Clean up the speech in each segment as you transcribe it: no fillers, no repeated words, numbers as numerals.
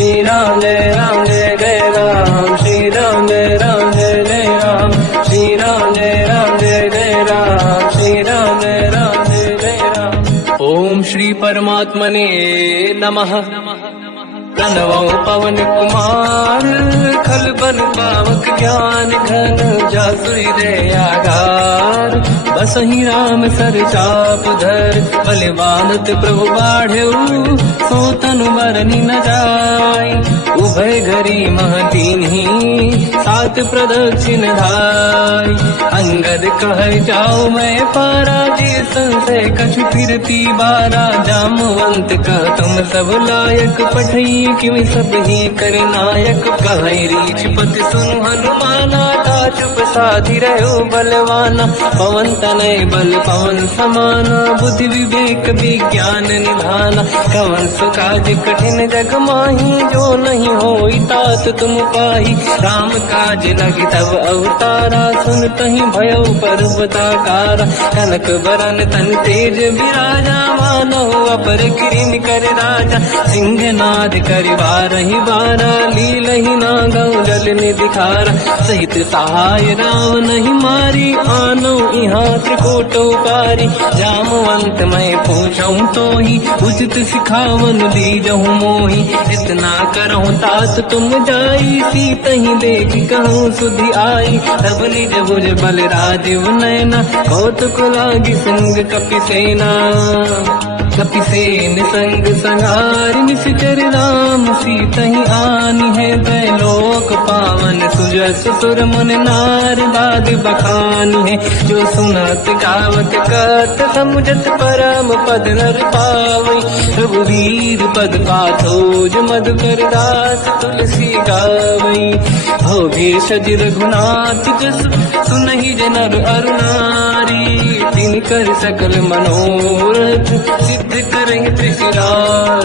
श्री राम जय जय राम, श्री राम जय जय राम, श्री राम जय जय राम, श्री राम जय जय राम। ओम श्री परमात्मने नमः। प्रणवो पवन कुमार, खल बन पावक ज्ञान घन, जासुरी दयागार, बसहि राम सर चाप धर, बलवानत प्रभु बाढ़ऊ, सो तनु मरनि न जाय, उभय घरी महतीन्ही, सात प्रदक्षिण धाय, अंगद कह जाओ मैं पारा, जी संशय कछु फिरती बारा, जामवंत कह तुम सब लायक, पठई किमि सब ही कर नायक, कहि रीछ पति सुनु हनुमाना, चुप साधि रहो बलवाना, पवन तनय बल पवन समाना, बुद्धि विवेक विज्ञान निधाना, कवन सुकाज कठिन जग माही, जो नहीं होई तात तुम पाही, राम काज लगी तब अवतारा, सुनतहि भयउ पर्वताकारा, कनक बरन तन तेज विराजा, मानव अपर किरिन कर राजा, सिंहनाद करिवारहि बारा, लीलहि नागौ जल निधिखारा, सहित सहाय राम नहीं मारी, आनो यहाँ त्रिकोटो पारी, जामवंत मैं पूछऊं तो ही, उचित सिखावन दीजहु मोही, इतना करहु तात तुम जाई, सीतहि देख कहूँ सुधि आई, तब निज भुज बल राजीव नैना, कौतुक लागी संग कपिसेना, कपिसेन संग संहार, निश्चर राम सीतहि आनी है, दैलोक पावन सुजस सुर मुन नार, बाद बखानी है, जो सुनत गावत कथ, समुझत परम पद नर पावई, रघुवीर पद पाथोज मधुकर दास, तुलसी गावई, हो भेषज रघुनाथ जस, सुनहि जनर अरुणारी, तिन कर सकल मनोरथ, सिद्ध करहि त्रिशिरार,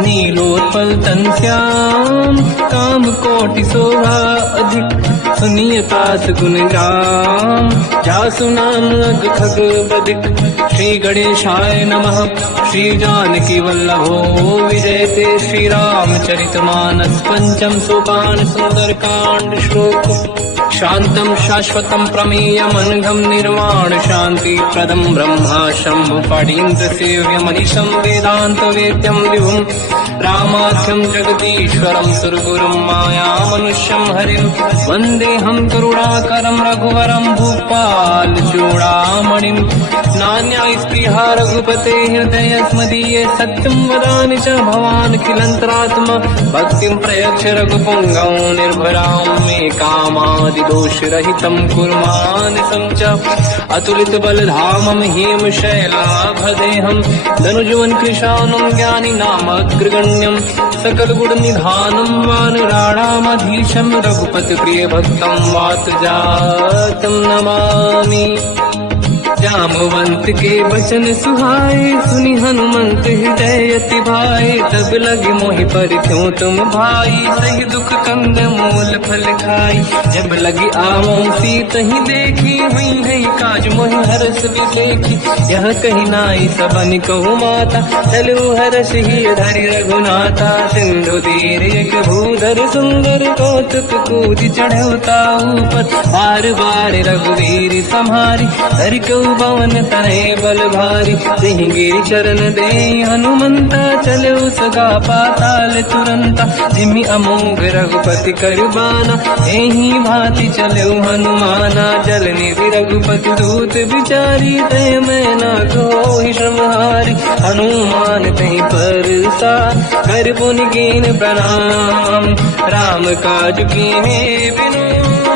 नीलोत्पल तन श्याम, काम कोटि शोभा अधिक, सुनिय पास गुण राम, जासु नाम अग खग बदिक, श्री गणेशाय नमः। श्री जानकी वल्लभो विजयते, श्री रामचरित मानस पंचम सोपान, सुंदर कांड श्लोक, शांतम शाश्वतम प्रमेयम अनघम निर्वाण शांति प्रदम ब्रह्मा शंभु फणीन्द्र सेव्य मनीषम वेदांत वेद्यम विभुम, रामाख्यम जगदीश्वरम सुरगुरुम माया मनुष्यम हरिम, वंदे हम करुणाकरम रघुवरम भूपाल चूड़ामणिम, नान्या स्पृहा रघुपते हृदय स्मदीये, सत्यम वदामि च भवान् किलंतरात्मा, भक्तिं प्रयच्छ रघुपुंगव निर्भरां मे कामादि दोष रहितं कुर्मानिसं च, अतुलित बलधामं हेम शैलाभदेहं, धनुजवन कृशानं ज्ञानी नामग्रगण्यं, सकल गुण निधानं वानराणामधीशं, रघुपति प्रिय भक्तं वात जातं नमामि। जामवंत के वचन सुहाए, सुनि हनुमंत हृदय अति भाए, तब लगे मोहि पर क्यों तुम भाई, सही दुख कंद मूल फल खाई, जब लगी आवों सीतहि देखी, हुई है काज मोहि हरस विसेखी, यह कही नाई सबन कहु माता, चलु हरस ही धरि रघुनाथा, सिंधु तीर एक भूधर सुंदर, कौतुक कूद चढ़ौता ऊपर, बार बार रघुवीर सम्हारी, हरि को पवन तनय बल भारी, सिंह चरण दे हनुमंता, चले सगा पाताल तुरंता, जिमि अमोघ रघुपति कर बाना, एहि भांति चले हनुमाना, जल निधि रघुपति दूत विचारी, तय मैं न कोहि श्रमहारी, हनुमान तहि परसा, कर पुनि कीन प्रणाम, राम काज कीन्हे बिनु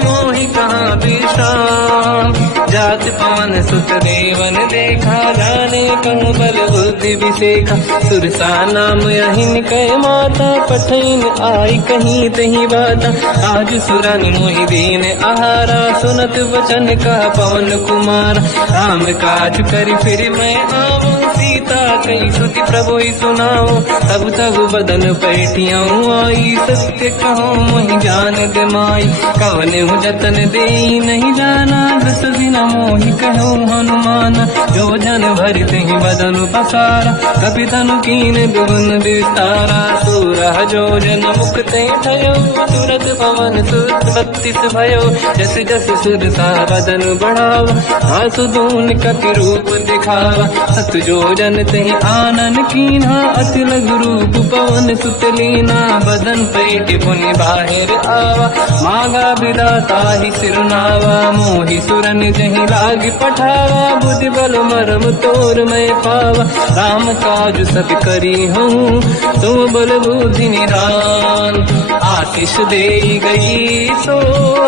मोहि कहाँ विश्राम, जात पवन सुत देवन देखा, जाने कहूँ बल बुद्धि विसेखा, सुरसा नाम अहिन कह माता, पठैन आई कहीं तही बाता, आज सुरनि मोहि दीन आहारा, सुनत वचन का पवन कुमार, राम काज कर फिर मैं आवूं, सीता कई सुति प्रभु सुनाओ, तब तब बदन पैठियाँ आई, सत्य कहो मोहि जान गमाई, कवन जतन दे ही नहीं जाना, दस दिन मोहि कहो हनुमान। जो जन भरते ही बदन पसारा, कपि तनु कीन दुगुन विस्तारा। सूरह जो जन मुक्ते भयो, तुरत पवन सुत 32 भयो। जस जस सुर सा बदन बढ़ावा, आसु दून कपि रूप दिखावा। सत जो जन ते आनन कीन्हा, अति लघु रूप पवन सुत लीना। बदन पेट पुनि बाहिर आवा, मांगा विदाता ही सिरनावा। मोहि सुरन जहि लाग पठावा, बुद्धि बल मरम तोर मैं पावा। राम काज सब करी हूँ, तुम बल बुद्धि निदान। आशीष दे गई सो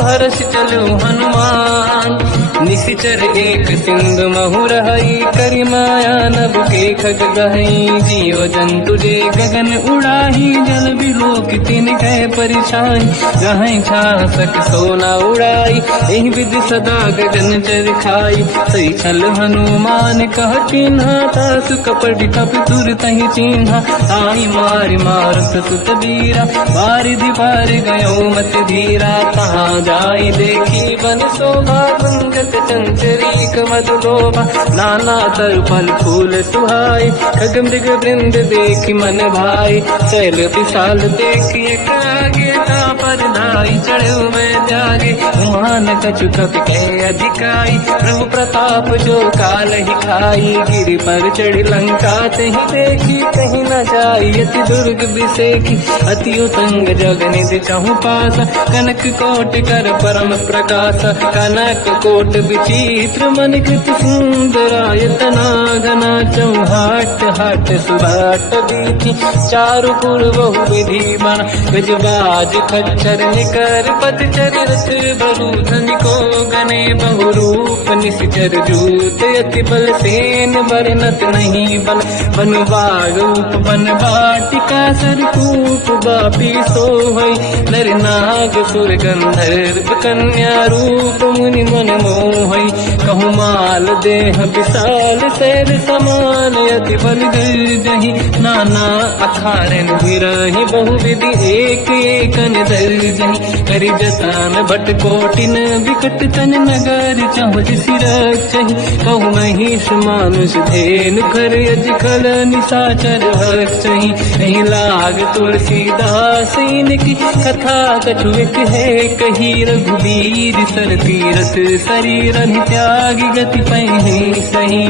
हर्ष चलो हनुमान। निशिचर एक सिंधु महु रही, करि माया नभ के खग गहई। जीव जंतु जे गगन उड़ाही, जल बिलोक तिन कह परिछाई। जहाँ छा सक सोना उड़ाई, एहि विधि सदा गगन चर खाई। सही छल हनुमान कह किन्हा, तासु कपट कप तुर तहि चिन्हा। ताई मारि मारुत सुत बीरा, बारिधि पार गयो मत धीरा। कहाँ जाई देखी बन शोभा, गुंजत चंचरीक मधुलोभा। नाना तर फल फूल सुहाई, खग मृग वृंद देखी मन भाई। शैल विशाल देखी आगे, पर धाई चढ़ो मैं जागे। मान कछु कपि कह अधिकाई, प्रभु प्रताप जो काल ही खाई। गिरि पर चढ़ी लंका ते ही देखी, कहीं न जाई अति दुर्ग बिसेखी। अति उत्तंग जग निधि चहु पासा, कनक कोट कर परम प्रकाश। कनक कोट विचित्र मन कृत सुंदरायतना घना। चौहाट हाट सुभाट बीती, चारु पुर बहु विधि बना। गजबाज खच्चर निकर पतचर, रथ बरु धनिको गने बहु रूप। निशिचर जूत अति बल सेन, बरनत नहीं बल। बन बाग रूप बन बाटिका, सरकूप बापी सोहई। नर नाग सुर गंधर्व कन्या, रूप मुनि मन मोहई। कहु माल देह विशाल, शैल समान अति बल गर्जहि। नाना अखारन बिरहि, बहु विधि एक एकन दर्जहि। करि जसान भट कोटिन, विकट तन नगर चहु सिरक्षहि। कहु महिष मानुष धेनु, खर यज खल निशाचर भक्षहि। एहि लाग तुलसीदास इनकी, कथा कछु एक है कही। रघुबीर सर तीरथ शरीर, त्यागी गति पहि सही।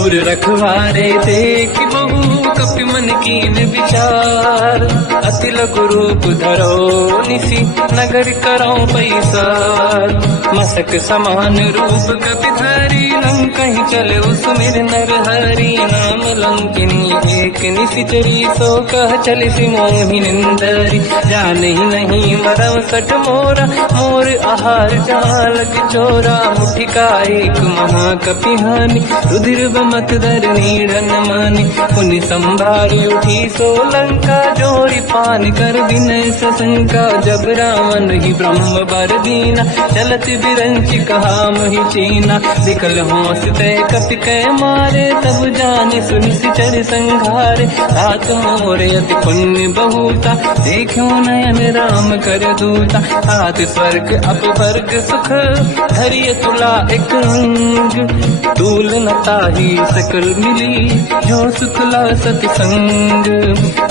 उर रखवारे देख बहु, कपि मन कीन विचार। अति लघु रूप धरो निसी, नगर करौ पैसार। मसक समान रूप कपि धरी, लंकहि चले सुमिर नर हरि। नाम लंकिनी एक निशिचरी, सो कह चल सि मोहि निंदरी। जानहि नहीं मरम सठ मोरा, मोर आहार जालक चोरा। मुठिका एक महाकपि हानि, रुधिर बमत धर नीड़न मानि। पुनि संभारी उठी सो लंका, जोरी पान कर विनय सशंका। जब रावण ही ब्रह्म बर दीना, चलत बिरंचि कहा मोहि चीना। विकल होश तय कपि कह मारे, तब जाने सुनि सिचर संघारे। तात मोर अति पुण्य बहुता, देखो नयन राम कर दूता। हाथ स्वर्ग अपवर्ग सुख, धरिय तुला एक अंग। तूल न ताहि सकल मिली, जो सुखला सतसंग।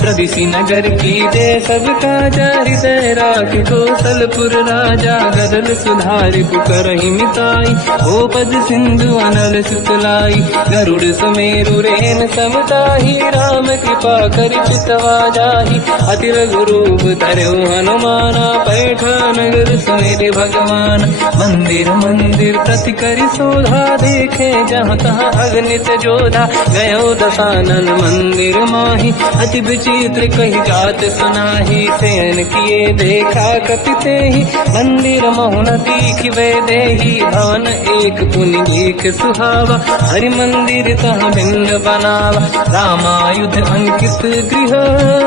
प्रदिशि नगर की दे सब काजा, हृदय राख कौशलपुर राजा। गदल सुधारि पुकारहि मिताई, हो पद सिंधु अनल सुतलाई। गरुड़ सुमेरु रेन समताहि, राम कृपा करि चितवा जाहि। अति लघु रूप धरौ हनुमाना, पैठा नगर सुमिरि भगवान। मंदिर मंदिर प्रति करि शोधा, देखे जहाँ तहाँ अगणित जोधा। गयो दशानन मंदिर माहि, अति विचित्र कही जात सुनाहि। शयन किए देखा कपि तेहि, मंदिर महु न दीखिबे देहि। भवन एक पुनि देख सुहावा, हरि मंदिर तहाँ भिन्न बनावा। रामायुध अंकित गृह,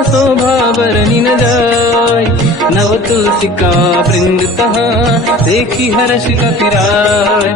शोभा बरनि न जाय। नव तुलसिका वृंद तहाँ, देखी हर्ष कपि राय।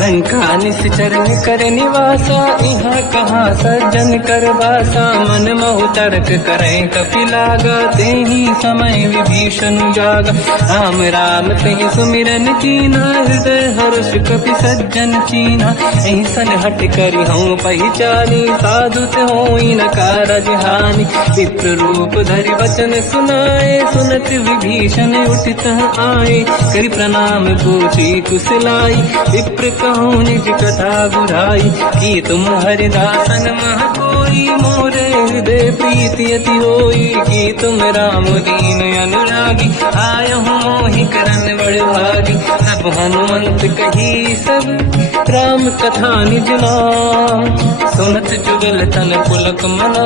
लंका निश्चर कर निवासा, यहाँ कहाँ सज्जन कर वासा। मन महु तर्क करें कपिलागा, ते ही समय विभीषण जागा। राम राम ते सुमिरन कीना, हृदय हर्ष कपि सज्जन चीना। ऐसन हट करी हूँ पहचानी, साधु ते होई न कारज हानि। विप्र रूप धरि वचन सुनाए, सुनत विभीषण उठित आए। करि प्रणाम पूछी कुशलाई, विप्र कहूँ निज कथा बुझाई। कि तुम हरिदासन मह कोई, मोरे हृदय प्रीति अति होई। कि तुम राम दीन अनुरागी, आय हूँ मोहि करन बड़ भागी। तब हनुमंत कही सब राम कथा निज नाम, सुनत जुगल तन पुलक मना,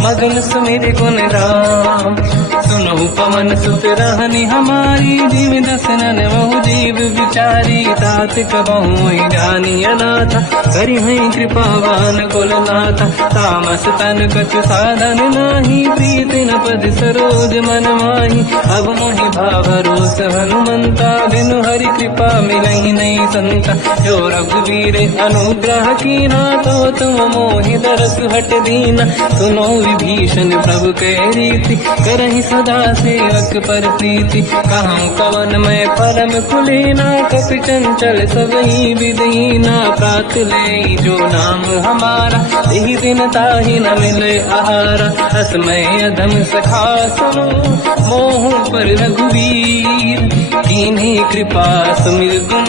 मगन सुमिर गुण राम। सुनहु पवन सुत रहनी हमारी, जीव दसनन बहु जीव विचारी। तात कबहु जानी अनाथा, करि हैं कृपावान कुलनाथा। तामस तन कछु साधन नाही, प्रीति न पद सरोज मन माही। अब मोहि भावरोस हनुमंता, बिनु हरि कृपा मिलहि नहीं संता। जो रघुवीर अनुग्रह कीना, तो तुम मोहि दरस हट दीना। सुनो विभीषण प्रभु के रीति, करहि सदा सेवक पर प्रीति। कहूँ कवन मैं परम कुलीना, कपि चंचल सबहि विदहीना। प्रात ले जो नाम हमारा, यही दिन ताहि न मिले आहारा। असमय अधम सखा सुनो, मोह पर रघुवीर। कीन्ही कृपा सुमिर गुण,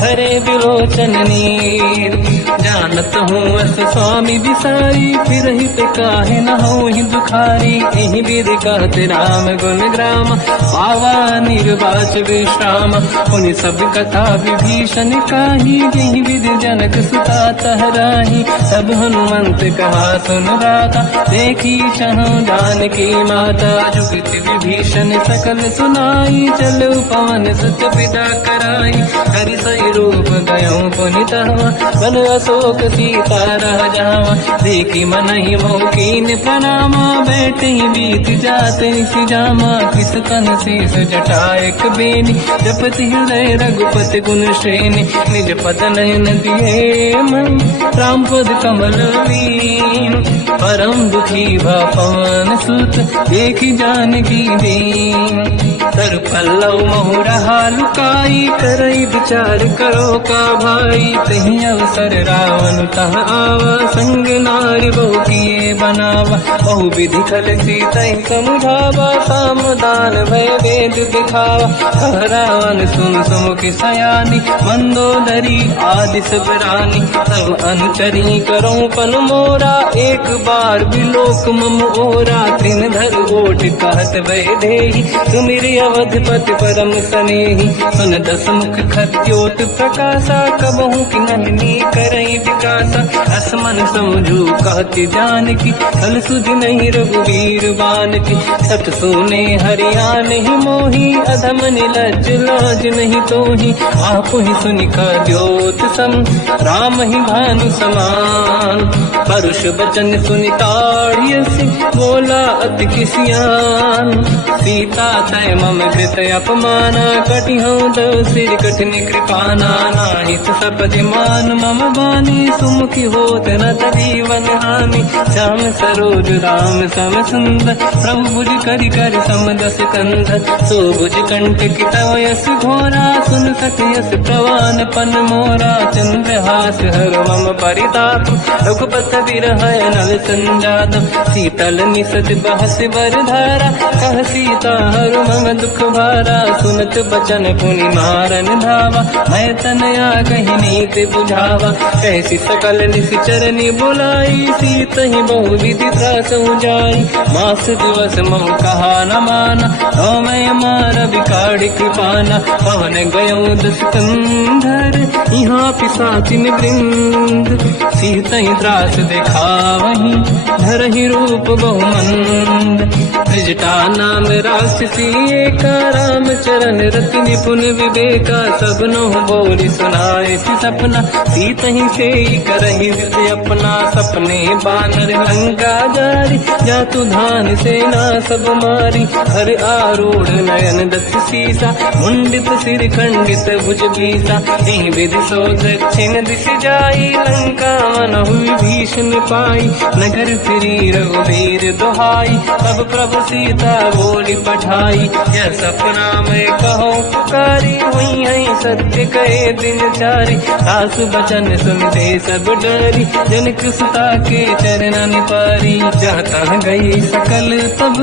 हरे बिलोचन नीर। जानत हूँ अस स्वामी बिसारी, फिर हित काहे न होहि दुखारी। एहि विधि कहते राम गुण ग्राम, पावा निर्वाच विश्राम। पुनि सब कथा विभीषण काही, जेहि विधि जनक सुता तहराही। तब हनुमंत कहा सुन राता, देखी चहु जानकी माता। जुगति विभीषण सकल सुनाई, चलो पवन सुत पिता कराई। हरि सही रूप गयो पुनितवा, बन अशोक सीता रह जावा। देखी मनहि मोह कीन प्रणामा, बैठे ही बीत जाते निसि जामा। किस तन शेष जटायक बेनी, जपति हृदय रघुपति गुण श्रेणी। निज पद नयन दिए मन, राम पद कमल लीन। परम दुखी भा पवन सुत, देखी जानकी दीन। तर पल्लव महु रहा लुकाई, करई विचार करो का भाई। तहि अवसर रावण तह आवा, संग नारी बहु किए बनावा। बहु विधि खल सीतहि समुझावा, साम दान भय वेद दिखावा। कह रावण सुन सुमुखि सयानी, मंदोदरी आदि सब रानी। सब अनुचरी करो पन मोरा, एक बार बिलोक मम ओरा। तीन धर ओट कहत भय देहि, सुमिर अवधपति परम सनेहि। सुन दस मुख खद्योत प्रकाशा, कबहु कि नहिनी करई विकासा। असमन समझू कहति जानकी, कल सुधि नहीं रघुवीर बानकी। सत सुने हरियाण ही मोही, अधम निलज्ज लाज नहीं तोही। आप ही सुनि खद्योत सम, राम ही भानु समान। परुष बचन सुनि ताड़ियसि, बोला अति किसियान। सीता तय मम कृत अपमाना, कटिहउँ दो सिर कठिन कृपाना। नाहित सपदि मान मम बानी, सुमुखी होत न जीवन हानि। श्याम सरोज राम सम सुंदर, प्रभु भुज करि कर समदस कंधर। सो भुज कंटक तव यस घोरा, सुन सत यस प्रवान पन मोरा। चंद्रहास हर मम परिताप, रघुपत विरह नल संजात। शीतल निसत बहस बर धारा, कह सीता हर मम दुख भारा। सुनत बचन पुनि मारन धावा, मैं तनया कहि नीति बुझावा। कैसी सकल निश्चरनि बुलाई, सीतहि बहु विधि त्रासहु जाई। मास दिवस मोह कहा न माना, तो मैं मार बिकाढ़ कृपाना। पवन गयो दस कंधर, यहाँ पिशाचिन वृंद। सीतहि त्रास दिखावहीं, धरहि रूप बहुमंद। त्रिजटा नाम राक्षसी एका, राम चरण रति निपुण विवेका, सबनो बोली सुनाए सी सपना, सीत ही से करही विधि अपना, सपने बानर लंका जारी, जातु धान सेना सब मारी, हर आरूढ़ नयन दत्त सीसा, मुंडित सिर खंडित भुज बीसा, यही विधि सो दक्षिण दिश जाई, लंका मन हुई भीषण पाई, नगर फिरी रघुवीर दुहाई, तब प्रभु सीता बोली पठाई, यह सपना मैं कहो पुकारी, हुई है सत्य कहे दिन चारी, सास बचन सुन दे सब डरी, जनक सुता के चरणन पारी, जाता गई सकल तब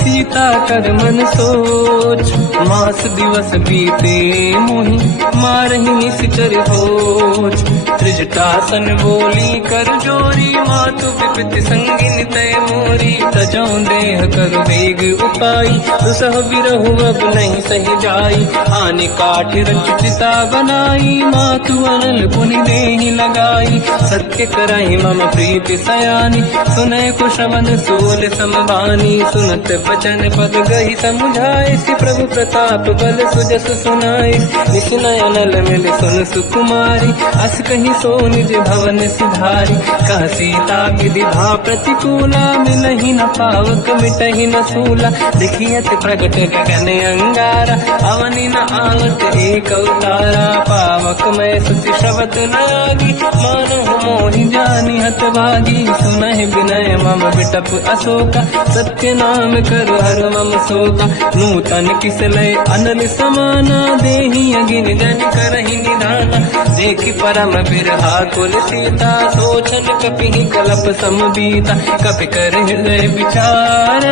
सीता कर मन सोच, मास दिवस बीते मोहि मारहि निश्चर होच, त्रिजटासन बोली कर जोरी, मातु विपति संगिन तय मोरी, तजौ देह कर वेग उपाई, दुसह बिरहु अब नहीं सही जाई, आने काठ रचिता बनाई, मातु अनल पुनि देहि लगाई, सत्य कराई मम प्रीति सयानी, सुनय कुशवन सोल समबानी, सुनत बचन पद गही समुझाए, श्री प्रभु प्रताप बल सुजस सुनाई, निश्नय अनल मिल सुन सुकुमारी, अस कही सो निज भवन सिधारी, कह सीता विधि भा प्रतिकूला, मिलहि न पावक मिटहि न सूला, दिखियत प्रगट गगन अंगारा, अवनि न आवत एक अवतारा, पावक मैं सुति श्रवत न आगी, मानहु मोहि जानि हत भागी, सुनहि विनय मम बिटप अशोका, सत्य नाम कर हर मम शोका, नूतन किसलय अनल समाना, देहि अगिन जन करहि निधाना, देखि परम बिरहा कुल सीता, सोचन कपिहि कलप समबीता, कपि कर हृदय विचार,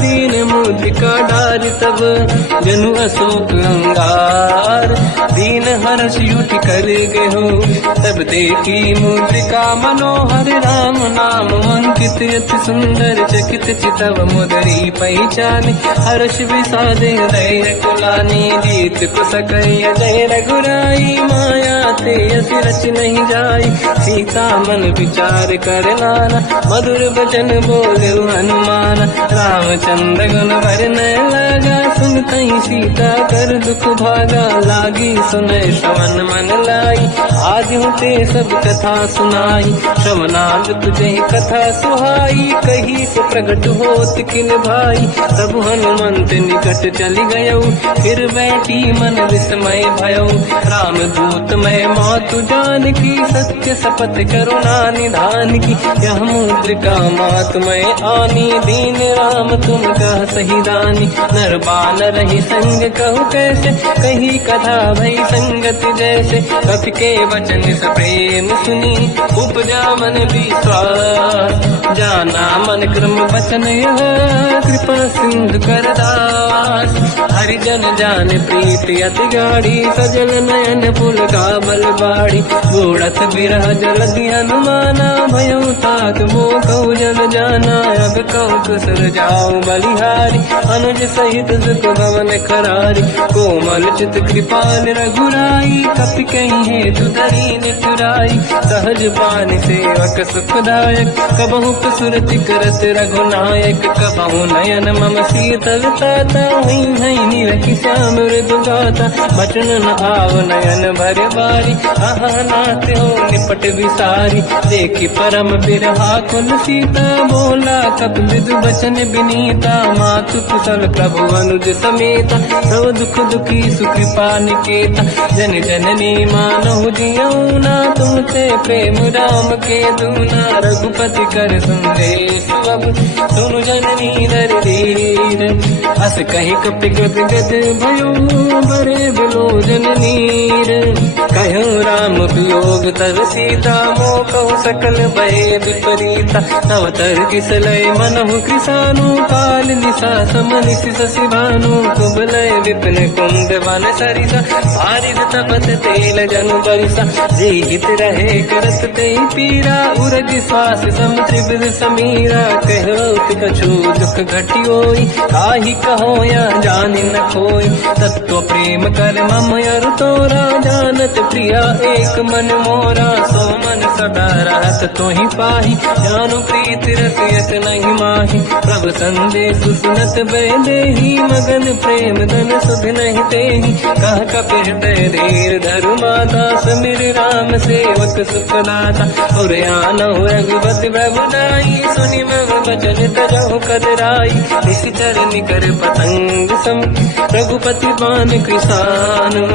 दीन मुद्रिका डार तब जनु अशोक अंगार, दीन हर्ष युति कर गेहो, तब देखी मुद्रिका मनोहर, राम नाम अंकित अति सुंदर, चकित चितव मुदरी पहचान, हर्ष विषादे हृदय कुलानी, जीत कुसकय जय रघुराई, माया ते अति रच नहीं जाई, सीता मन विचार कर नाना, मधुर वचन बोले हनुमान, रामचंद्र गुण वर्णय लगा, सुनतहि सीता कर दुख भागा, लागी सुनय श्रवण मन लाई, आज होते सब कथा सुनाई, श्रवणाद तुझे कथा सुहाई, कही से प्रगट होत किन भाई, तब हनुमंत निकट चली गयो, फिर बैठी मन विस्मय भयो, राम दूत मैं मातु जान की, सत्य शपथ करुणा निधान की, यह मुद्रिका मात मैं आनी, दीन राम तुम कह सही दानी, नर बानर ही संग कहु कैसे, कही कथा भई संगत जैसे, कपि के वचन सप्रेम सुनी, उपजा मन विश्वास, जाना मन क्रम वचन यह, कृपा सिंधु कर दास, हरिजन जान प्रीति अति गाढ़ी, सजल नयन पुल का बल बाड़ी, गोड़थ बिरह जलधि हनुमाना, भयो तात मोह जल जाना, अब कहु कुशल जाओ बलिहारी, अनुज सहित सुख भवन करारी, कोमल चित कृपाल रघुराई, कपि कहीं हेतु दरीन तुराई, सहज पान सेवक सुखदायक, कबहु सुरति करत रघुनायक, कबहु नयन मम शीतल ताता, हुई है निरखि श्याम मृदु गाता, बचन न आव नयन भर बारी, आहा नाथ हो निपट विसारी, देखि परम बिरहा कुल सीता, बोला कपि मृदु बचन विनीता, मातु कुशल प्रभु अनुज समेता, सब दुख दुखी सुकृपा निकेता, जन जननी मानहु जियौना, तुमसे प्रेम राम के दूना, रघुपति कर संदेश अब सुनु जननी नर धीर, अस कहि कपि गद गद भयो, बरे बिलोचन नीर, कहूँ राम वियोग तर सीता, मोह कहु सकल भय विपरीता, तव तर किसलय मनहु कृसानु, काल निशा समनिशि शशि भानु, कुबलय विपिन कुंद वन सरिसा बारिद तपत तेल जनु बरिसा जीवित रहे करत ते पीरा उरग श्वास सम त्रिविध समीरा कहत कछु दुख घटियोई काहि कहो या जानि न खोई तत्व प्रेम कर मम अरु तोरा जानत प्रिया एक मन मोरा सो मन सदा रहत तोहि पाहि जानु प्रीत रसियत नहीं माहि प्रभु संदेश सुनत बेदेहि मगन प्रेम धन सुध नहीं तेहि कह कपि हृदय धीर धरु माता समिर राम सेवक सुखदाता और आनहु रघुपति प्रभुदाई सुनि मम वचन तरहु कदराई निश्चर निकर पतंग सम रघुपति पान कृषानु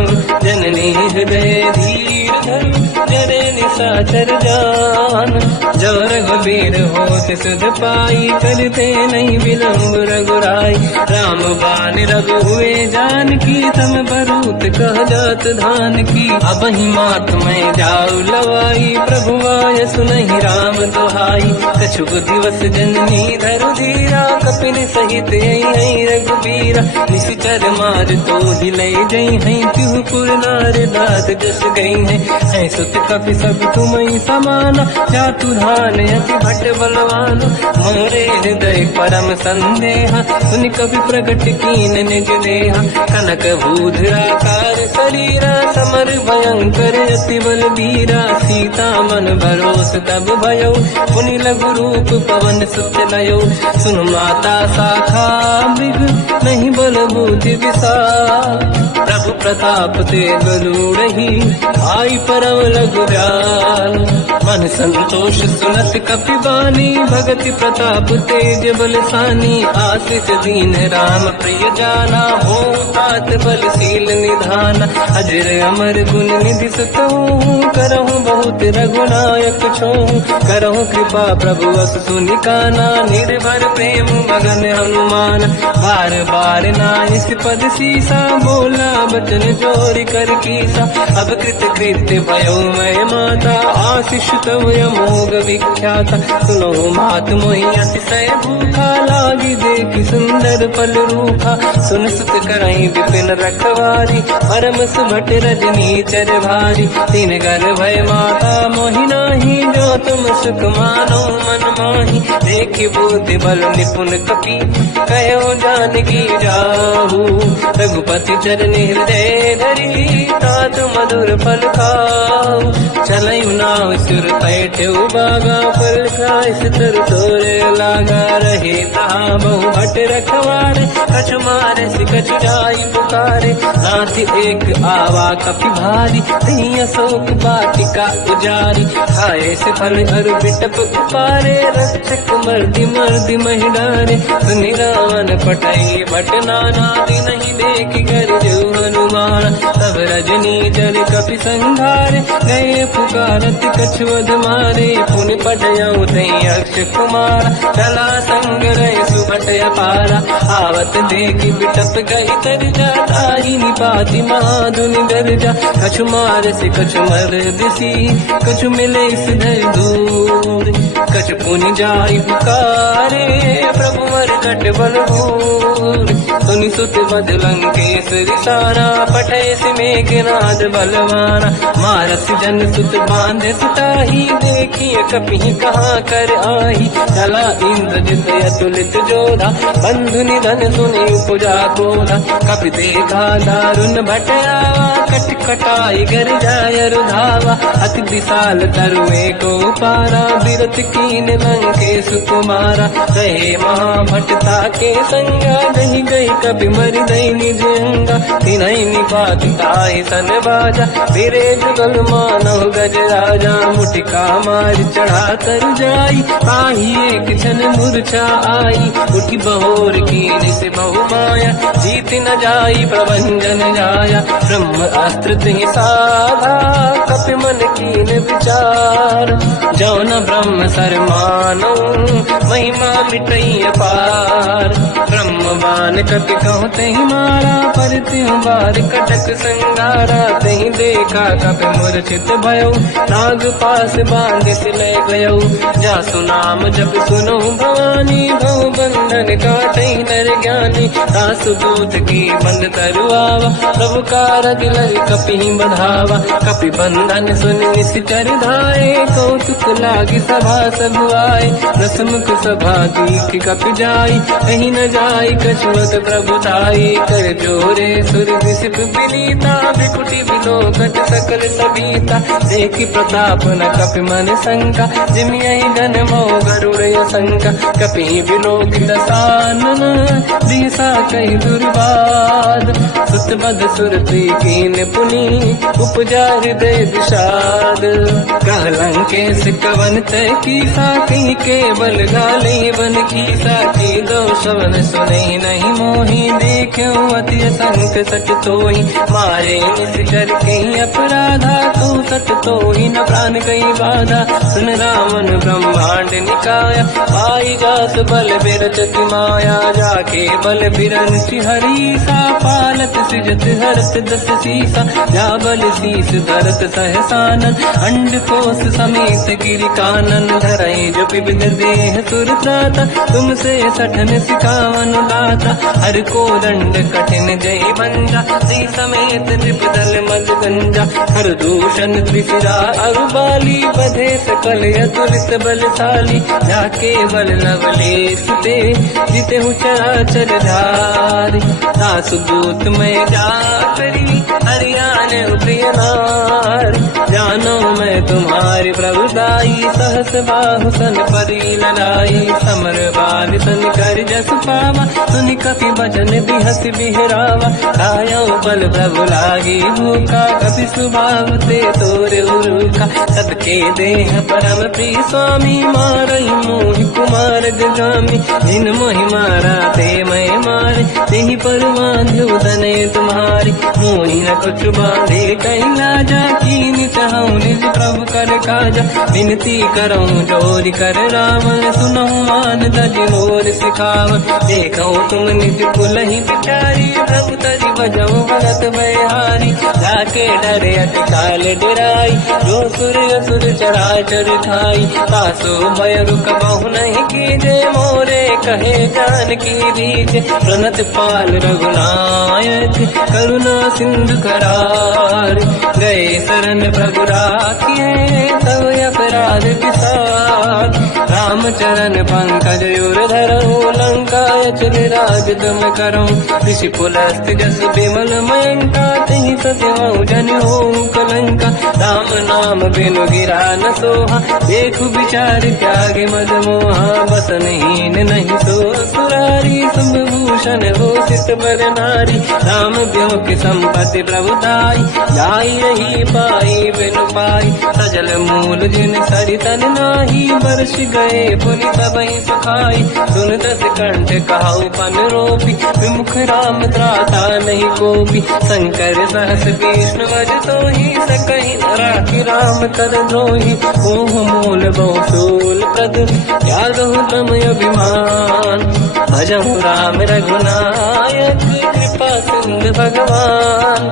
जननी हृदय धीर धरु जरे निशाचर जान जो रघुबीर होत सुध पाई करते नहीं विलम्ब रघुराई राम बान रघु हुए जानकी तम बरूत कह जात धान की अब ही मात में जाऊ लवाई प्रभु आय सुनहि राम दुहाई कछुक दिवस जननी धरु धीरा कपिन सहित आई रघुबीरा निश्चर मार तो ही ले जई है तिहु पुर नार दात जस गई है सुत कपि सब तुमहि समाना जातु धान अति भट बलवान मोरे हृदय परम संदेहा सुनि कपि प्रगट कीन निज देहा कनक भूधराकार शरीरा समर भयंकर अति बल बीरा सीता मन भरोस तब भयो पुनि लघु रूप पवन सुत लयो सुन माता शाखा मृग नहीं बल बुद्धि विशाल प्रभु प्रताप ते गरुड़हि आई परम लघु दयाल मन संतोष सुनत कपि बानी भगति प्रताप तेज बलसानी आशीष दीन राम प्रिय जाना हो तात बलशील निधान अजर अमर गुण निधि सुतहु करहु बहुत रघुनायक छोहु करहु कृपा प्रभु अस सुनि काना निर्भर प्रेम मगन हनुमान बार बार नाइस पद सीसा बोला बचन जोरि कर कीसा अब कृत कृत्य भयो मैं माता आशीष तव अमोघ विख्याता सुनो मात मोहि अतिशय भूखा लागी देखि सुंदर फल रूखा सुन सुत करई विपिन रखवारी परम सुभट रजनी चर भारी तीन घर भय माता मोहि नाही जो तुम सुख मानो मन माही देखि बुद्धि बल निपुण कपि कहो जानकी जाहू रघुपति चरनि हृदय धरी तात मधुर फल खाऊ चलऊ नाव सुर पैठे बागा फल खाय सितर तोरे लागा रहे तहाँ बहु भट रखवारे कछु मारे से कछु जाई पुकारे नाथ एक आवा कपि भारी नहीं अशोक बाटिका उजारी खाए से फल अरु बिटप उपारे रक्षक मर्दि मर्दि महिडारे सुनि रावण पटई भट नाना दिन नहीं देख कर जो हनुमान तब रजनी जल कपि संघारे गए पुकारत कछुअध मारे पुनि पटयऊ तई अक्ष कुमार चला संग रहे सुभट अपारा आवत देखि बिटप गई तर जाताई निपाति महाधुनि गर्जा कछु मार से कछु मर दिसी कछु मिले सिधर दूर कछु पुनि जाई पुकारे प्रभु मर कट बल भूर सुनि सुत बद लंकेश रिसारा पठय से मेघनाद बलवाना मारस जन सुत बांधे सुताही देखिए कपि कहाँ कर आही चला इंद्रजित अतुलित जोधा बंधु निधन सुनि उपजा क्रोधा कपि देखा दारुण भटयावा कट कटाई गर जाय रुधावा अति विशाल तरुए को पारा बिरत कीन लंकेश कुमारा रहे महाभटता के संगा दही गई कपि मरि दई निज अंगा तिनहि निपात ताहि सन बाजा फिरे जुगल मानव गज राजा मुटिका मार चढ़ा तर जाई पाही एक क्षण मूर्छा आई उठी बहोर कीन से बहु माया जीत न जाई प्रभंजन जाया ब्रह्म अस्त्र तिहि साधा कपि मन कीन विचार जौन ब्रह्म सर मानो महिमा मिटई अपार ब्रह्म रामबान कपि कहूँ तही मारा, पर त्यों बार कटक संगारा। तही देखा कपि मूर्छित भयो, नाग पास बांध सिले गयो। जासु नाम जब सुनो भवानी, भव बंधन काटै नर ज्ञानी। दासु दूत की बंद तरुआवा, प्रभु कारज लय कपि बढ़ावा। कपि बंधन सुनि निश्चर धाये, कौतुक लागी सभा सब आए। दसमुख सभा दीख कपि जाई, कहीं न जाई कछुअत प्रभु ताई। कर जोरे सुर विसिप विनीता, बिकुटी बिलोकट सकल सबीता। देखि प्रताप न कपि मन शंका, जिमियहि जन्मो गरुड़ शंका। कपि बिलोकित सानन, दिशा कहि दुर्वाद। सुत बद सुरति कीन पुनि, उपजा हृदय विषाद। कहलंकेश कवन तय कीसा, कहीं केवल गाले बन कीसा। की दो शवन सुने नहीं मोहि, देख्यो अति संक सट तोहि। मारे निश्चर कहीं अपराधा, तू सट तोहि न प्राण कहीं बाधा। सुन रावण ब्रह्मांड निकाया, पाई जास बल बिरचति माया। जाके बल बिरंच हरीसा, पालत सिजत हरत दस सीसा। जा बल शीस धरत सहसानन, अंड कोश समेत गिरि कानन। धरई जो विविध देह सुर त्राता, तुमसे सठन सिखावन दाता। हर को दंड कठिन जय बंजा, सी समेत त्रिपदल मद गंजा। हर दूषण त्रिशिरा अरुबाली, बधे सकल अतुलित बलशाली। जाके बल लवलेश ते, जिते हूँ चराचर धारी। दासु दूत में जा करी, हरियाण प्रिय नारी। जानो मैं तुम्हारी प्रभुदाई, सहस बाहु सन परी लड़ाई। समर बाल सन कर जस पावा, सुनि कपि बचन बिहस बिहरावा। खायो बल प्रभु लागी भूखा, कपि स्वभाव ते तोर उरुखा। सबके देह परम प्रिय स्वामी, मारई मोहि कुमार जगामी। जिन मोहि मारा ते मैं मारे, तेहि पर बांधो दने तुम्हारी। मोहि न कुछ बांधे कहीं लाजा, कीन चाहूँ निज प्रभु कर काजा। विनती करऊँ जोरि कर रावण, सुनहु मान तज मोर सिखावन। देखो तुम निज कुलहि बिचारी, प्रभु तज बजऊ भगत बहारी। जाके डरे अति काल डराई, जो सुर असुर चराचर खाई। तासो भय रुक बहु नहीं कीजे, मोरे कहे जान की दीजे। प्रणत पाल रघुनायक, करुणा सिंधु करार। गए शरण प्रभु राखिए, तब अपराध विसार। रामचरण पंकज उर धरऊँ, लंका अचल राज तुम करूँ। ऋषि पुलस्त जस विमल मयंका, तहि सत्यवहु जन होऊँ कलंका। राम नाम बिनु गिरा न सोहा, देखु विचार त्यागे मद मोहा। बसनहीन नहीं सो सुरारी, शुभभूषण हो सित बर नारी। राम ब्यों की संपत्ति प्रभुताई, जाई रही पाई बिनु पाई। सजल मूल जिन सरितन नाही, वर्ष गए पुनि सबहि सुखाई। सुन दस कंठ कहाऊ पन रोपी, विमुख राम त्राता नहीं कोपी। शंकर सहस विष्णु वज तोहि, सकहि न राखि राम कर द्रोही। मोह मूल बहु शूल प्रद, त्यागहु तम अभिमान। भजहु राम रघुनायक, कृपा सिंधु भगवान।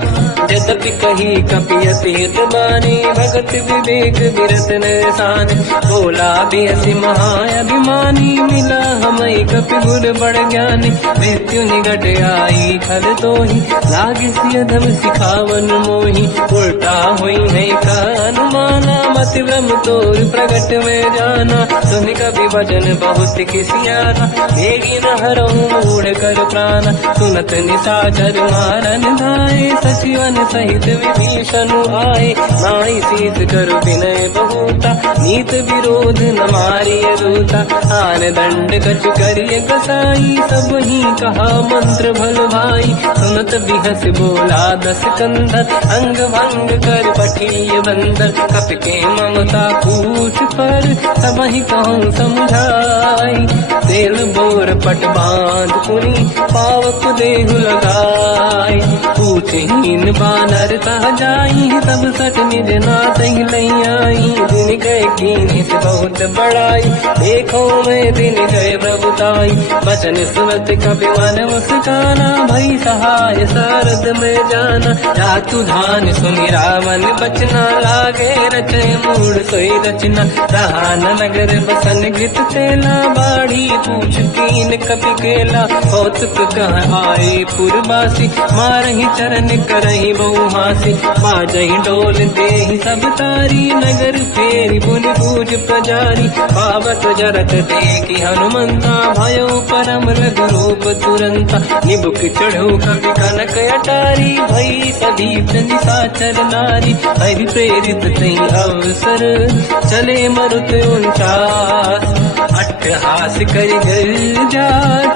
यद्यपि कही कपि अतीत बानी, भगत विवेक विरत निरसान। बोला बेसी महाअभिमानी, मिला हमई कपि गुर बड़ ज्ञानी। मृत्यु निकट आई खल तोहि, लागे सियधम सिखावन मोहि। उल्टा हुई है का अनुमाना, मति भ्रम तोर प्रगट में जाना। सुन कपि वचन बहुत किसियाना, मेरी न हरऊँ मूढ़ कर प्राण। सुनत निशाचर मारन धाये, सचिवन सहित विभीषण आए। नाई शीस करु विनय बहुता, नीत विरोध न मारिय दूता। आन दंड कछु करिय कसाई, सब ही कहा मंत्र भल भाई। सुनत बिहस बोला दस कंधर, अंग भंग कर पठिय बंदर। कपि के ममता पूछ पर, सब ही कहूँ समझाई। तेल बोर पट बांध पुनि, पावक देहु लगाई। पूछहीन बात नर तह जाई सब सट निज नाथ ही लई आई। दिन गए कीनी से बहुत बड़ाई देखो मैं दिन गए प्रभुताई। बचन सुनत कपि मन मुस्काना भई सहाय सारद में जाना। जातु धान सुनि रावण बचना लागे रचे मूड सोई रचना। रहा नगर बसन गीत तेला बाढ़ी पूछ कीन कपि केला। कौतुक कह आए पुरवासी मारही चरण करही बहु हासी। बाजही डोल देहि सब तारी नगर फेरी पुन पूज प्रजारी। पावत जरत देखी हनुमंता भयो परम रघुरूप तुरंता। निबुक चढ़ो कवि कनक अटारी भई सभी निशाचर नारी। हरि प्रेरित तई अवसर चले मरुत 49। अट्टहास करि गर्जा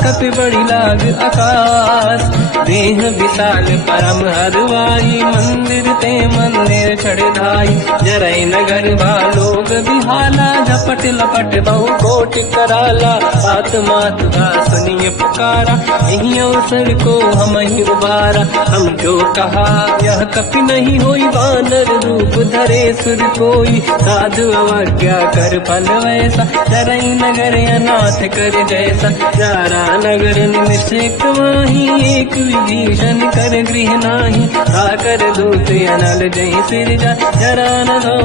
कपि बड़ी लाग आकाश। देह विशाल परम हरवाई मंदिर ते मंदिर चढ़ाई। जरई नगर भालोग बिहाला झपट लपट बहु कोट कराला। बात मात का सुनिए पुकारा यही अवसर को हम ही उबारा। हम जो कहा यह कपि नहीं होई वानर रूप धरे सुर कोई। साधु अवज्ञा कर फल वैसा जरई नगर अनाथ कर जैसा। जारा नगर निमिषक माही एक विभीषण कर गृह नाही। आकर दूत अनल जय सिर जा जरा न दो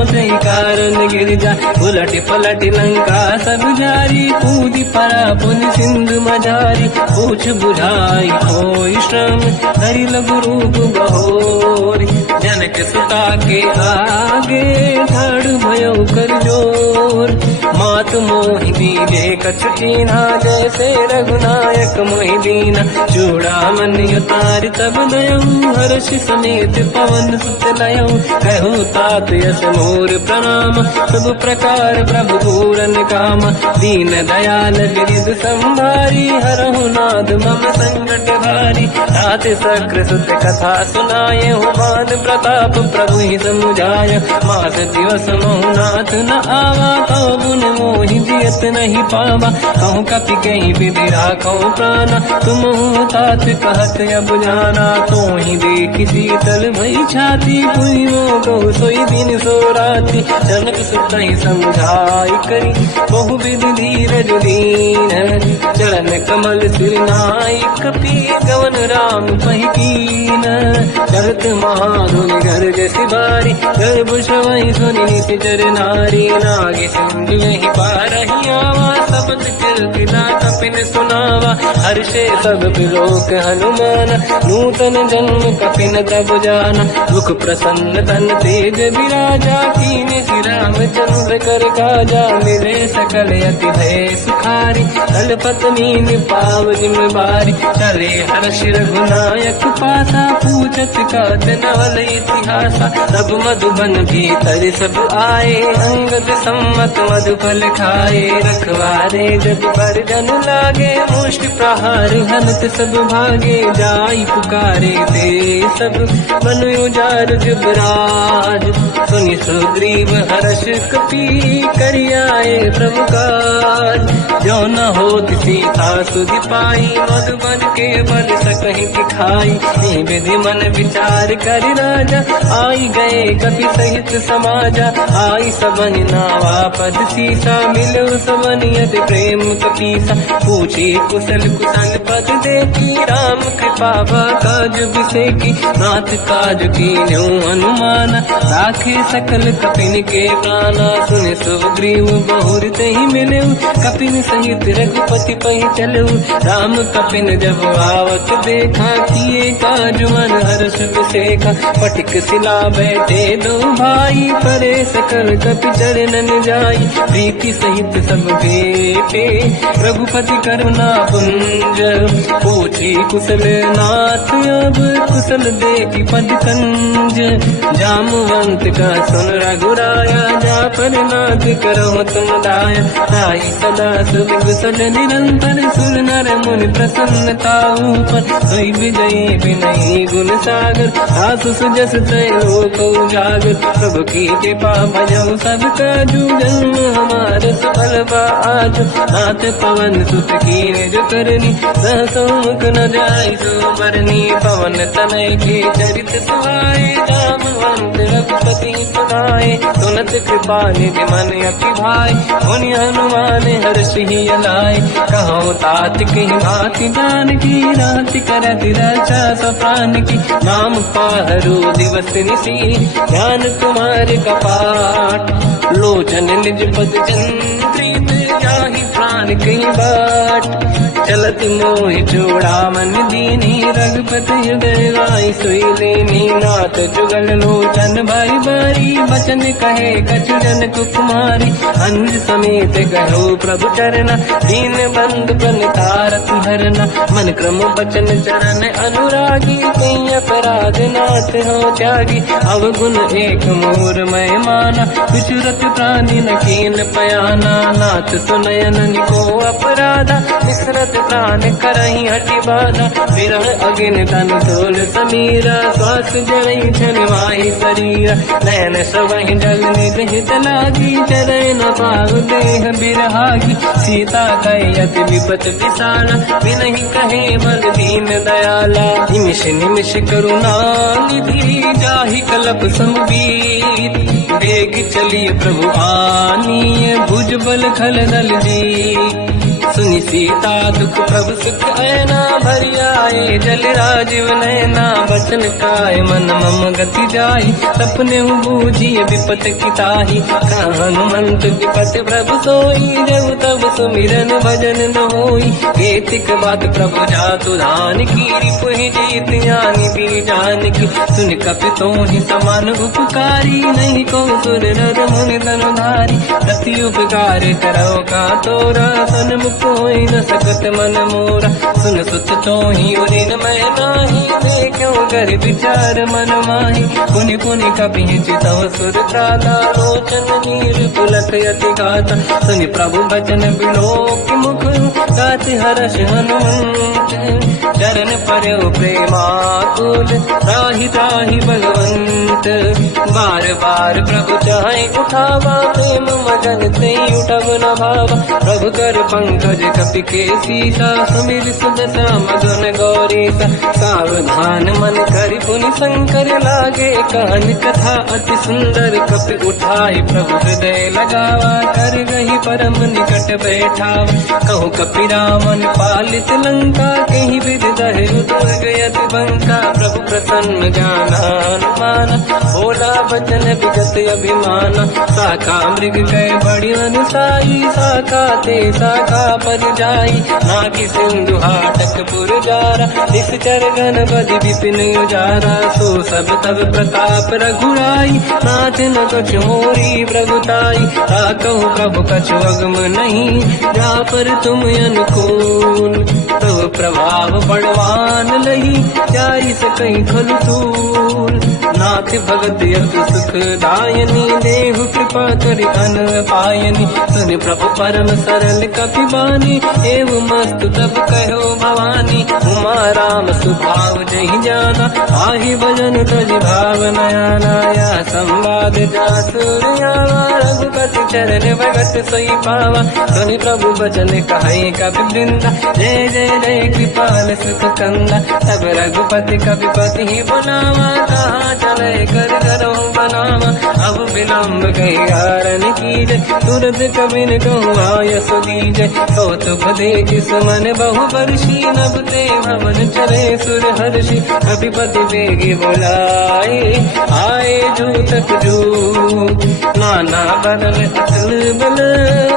कारण गिर जा। उलट पलट लंका सब जारी कूदी परा पुन सिंधु मजारी। पूछ बुझाई कोई श्रम हरि लघु रूप बहोरी। जनक सुता के आगे ठाड़ भयो कर जोर। मात मोहि दीजे कछु कीन्हा जैसे रघुनायक मोहि दीना। चूड़ामणि उतारि तब दयऊ हर्ष समेत पवन सुत लयऊ। कहो तात यस मोर प्रणाम सब प्रकार प्रभु पूरन काम। दीन दयाल गिरिध संभारी हरहु नाद मम संकट भारी। तात सक्र सुत कथा सुनाये हो मान प्रताप प्रभु ही समुझाय। मास दिवस महु नाथ न आवा कहो गुण मोहि जियत नहीं पावा। कहूँ कपि कहीं विधि राखो प्राणा तुम तात कहत अब जाना। तो ही देखी शीतल भई छाती पुइयो कहो सोई दिन सो राति। जनक सुत ही समझाई करी बहु विधि धीरज दीन। चरण कमल सिर नाई कपि गवन राम पहि कीन। चलत महाधुनि गर्ज सिबारी गर्भ श्रवहि सुनि निशिचर नारी। नागे सिंधु यही पारही आवा सबद कीर्तिना कपिन सुनावा। हर्षे सब बिलोक हनुमान नूतन जन्म कपिन तब जाना। मुख प्रसन्न तन तेज विराजा कीने श्री रामचंद्र कर काजा। मिले सकल अति भय सुखारी कलपत मीन पाव जिम्मेवारी। चले हर्ष रघुनायक पासा पूछत कात नवल इतिहासा। सब मधुबन भीतर सब आए अंगद सम्मत मधुफल खाए। रखवारे जब पर जन लागे मुष्टि प्रहार हनत सब भागे। जाई पुकारे ते सब मन उजार जुबराज। सुनि सुग्रीव हर्ष कपि करियाए प्रभु काज। जो न होत सीता सुधि पाई मधुबन के बल सकहि दिखाई। विधि मन विचार कर राजा आई गए कपि सहित समाजा। आई सबन नावा पद सीसा मिलो सबन यदि प्रेम कपीसा। पूछी कुशल कुशल पद देखी राम कृपा काज बिसेकी। नाथ काज कीन्यो हनुमाना राखे सकल कपिन के प्राणा। सुन सुग्रीव बहुर तहि मिलऊ कपिन सहित रघुपति पहि चलऊ। राम कपिन जब आवत देखा किए काज मन हर्ष बिसेखा। पटिक सिला बैठे दो भाई परे सकल कपि चरणन जाई। प्रीति सहित सब भेटे रघुपति करुणा पुंज। पूछी कुशल नाथ अब कुशल देखी पद कंज। जामवंत का सुन रघुराया जा पर नाथ करो तुम दाया। ताई सदा सुख कुशल निरंतर सुर नर मुनि प्रसन्नता ऊपर। सोई विजयी विनयी गुण सागर आसु सुजस तय लोक उजागर। प्रभु की कृपा भजऊ सब काजू जन्म हमार सफल बा आज। नाथ पवन सुत कीन जो करनी सहसो मुख न जाय सो बरनी पवन तनय के चरित सुहाए जामवंत रघुपति सुनाए सुनत कृपा निधि मन अति भाई मुनि हनुमान हर्षि लाए कहो तात कहीं भांति जान की रात करत रक्षा सफान की नाम पाहरो दिवस निसी ध्यान तुम्हारे कपाट लोचन निज पद चंद्रित जाहि प्राण कहीं बाट चलत मोहि जोड़ा मन दीनी रघुपति हृदय राय सोई लेनी नाथ जुगल लोचन भाई बारी बचन कहे कछु जन कुमारी अंज समेत कहो प्रभु चरना दीन बंधु प्रणतारत हरना मन क्रम बचन चरण अनुरागी कहीं अपराध नाथ हो त्यागी अवगुण एक मोर मैं माना विचुरत प्राणी न कीन पयाना नाथ सुनयन को अपराधा विसरत प्राण करही हटि बाधा विरह अगिन तन तोल समीरा श्वास जड़ई छनवाही शरीर नयन सवहि जल निज हित लागी चरण न पाऊ देह बिरहागी सीता कहि अति विपत विसाला बिनहि कहे बल दीन दयाला निमिष निमिष करुणा निधि जाहि कलप समबीत वेग चलिए प्रभु आनीय भुज बल खल दल जी सुनि सीता दुख प्रभु सुख ऐना भरि आए जल राजीव नैना बचन काय मन मम गति जाई सपने बूझिए विपत किताही हनुमंत विपत प्रभु सोई जब तब सुमिरन भजन न होई केतिक बात प्रभु जातु धान की रिपुहि जीत ज्ञानी भी जान की सुन कपि तोहि समान उपकारी नहीं को सुर नर मुनि तनुधारी दति उपकार करो का तोरा सन्मुख कोई न सकत मन मोरा सुन सुत तोहि उदिन मैं नाही देखो कर विचार मन माही पुनि पुनि कपि चितव सुर त्राता लोचन नीर पुलक यति गाता सुनि प्रभु बचन बिलोक मुख गाति हर्ष हनुमंत चरण पर्यो प्रेमाकुल त्राहि त्राहि भगवंत बार बार प्रभु चाहे उठावा प्रेम मगन ते उठब न भावा प्रभु कर पंकज कपि के सीसा सुमिर सुदशा मगन गौरीसा सावधान मन करि पुनि शंकर लागे कान कथा अति सुंदर कपि उठाई प्रभु हृदय लगावा कर गही परम निकट बैठावा कहु कपि रामन पालित लंका कहीं विद दहि दुर्ग यति बंका प्रभु प्रसन्न जाना अनुमाना बोला बचन विगत अभिमाना शाखा मृग गए बड़ी अनुसाई शाखा ते शाखा पर जाई नाकि सिंधु हाटक पुर जारा निश्चर गण बदि विपिन उजारा सो सब तब प्रताप रघुराई नाथ न कछ मोरी प्रभुताई कहु प्रभु कछु अगम नहीं जा पर तुम अनुकूल तब प्रभाव बड़वान लही जाई सकई खल तूल नाथ भगत यत सुख दायनी देहु कृपा करि अन पायनी सुन प्रभु परम सरल कपि बानी एव मस्त तब कहो भवानी उमा राम सुभाव जहि जाना आहि भजन तज भाव नयाना या संवाद जासुर आवा रघुपति चरण भगत सोई पावा सुनि प्रभु बचन कहे कपि वृंदा जय जय जय कृपाल सुख कंदा तब रघुपति कपिपति ही बनावा कहाँ चले कर करो बनावा अब विलम्ब कही कारण कीजय तुरंत कबिन कहूँ आयस दीजय कौतुक देख सुमन बहु वर्षी नभ ते भवन चले सुर हर्षि कपिपति बेगी बुलाए आए जूतक जू नाना बदल अतल बल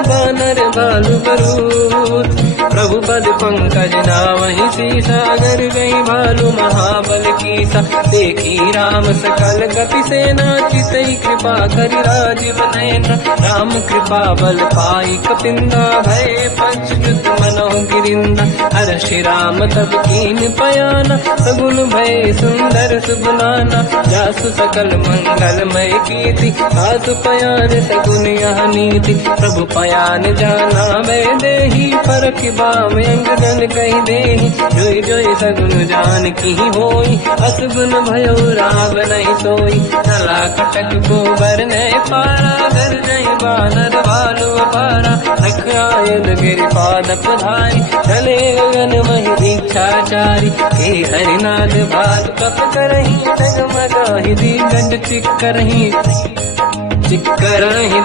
बानर बालु बरूद प्रभु पद पंकज नामहि सीसागर गई भालू महाबल कीसा देखी राम सकल कपि सेना चितई कृपा करि राजीव नयना राम कृपा बल पाई कपिंदा भय पंचयुत मनो गिरिंदा हर श्री राम तब कीन पयाना सगुन भय सुंदर सुगुनाना जासु सकल मंगलमय कीर्ति आसु पयान सगुन यह नीति प्रभु पयान जाना मैं देही परख बाम अंग जन कही देही जोई जोई सगुन जान की होई असगुन भयो राव नहीं सोई नला कटक गोबर ने पारा घर जई बानर भालू अपारा रख आयल गिर पाद पधारी चले गगन मही इच्छाचारी हे हरिनाथ भाल कप करही डगमगाहि दी गंड चिक्करहि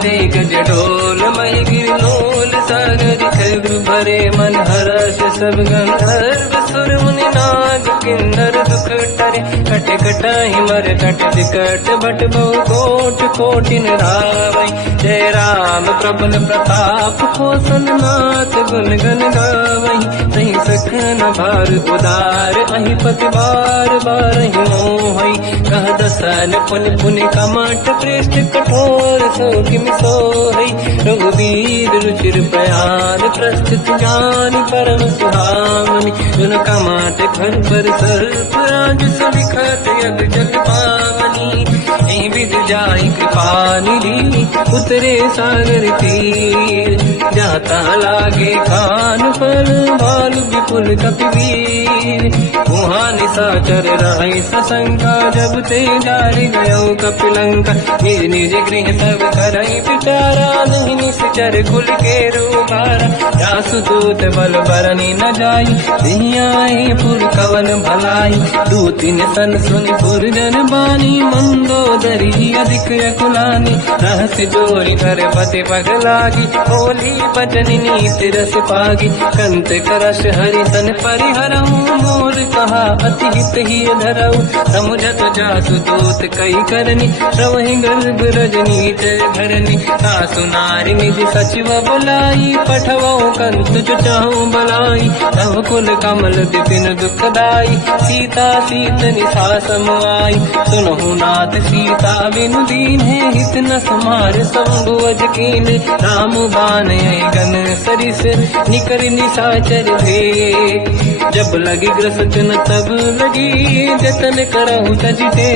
दे गज ढोल महि गिरलोल सागर खैर भरे मन हर्ष सब गंधर्व सुर मुनि नाग किन्नर दुख टरे कट कटाहि मर कट विकट भट बहु कोट कोटिन रावै जय राम प्रबल प्रताप कोसल नाथ गुण गन गावै तहि सखन भार उदार अहि पति बार बारहि मोहै कह दसन पुनि पुनि कमठ पृष्ठ कठोर सो किम सोहै रघुवीर रुचिर प्रयाण प्रस्थित ज्ञान परम सुहामनि जुन कमाट घर पर सर्प राज सविखत यग जग पावनी एहि विध जाहि कृपा निधि उतरे सागर तीर जाता लागे कान फल भालु विपुल कपिवीर वहाँ निशाचर रहि सशंका जब ते जारि गयो कपिलंका निज निज गृह सब करहि विचारा नहीं निश्चर कुल के रूबारा जासु दूत बल बरनी न जाई दिहियाए पुर कवन भलाई दूतिन सन सुनि पुर जन बानी मंदोदरी अधिक अकुलानी रहस्य जोरी कर पति पगलागी होली बचन नीति रस पागी कंत करश हरि सन परिहरऊ मोर कहा अति हित ही धरऊ समुझत जासु दूत कई करनी श्रवहि गर्भ रजनी जय धरनी सासु नारी निज सचिव बुलाई पठवऊ कंत जो चाहू बलाई तव कुल कमल विपिन दुखदाई सीता सीत निशा समाई सुनहु नाथ सीता बिनु दीन है हित न समार शंभु अज कीन राम बान गन सरिस निकर निशाचर भेद जब लगी ग्रसन तब लगी जतन करहु तजते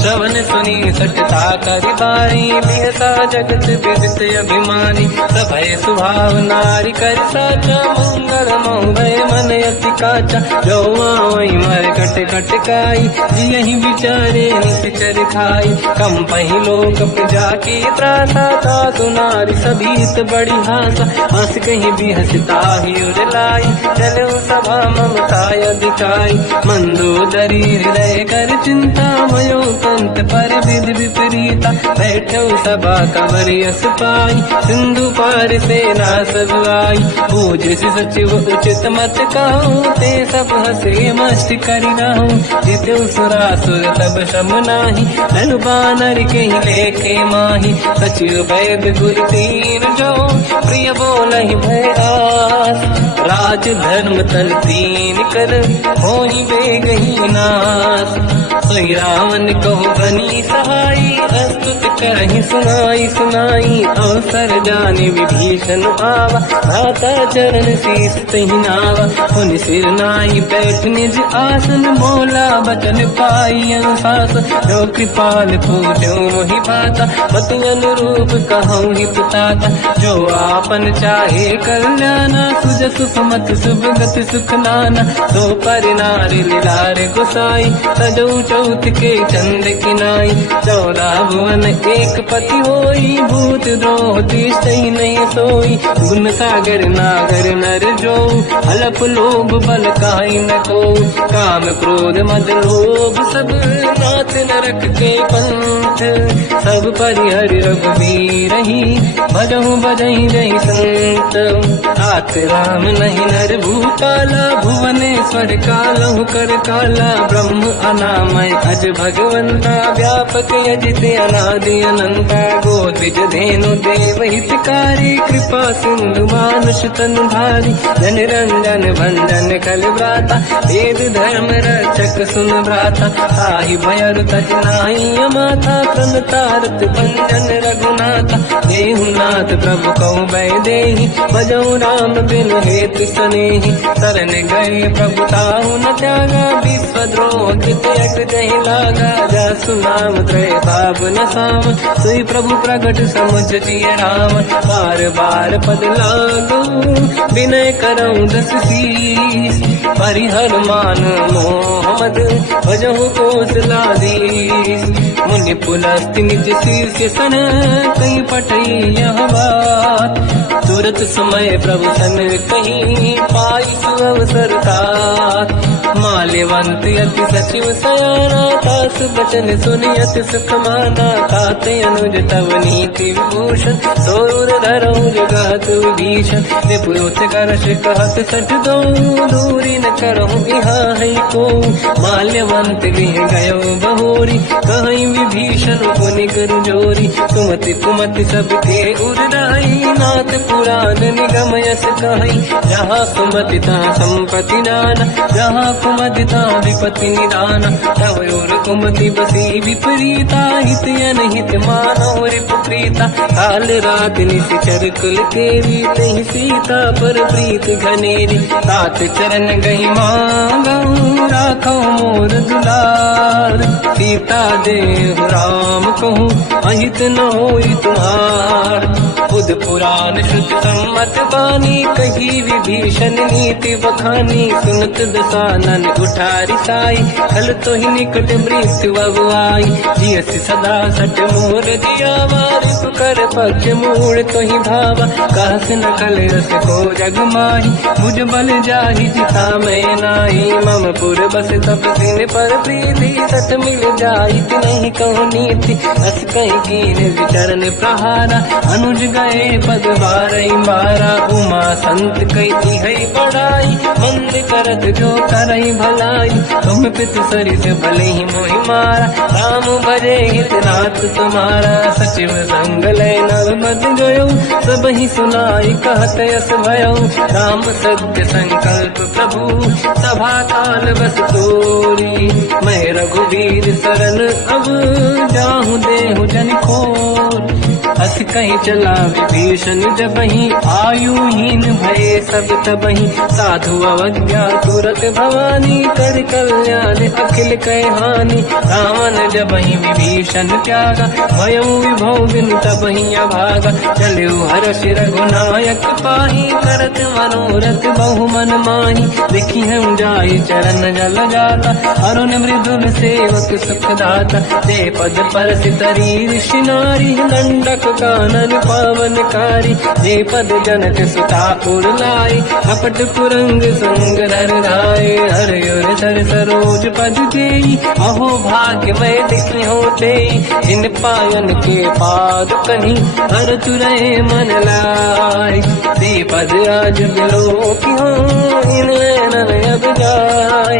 श्रवण सुनी सटता करि बारी बिहसा जगत विदित अभिमानी सभय स्वभाव नारी कर साचा मंगल मोहय मन अति काचा जो आवई मर कट कट काई यही विचारे निश्चर खाई कम पही लोक प्रजा की त्रासा था सुनारी सभीत बड़ी हासा हंस कहीं भी हंसता ही उड़लाई चलो सभा ममता अधिकाई मंदोदरी हृदय कर चिंता मयो कंत पर विधि विपरीता बैठो सभा कवरि यस पाई सिंधु पार सेना सब आई पूज सचिव उचित मत कहूँ ते सब हसे मस्त करि रहूं जितु सुरासुर तब शम नाही धनु बानर के लेखे माही सचिव वैद गुर तीन जो प्रिय बोलहि भय आस राज धर्म तल तीन कर होई बेगही नास सोई रावण कहो बनी सहाई अस्तुत करहि सुनाई सुनाई अवसर जाने विभीषण आवा भ्राता चरण शीस तहि नावा पुनि सिर नाई बैठ निज आसन बोला बचन पाई अनुशास जो कृपाल पूजो मोहि पाता मति अनुरूप कहूँ हित ताता जो आपन चाहे कल्याणा सुजस सुमति सुभगति सुख नाना सो पर नारी लीलार गोसाई सजौ चौथ के चंद किनाई 14 भुवन एक पति होई भूत द्रोह तिष्ठई नहीं सोई गुण सागर नागर नर जो हलप लोभ बल काई न को काम क्रोध मद लोभ सब नाथ नरक के पंथ सब परिहरि रघुवीर ही भजहु बजहि जहि संत हाथ राम नहीं नर भूपाला भुवनेश्वर कालहु कर काला ब्रह्म अनामय अज भगवंता व्यापक यजित अनादि अनंता गोद्विज धेनु देव हितकारी कृपा सिंधु मानुष तनु धारी जन रंजन भंजन कल व्राता वेद धर्म रक्षक सुन भ्राता ताहि भयर तज नाहि अमाथा प्रणतारत भंजन रघुनाथा देहुनाथ प्रभु कहु भय देहि भजऊ राम बिनु हेतु सनेहि शरण गए प्रभु ताहु न त्यागा विश्वद्रोह कृत यक जहि लागा जासु नाम त्रय पाप न साम सोई प्रभु प्रगट समुझ जिय राम बार बार पद लागू विनय करऊं दस शीस परिहर मान मोहम्मद भजहु कौशलाधीश मुनि पुलस्त्य निज शीर्ष सन कहीं पटई यह बात। तुरत समय प्रभु सन कहीं पाई सुअवसर तात। माल्यवंत अति सचिव सयाना तास बचन सुनियत सुख माना। तात अनुज तव नीति विभूषण सोर धरऊ जगत विभीषण। विपुत करश कहत सठ दो दूरी न करहु इहा है को। माल्यवंत गृह गयो बहोरी कहीं विभीषण पुनि कर जोरी। कुमति कुमति सबके उरदाई नाथ पुराण निगम यस कहीं। जहाँ कुमति तहाँ संपत्ति नाना जहाँ कुमति तहाँ विपत्ति निदाना। तव और कुमति बसी विपरीता हित अनहित मानव रिपुप्रीता। काल रात निशिचर कुल केरी तहि सीता पर प्रीत घनेरी। तात चरण गई मांगऊ राखो मोर दुलार। सीता देव राम कहूँ अहित न होई तुम्हार। बुध पुराण श्रुति सम्मत बानी कही विभीषण नीति बखानी। सुनत दसानन उठारी साई खल तो ही निकट मृत्यु अब आई। जियस सदा सट मोर दिया वारिप कर पक्ष मूड़ तो ही भावा। कहस न कल रस को जग माही भुज बल जाहि जिता मैं नाई। मम पुर बस तब सिन पर प्रीति सत मिल जाई नहीं कहूँ नीति। अस कहीं कीन विचरण प्रहारा अनुज गए पद बारई मारा। उमा संत कही है बड़ाई मंद करत जो करई भलाई। तुम पित सरिस भले ही मोहि मारा राम भजे हित नाथ तुम्हारा। सचिव संग लय नव मद गयो सब ही सुनाई कहत यस भयो। राम सत्य संकल्प प्रभु सभा काल बस तोरी। मैं रघुवीर शरण अब जाहूँ देहु जन खोर। अस कहीं चला विभीषण जबहि आयुहीन भये सब तबहि। साधु अवज्ञा तुरत भवानी कर कल्याण अखिल कह हानि। रावण जबहि विभीषण त्यागा भयउ विभव बिनु तबहि अभागा। चलु हर्ष रघुनायक पाहि करत मनोरथ बहु मन माहि। देखी हम जाय चरण जल जाता अरुण मृदुल सेवक सुख दाता। ते पद परस तरी ऋषि नारी दंडक कानन पावनकारी। जे पद जनक सुता पुर लाई कपट पुरंग संग धर धाय। हर सर सरोज पद देई अहो भाग्य मैं देखी होते। इन पायन के पाद कहीं हर तुरहे मन लाई। दे पद आज बिलो की हो इन नैनन अब जाय।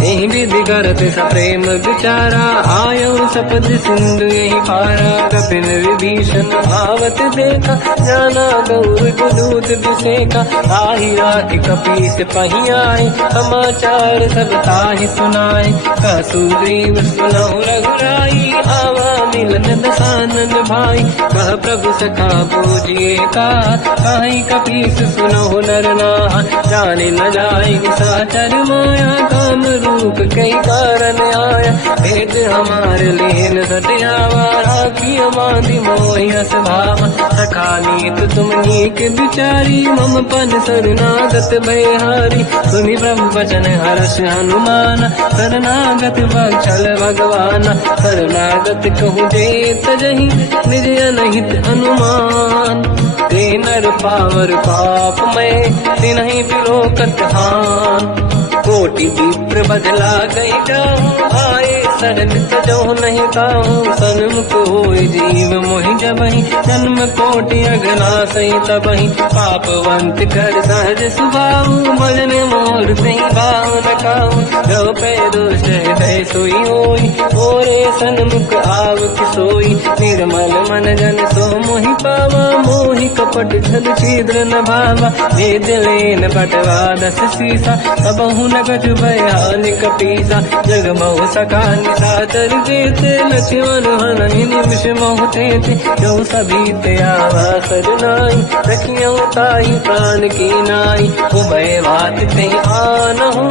यही विधि करत सप्रेम विचारा आयो सपद सिंधु यही पारा। कपिन विभीषण आवत देखा जाना गौर गुदूत विसेका। आही राख कपीस पही आए समाचार सब ताहि सुनाए। कह सुग्रीव सुनहु रघुराई आवा मिलन दसानन भाई। कह प्रभु सखा पूजिए का कहीं कपीस सुनहु नर नाहा। जाने न जाए साचर माया काम रूप कई कारण आया। भेद हमार लेन सत्यावा राखी हमारी मोहियस भावा। सखा नीत तुम नीक विचारी मम पन शरणागत भयहारी। सुनि प्रभु वचन हर्ष हनुमान शरणागत वत्सल भगवाना। शरणागत कहूँ जे तजहि निज अनहित अनुमान। ते नर पावर पाप में तिन्हि बिलोकत हान। कोटि विप्र बदला गई जाऊँ आए शरण तजो नहीं ताऊँ। सन्मुख होय जीव मोहि जबहि जन्म कोटि अगना सही तबहि। पापवंत कर सहज सुभाऊ भजन मोर सही भाव न खाऊँ। जो पे दुष्ट हृदय सोई होई ओरे सन्मुख आव सोई। निर्मल मन जन सो मोहि पावा मोहि कपट छल छिद्र न भावा। भेद लेन बटवा दस सीसा सबहु न कछु भयानि कपीसा। जग महु सका निशाचर जेते लक्ष्मण हनहि निमिष महु तेते। जो सभी ते आवा सरनाई रखियो ताहि प्राण की नाई। उभय बात ते आनहु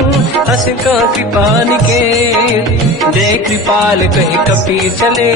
हस का कृपा निकेत। जय कृपाल कहि कपी चले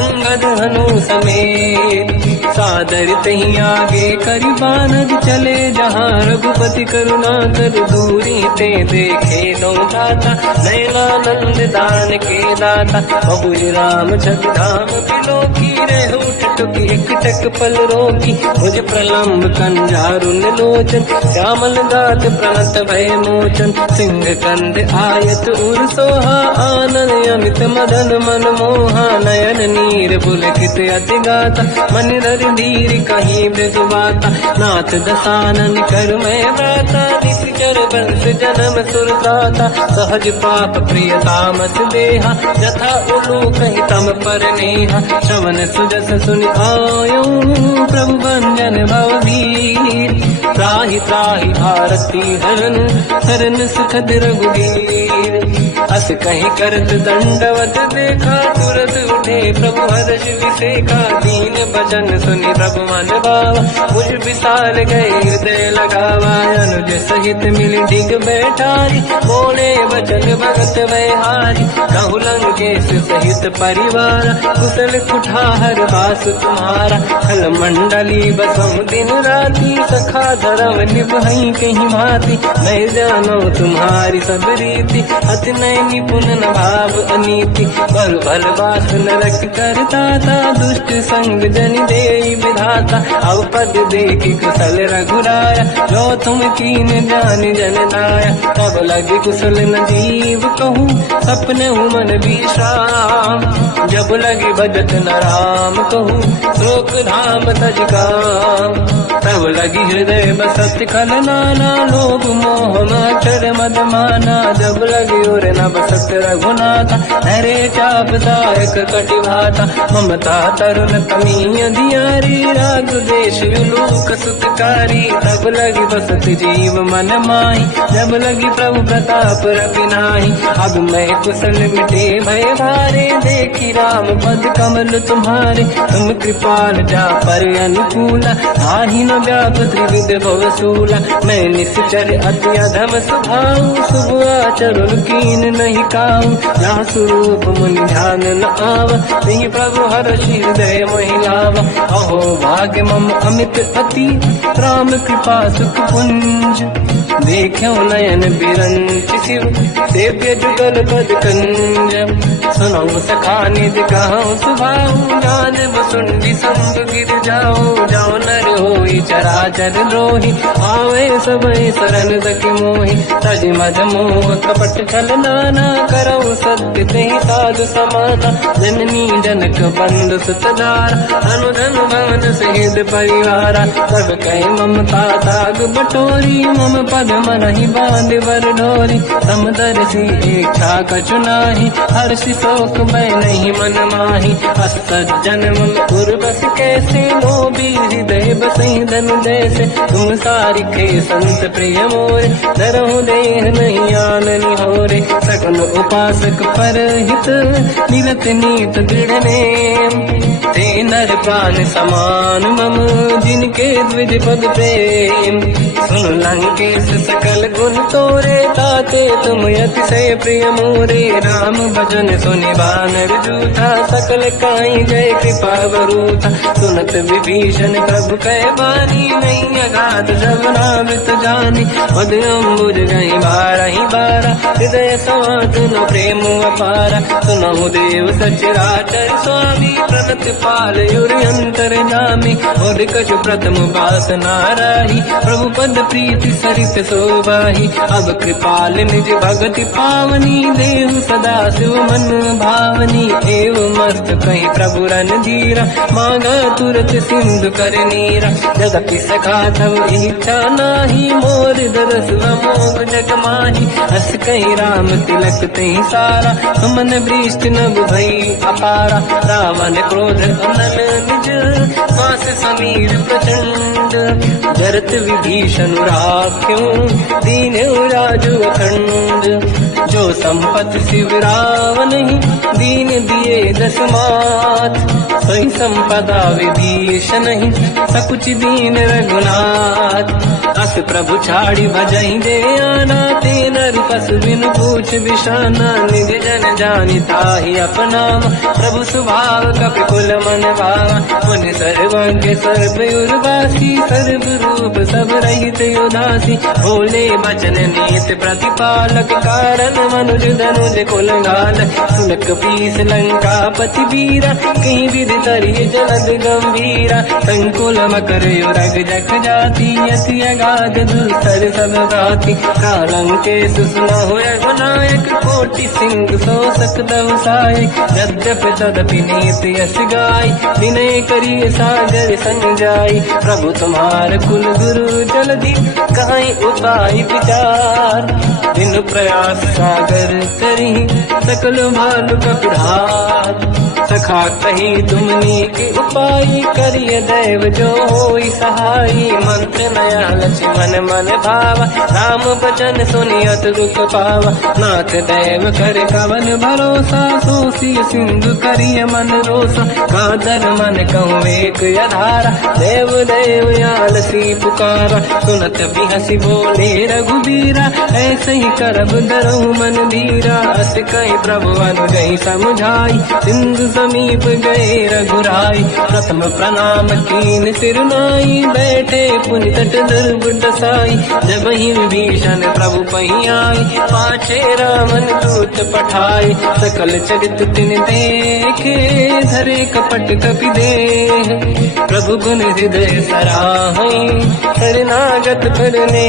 अंगद हनु समेत। सादर तहीं आगे करी बानग चले जहाँ रघुपति करुणा कर दूरी ते देखे दो दाता नयनानंद दान के दाता बहुज राम जगधाम बिलो की रह उठ टुकी एक टक पल रोकी मुझ प्रलम्ब कंजारुन लोचन श्यामल दात प्रणत भय मोचन सिंह कंद आयत उर सोहा आनंद अमित मदन मन मोहा नयन नीर पुलकित अति गाता मन धर धीर कहीं मृदुबाता नाथ दसानन कर मैं व्राता निश्चर वंश जन्म सुरदाता सहज पाप प्रिय तामस देहा जथा उलू कहीं तम पर नेहा श्रवण सुजस सुनि आयो प्रभु भंजन भववीर त्राहि त्राहि आरती हरन हरन सुखद रघुवीर अस कहीं करत दंडवत देखा तुरत उठे प्रभु हर्ष विसेखा दीन भजन सुनि प्रभु मन भावा मुझ विसार गए हृदय लगावा अनुज सहित मिली डिग बैठारी बोले वचन भगत वैहारी कहु लंकेश सहित परिवार कुशल कुठार वास तुम्हारा खल मंडली बसम दिन राती सखा धर्म निभई कहीं भांति मैं जानो तुम्हारी सब रीति अति नय निपुण न भाव अनीति पर भल बात नरक करता था दुष्ट संग जन दे विधाता अब पद देखी कुशल रघुराया जो तुम कीन जान जन दाया तब लगे कुशल न जीव कहूँ सपने मन विश्राम जब लगे भजत न राम कहूँ शोक धाम तज काम तब लगी हृदय बसत खल नाना लोभ मोह मचर मद माना जब लगी और न बसत रघुनाथा हरे चाप दायक कटिभाता ममता तरुण कमीय दियारी राग देश विलूक सुतकारी तब लगी बसत जीव मन माही जब लगी प्रभु प्रताप रविनाही अब मैं कुशल मिटे भय भारे देखी राम पद कमल तुम्हारे तुम कृपाल जा पर अनुकूला आही न व्याप त्रिविध भवसूला मैं निश्चर अति अधम स्वभाव शुभ आचरण कीन नहीं काऊ जहाँ स्वरूप मुनि ध्यान न आव नहीं प्रभु हर्ष हृदय महिलाव अहो भाग्य मम अमित अति राम कृपा सुख पुंज देखो नयन बिरंच शिव सेव्य जुगल पद कंज सुनो सखा निध कहो सुभाऊ जान बसुंडी संग गिर जाओ जाओ नर होई चराचर द्रोही आवे सबई शरण सखी मोहि तज मद मोह कपट छल नाना करौ सत्य तेहि साधु समाना जननी जनक बंधु सुतदार अनुधन भवन सहित परिवारा सब कहे ममता ताग बटोरी मम पद मनहि बांध बर डोरी समदर्शी इच्छा कछु नाही हर्षि शोक मैं नहीं मन माही असज्जन मम उर्वश कैसे लोभी हृदय बसई धन जैसे तुम सारिखे संत प्रिय मोरे धरहु देह नहीं आननि होरे सकल उपासक पर हित मिलत नीत दृढ़ नेम ते नर प्राण समान मम जिनके द्विज पद प्रेम सुन लंकेश सकल गुण तोरे ताते तुम अतिशय प्रिय मोरे राम भजन सुनि बानर जूथा सकल काई जय कृपा वरूथा सुनत विभीषण प्रभु कह बानी नहीं अगाध जब नामृत जानी पद अम्बुज गई बारहि बारा हृदय समात न प्रेम अपारा सुनहु देव सचराचर स्वामी प्रणत पाल युरि अंतर जामी और कछु प्रथम बास नाराही प्रभु पद प्रीति सरित शोभाही अब कृपाल निज भगति पावनी देहु सदा शिव मन भावनी एवं मस्त कहीं प्रभु रन धीरा मांगा तुरत सिंधु कर नीरा जगति सखा तब इच्छा नाही मोर दरस मोग जग माही हस कहीं राम तिलक तही सारा सुमन वृष्टि नभ भई अपारा रावण क्रोध अनल निज मास समीर प्रचंड जरत विभीषण राख्यों दीन राजु अखंड जो संपत शिवराव नहीं, दीन दिए दस मात। सोई संपदा विभीष नहीं, सकुच दीन रघुनाथ। अस प्रभु छाड़ी भजई दे आना, ते नर पशु बिनु पूछ बिशाना। निज जन जानि ताहि अपनाम, प्रभु स्वभाव कपि कुल मन भावा। मुनि सर्वज्ञ सर्व उर्वासी, सर्व रूप सब रहित उदासी। भोले बचन नीत प्रतिपालक, कारण मनुज धनुज कुल घाल। सुनक पीस लंका पति वीरा, कहीं विधि तरिय जलद गंभीरा। संकुल मकर युरग जख जाति, अति अगाध दुस्तर सब गाति। कालंकेश सुनहुँ रघुनायक, कोटि सिंह सो सकदउ साय। यद्यपि तदपि नीत यश गाय, विनय करिय सागर संजाय। प्रभु तुम्हार कुल गुरु जल्दी, कहीं उपाय विचार। दिन प्रयास सागर करी, सकल भालु कपिधार। सखा कही तुमनी के उपाय, करिय दैव जो होई सहाय। मंत्र नया लक्ष्मण मन भावा, राम बचन सुनियत दुख पावा। नाथ दैव कर कवन भरोसा, सोसी सिंधु करिय मन रोसा। कादर मन कहूँ एक अधारा, देव देव आलसी पुकारा। सुनत बिहसी बोले रघुबीरा, ऐसे ही करब डरहु मन धीरा। अस कहीं प्रभु अनुजहि समझाई, सिंधु समीप गए रघुराई। प्रथम प्रणाम कीन सिर नाई, बैठे पुनि तट दुर्ग दसाई। जब ही विभीषण प्रभु पही आई, पाछे रामन दूत पठाई। सकल चरित तिन देखे, धरे कपट कपि देह। प्रभु गुण हृदय सराहई, शरणागत फिरने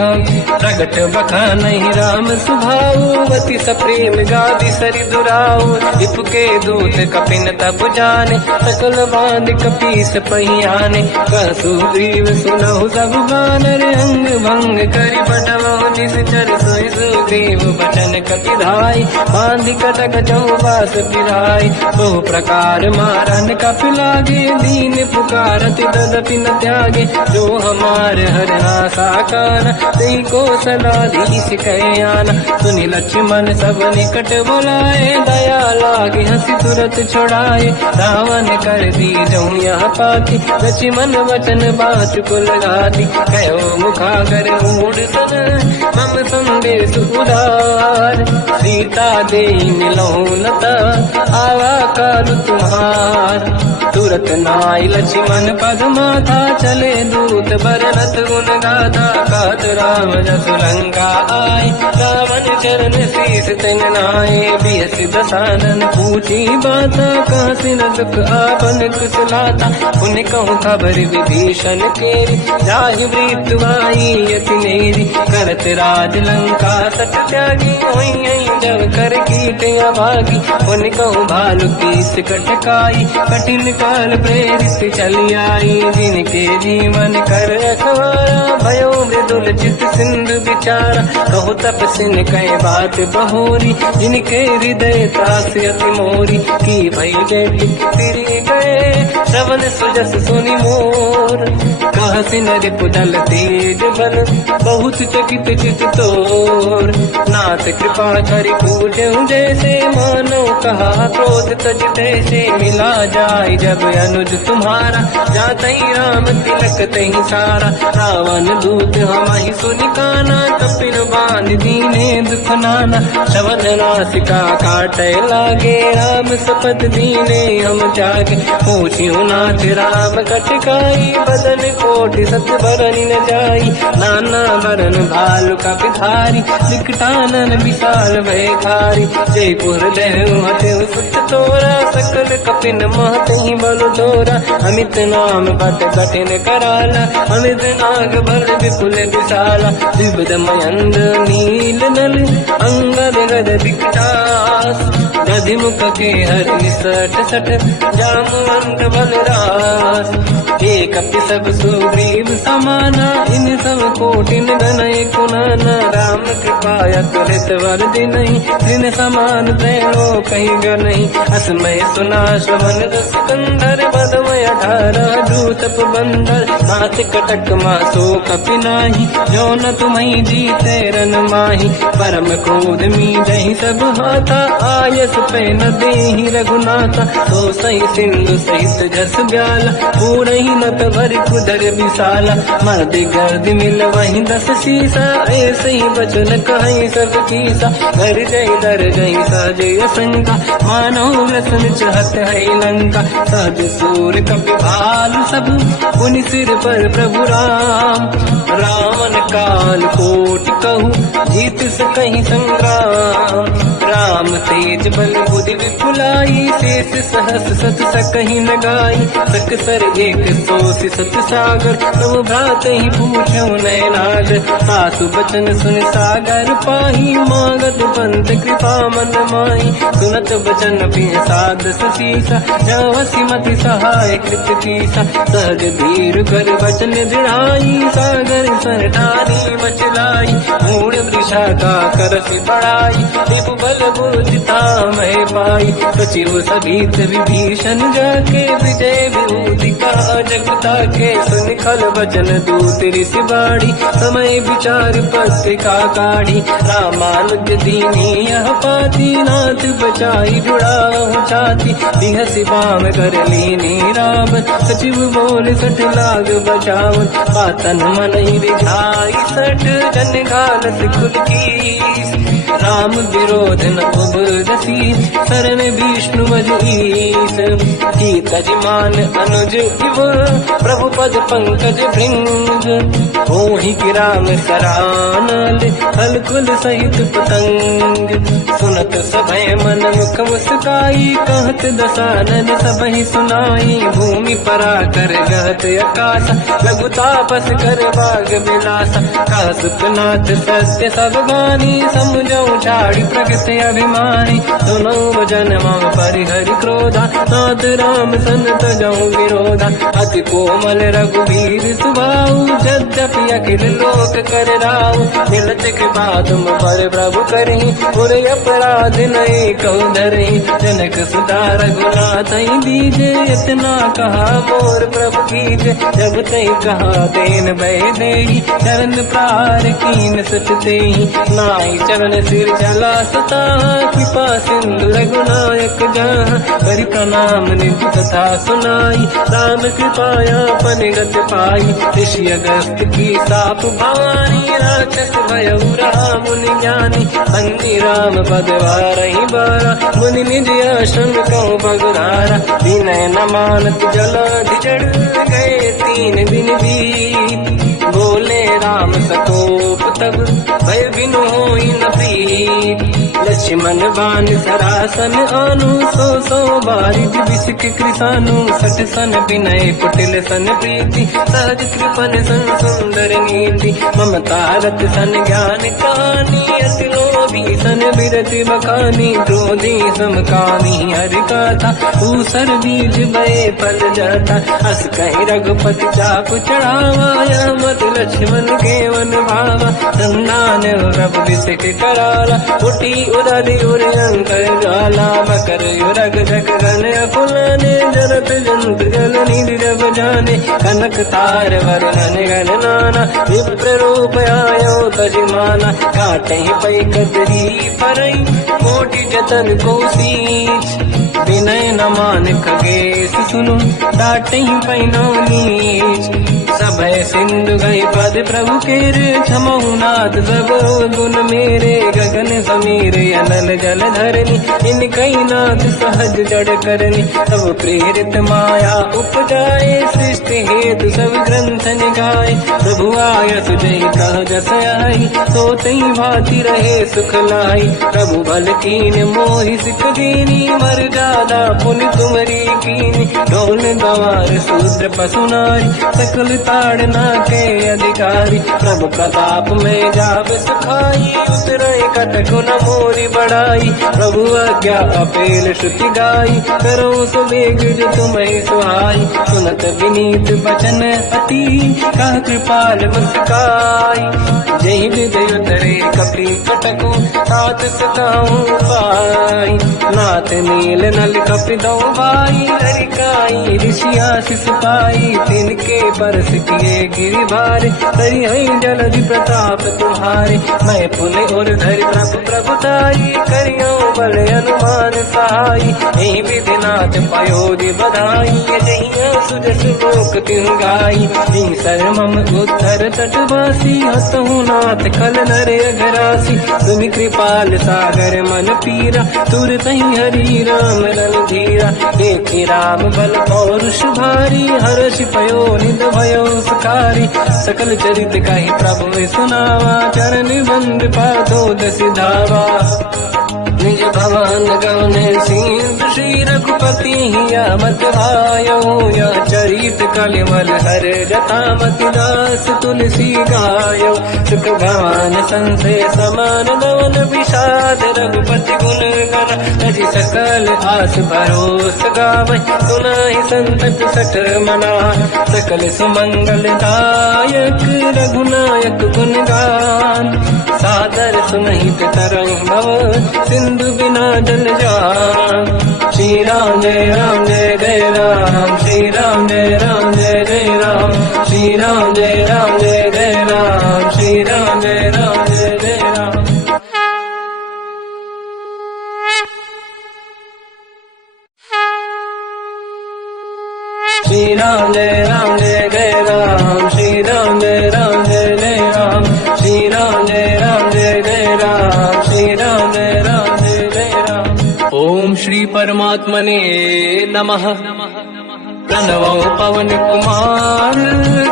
हम। प्रगट बखानहि राम सुभाऊ, अति सप्रेम गादि सरि दुराऊ। विपुके दूत कपिन तब जाने, सकल बांध कपीस पहियाने। कह सुग्रीव सुनहु सब बानर, अंग भंग करि बटमहु निश्चर। सोई सुग्रीव बचन कपि धाई, बांधि कटक चौबास पिराई। बहु प्रकार मारन कपि लागे, दीन पुकारत तदपि न त्यागे। जो हमार हरना साकाना, तेहि को सलाधीश कहे आना। सुनि लक्ष्मण सब निकट बुलाए, दया लागे हंसी तुरत छुड़ाए। रावण कर दी जऊँ यहाँ पाती, लक्ष्मण वचन बात कुल गाती। कहो मुखागर मूढ़ सन, मम संदेश उदार। सीता दे मिलऊँ लता, आवा काल तुम्हार। तुरत नाई लक्ष्मण पद माथा, चले दूत बरनत गुण गाथा। कहत राम जसु लंका आए, रावण चरण शीस तिन नाए। बियस दसानन पूछी बाता, कहाँ से न दुख आपन कुशलाता। पुन कहूँ खबर विभीषण केरी, जाहि मृत्यु आई यति नेरी। करत राज लंका सट त्यागी, हुई जब कर कीट अभागी। पुन कहूँ भालु कीस कटकाई, कठिन काल प्रेरित चली आई। जिनके जीवन कर रखवारा, भयो मृदुल चित सिंधु विचारा। कहो तपसिन कह बात बहोरी, जिनके हृदय त्रास अति मोरी। की भई बेटी तिरि गए, श्रवण सुजस सुनि मोर। कहसि नर पुदल तेज बल, बहुत चकित चित तोर। नाथ कृपा करि पूजऊँ जैसे, मानो कहा क्रोध तज तैसे। मिला जाय जब अनुज तुम्हारा, जातहि राम तिलक तहि सारा। रावण दूत हमहि सुनि काना, कपिल बांध दीने दुख नाना। श्रवण नासिका काटय लागे, राम सपथ दीने हम जागे। पूछियो नाथ राम कटकाई, बदन कोटि सत बरन न जाई। नाना बरन भालु कपिधारी, विकटानन विशाल भयखारी। जयपुर देहु हतेउ सुत तोरा, सकल कपिन महतहि बल तोरा। अमित नाम बट कठिन कराला, अमित नाग बल विपुल विशाला। विबुध मयंद्र नील नल, अंगद गद विकटास। दधिमुख के हरि सठ सठ जामवंत बलराज। एक अपि सब सुग्रीव समाना इन सब कोटिन गनय कुनाना। राम कृपाया तुरत वर दिनहि दिन समान त्रैलो कहीं गनहि। असमय सुना श्रवण रस कंधर बदमय 18 दूतप बंदर। मात कटक मासो कपि नाही जो न तुम्हि जीते रन माही। परम क्रोध मीजहि सब हाथा आयस पे न देहि रघुनाथा। तो सही सिंधु सहित जस ब्याला पूरहि नत भरि कुदर विशाला। मर्द गर्द मिल वही 10 सीसा ऐसे ही बचन कहि सब कीसा। घर जय दर जय सहजय शंका मानो रसन चहत है लंका। सहज सूर कपि भालु सब पुनि सिर पर प्रभु राम। रावण काल कोटि कहु जीत सकहि संग्राम। राम तेज बल बुद्धि विपुलाई शेष सहस सत सकहि न गाई। सकसर एक सोसी सत सागर तब भ्रात ही पूछौ नैनागर। सासु बचन सुन सागर पाही मांगत पंत कृपा मन माही। सुनत बचन पिय साध ससीसा जवसी मति सहाय कृत कीसा। सहज धीर कर बचन दृढ़ाई सागर सर ठानी मचलाई। मूढ़ वृषा का करसि बढ़ाई दिप बल बुद्धि तामहि पाई। सचिव सभीत विभीषण जाके विजय विभूति का जगता के। सुन खल बचन दूत ऋषि बाड़ी समय विचार पत्रिका काढ़ी। रामानुज दीनी यह पाती नाथ बचाई जुड़ाहु छाती। बिहसि बाम कर लीनी राम सचिव बोल सठ लाग बचावन। पातन मन ही रिझाई सठ जन घालत कुल कीस। राम विरोध न उबरसी शरण विष्णु मजीस। कीतज मान अनुज इव प्रभु पद पंकज भृंग। होहि कि राम सरानल हलकुल सहित पतंग। सुनत सभय मन मुख मुस्काई कहत दसानन सबहि सुनाई। भूमि परा कर गहत आकाशा लघु तापस कर बाग विलासा। कह सुखनाथ सत्य सब गानी समझौ ठाड़ी प्रगट अभिमानी। सुनो भजन मम परिहरि क्रोधा नाथ राम सन तजौ विरोधा। अति कोमल रघुवीर सुभाऊ यद्यपि अखिल लोक कर राऊ। मिलत कृपा तुम पर प्रभु करहि पुर अपराध नहीं कहु धरहि। जनक सुता रघुनाथ दीजे इतना कहा मोर प्रभु कीजे। जब तई कहा देन भय देहि चरण प्रार कीन सत तेहि। नाई चरण सिर चला सता कृपा सिंधु रघुनायक जहाँ। हरि प्रणाम निधि कथा सुनाई राम कृपाया पनिगत पाई। ऋषि अगस्त की साप भवानी राक्षस भयउ राम मुनि ज्ञानी। बंदी राम पद वारहि बारा मुनि निज आश्रम कहु बगुधारा। विनय न मानत जलाधि जड़ गए 3 दिन बीत। बोले राम सकोप तब भय बिनु होई न प्रीत। लक्ष्मण बाण सरासन आनु 100 बारिज बिसिक कृसानु। सठ सन विनय कुटिल सन प्रीति सहज कृपन सन सुंदर नीति। ममता रत सन ज्ञान कहानी अति लोभी सन बिरति बखानी। क्रोधी समकामी हरि गाथा ऊसर बीज भय फल जाता। अस कहि रघुपति चाप चढ़ावा मत लक्ष्मण के वन भावा। संदान प्रभु बिसिक कराला उठी उदारी उरे अंकर ज्वाला। मकर युरग जग गन अकुलाने जरत जंत जल निधि जब जाने। कनक तार वरन गण नाना विप्र रूप आयो तजिमाना। काटे पै कतरी परई कोटि जतन को सींच। विनय न मान खगेश सुनु डाटे पैनो नीच। सभय सिंधु गई पद प्रभु केरे क्षमहु नाथ सब गुण मेरे। गगन समीर अनल जल धरनी इन कई नाथ सहज जड़ करनी। सब प्रेरित माया उपजाए सृष्टि हेतु सब ग्रंथ निगाए। प्रभु आय सुजय कह जस आई सो तई भांति रहे सुख लाई। प्रभु बल कीन मोहि सिख दीनी मर जादा पुनि तुमरी कीनी। ढोल गवार शूद्र पशु नारी सकल ताड़ना के अधिकारी। प्रभु प्रताप में जाब सुखाई उतरे कटक न मोरी बड़ाई। प्रभु आज्ञा अपेल श्रुति गाई, करो सो वेग जो तुम्हें सुहाई। सुनत विनीत बचन अति, कह कृपाल मुस्काई। जय विदय उतरे कपि कटकु, तात सताऊं पाई। नाथ नील नल कपि दो भाई, हरिकाई ऋषि आशीष पाई। तिनके परस किए गिरि भारे, तरी हई जलधि प्रताप तुम्हारे। मैं पुनि और धरि प्रभु प्रभुताई, करियो बल अनुमान सहाय। यही विधिनाथ पयोधि बधाई, जहिया सुजस लोक तिहु गाई। सर मम उत्तर तटवासी, हसहु नाथ खल नर अघरासी। तुम कृपाल सागर मन पीरा, तुरत ही हरि राम रणधीरा। देखि राम बल पौरुष भारी, हर्ष पयो निध भयो सुखारी। सकल चरित कहि प्रभु सुनावा, चरण बंद पादो सिधावा। निज भवन गवने सिंधु, श्री रघुपति हिया मत आयो। या चरित कलिमल हर जटामति दास, तुलसी गायो। सुख भवन संसे समान गवन, विषाद रघुपति गुण गण। तजि सकल आस भरोस गावै, सुनाहि संतत सठ मना। सकल सुमंगल दायक, रघुनायक गुण गान। सादर सुनहित तरंग भव, सिंधु बिना जल जान। श्री राम जय राम जय जय राम, श्री राम जय राम जय जय राम। श्री राम जय राम जय जय राम, श्री राम जय राम जय जय राम। श्री राम जय राम जय जय राम, श्री राम जय राम जय जय राम। श्री राम जय राम जय जय राम, श्री राम जय राम जय जय राम। ओम श्री परमात्मने नमः। प्रणवो पवन कुमार,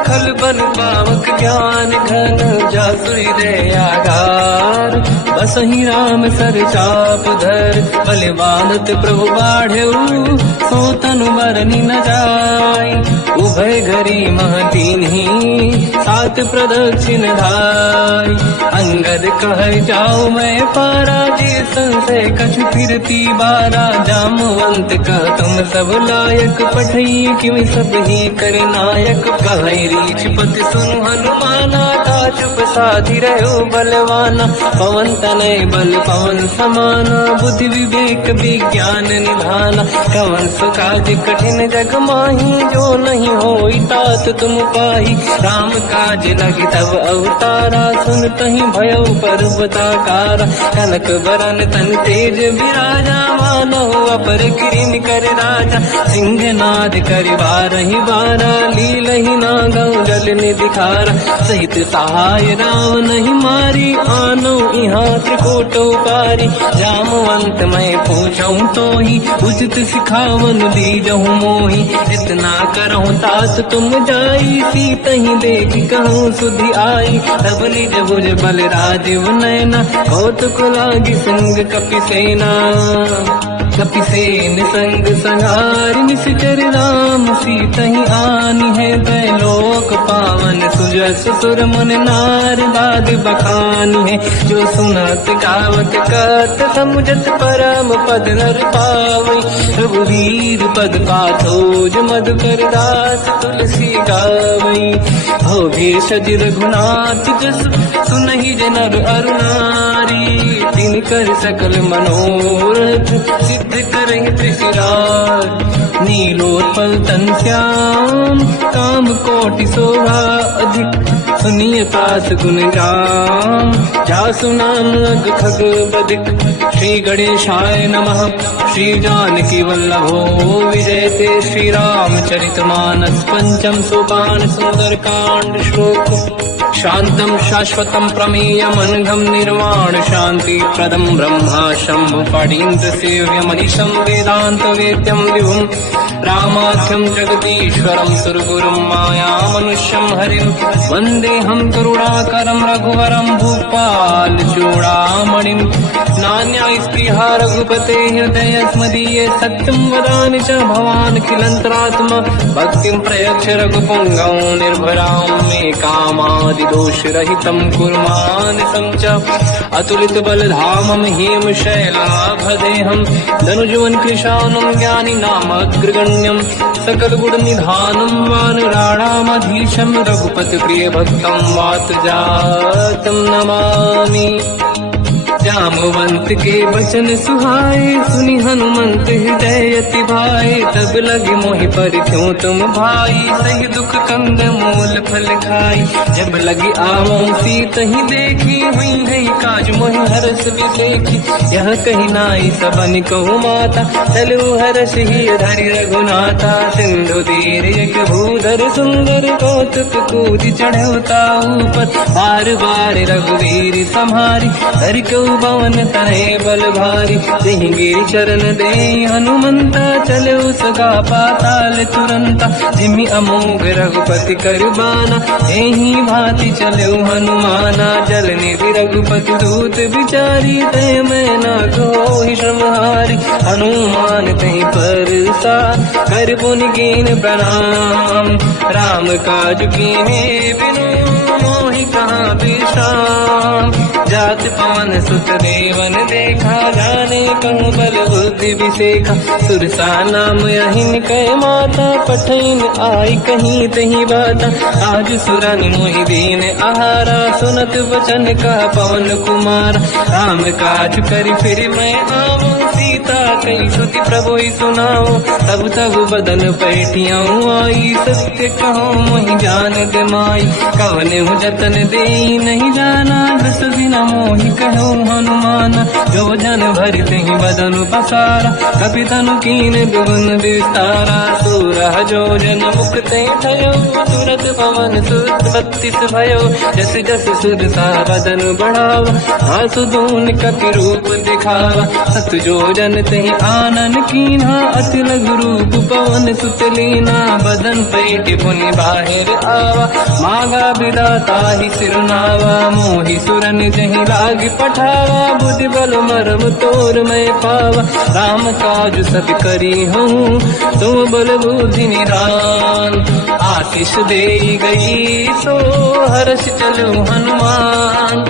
खल बन पावक ज्ञान घन। जासुरी दे आगार, बसहि राम सर चाप धर। बलवानत प्रभु बाढ़ऊ, सो तनु बरनि न जाय। उभय घरी मह दीन्ही, सात प्रदक्षिण धाय। अंगद कह जाओ मैं पारा, जी संशय कछु फिरती बारा। जामवंत कह तुम सब लायक, पठई किमि सब ही कर नायक। कहै रीछ पति सुनु हनुमाना, चुप साधि रहो बलवाना। पवन तनय बल पवन समाना, बुद्धि विवेक विज्ञान निधाना। कवन सुकाज कठिन जग माही, जो नहीं होई तात तुम पाही। राम काज लगी तब अवतारा, सुनतहि भयो पर्वताकारा। कनक बरन तन तेज विराजा, मानव अपर किरिन कर राजा। सिंहनाद करि बारहि बारा, लीलहि नागौ जल निधिखारा। सहित सहाय राम नहीं मारी, आनो यहाँ त्रिकोटो पारी। जामवंत मैं पूछऊं तो ही, उचित सिखावन दीजहु मोही। इतना करहु तात तुम जाई, सीतहि देख कहूँ सुधि आई। तब निज भुज बल राजीव नैना, कौतुक लागी संग कपि सेना। कपिसेन संग संहार, निश्चर राम सीतहि आनी है। दैलोक पावन सुजस सुर मुन नार, बाद बखानी है। जो सुनत गावत कत, समुझत परम पद नर पावै। रघुवीर पद पाथोज, मधुकर दास तुलसी गावै। हो भेषज रघुनाथ जस, सुनहि जनर अरु नारी। तिनकर सकल मनोरथ, सिद्ध करहि त्रिशिरार। नीलोत्पल तन श्याम, काम कोटि शोभा अधिक। सुनिय पास गुण राम, जासु नाम अग खग बदिक। श्री गणेशाय नमः। श्री जानकी वल्लभो विजयते। श्री रामचरित मानस पंचम सोपान, सुंदर कांड श्लोक। शांतं शाश्वतं प्रमेयम्, अनघं निर्वाण शांति प्रदं। ब्रह्मा शंभु फणीन्द्र सेव्यम्, मनीषं वेदांत वेद्यं विभुम्। रामाख्यं जगदीश्वरं, सुरगुरुं मायामनुष्यं हरिं। वन्देऽहं करुणाकरं रघुवरं, भूपाल चूडामणिं। नान्यास्पृहा रघुपते हृदयस्मदीये, सत्यं वदामि च भवान् खिलन्तरात्मा। भक्तिं प्रयच्छ रघुपुङ्गं, निर्भरां मे कामादि दोष रहितं कुर्मानिसं च। अतुलित बलधाम धामम हेम शैलाभदेहम धनुजवन कृशानम ज्ञानी नामग्रगण्यम सकल गुण निधानम वानराणामधीशम रघुपति प्रिय भक्तम वात जातम नमामि। जामवंत के वचन सुहाए सुनि हनुमंत हृदय अति भाए तब लगे मोहि पर क्यों तुम भाई सही दुख कंद मूल फल खाई जब लगी आवो सीत ही देखी हुई है काज मोहि हरस विसेखी यह कही नाई सबन कहु माता चलो हरस ही धरि रघुनाथा सिंधु तीर एक भूधर सुंदर कौतुक कूद चढ़ौता ऊपर बार बार रघुवीर सम्हारी हर को पवन तनय बल भारी सिंह गिरि चरण दे हनुमंता चलो सगा पाताल तुरंता जिमि अमोघ रघुपति कर बाना एही भांति चलो हनुमाना जल निधि रघुपति दूत बिचारी तय मैं न कोहि श्रमहारी हनुमान तहि परसा कर पुनि कीन प्रणाम राम काज कीन्हे बिनु मोहि कहाँ विश्राम जात पवन सुत देवन देखा जाने कहूँ बल बुद्धि विसेखा सुरसा नाम अहिन कह माता पठैन आई कहीं तही बाता आज सुरन मोहि दीन आहारा सुनत वचन का पवन कुमार राम काज कर फिर मैं आऊँ सीता कई सुति प्रभु सुनाओ तब तब बदन पैठियाँ आई सत्य कहो मोहि जान गमाई कवन हूँ जतन दे नहीं जाना दस दिन मोहि कहो हनुमान जो जन भर ही बदन पसारा कपि तनु कीन दुगुन विस्तारा सूरह जो जन मुक्त भयो तुरत पवन सुत 32 भयो जस जस सुरसा बदन बढ़ावा आंसू दून कपि रूप दिखावा सत जो जन तहि आनन कीन्हा अति लघु रूप पवन सुत लीना बदन पेट पुनि बाहिर आवा मांगा विदाता ही सिरनावा मोहि सुरन जहि लाग पठावा बुद्धि बल मरम तोर मैं पावा राम काज सब करी हूँ तुम बल बुद्धि निदान आशीष दे गई सो हर्ष चलो हनुमान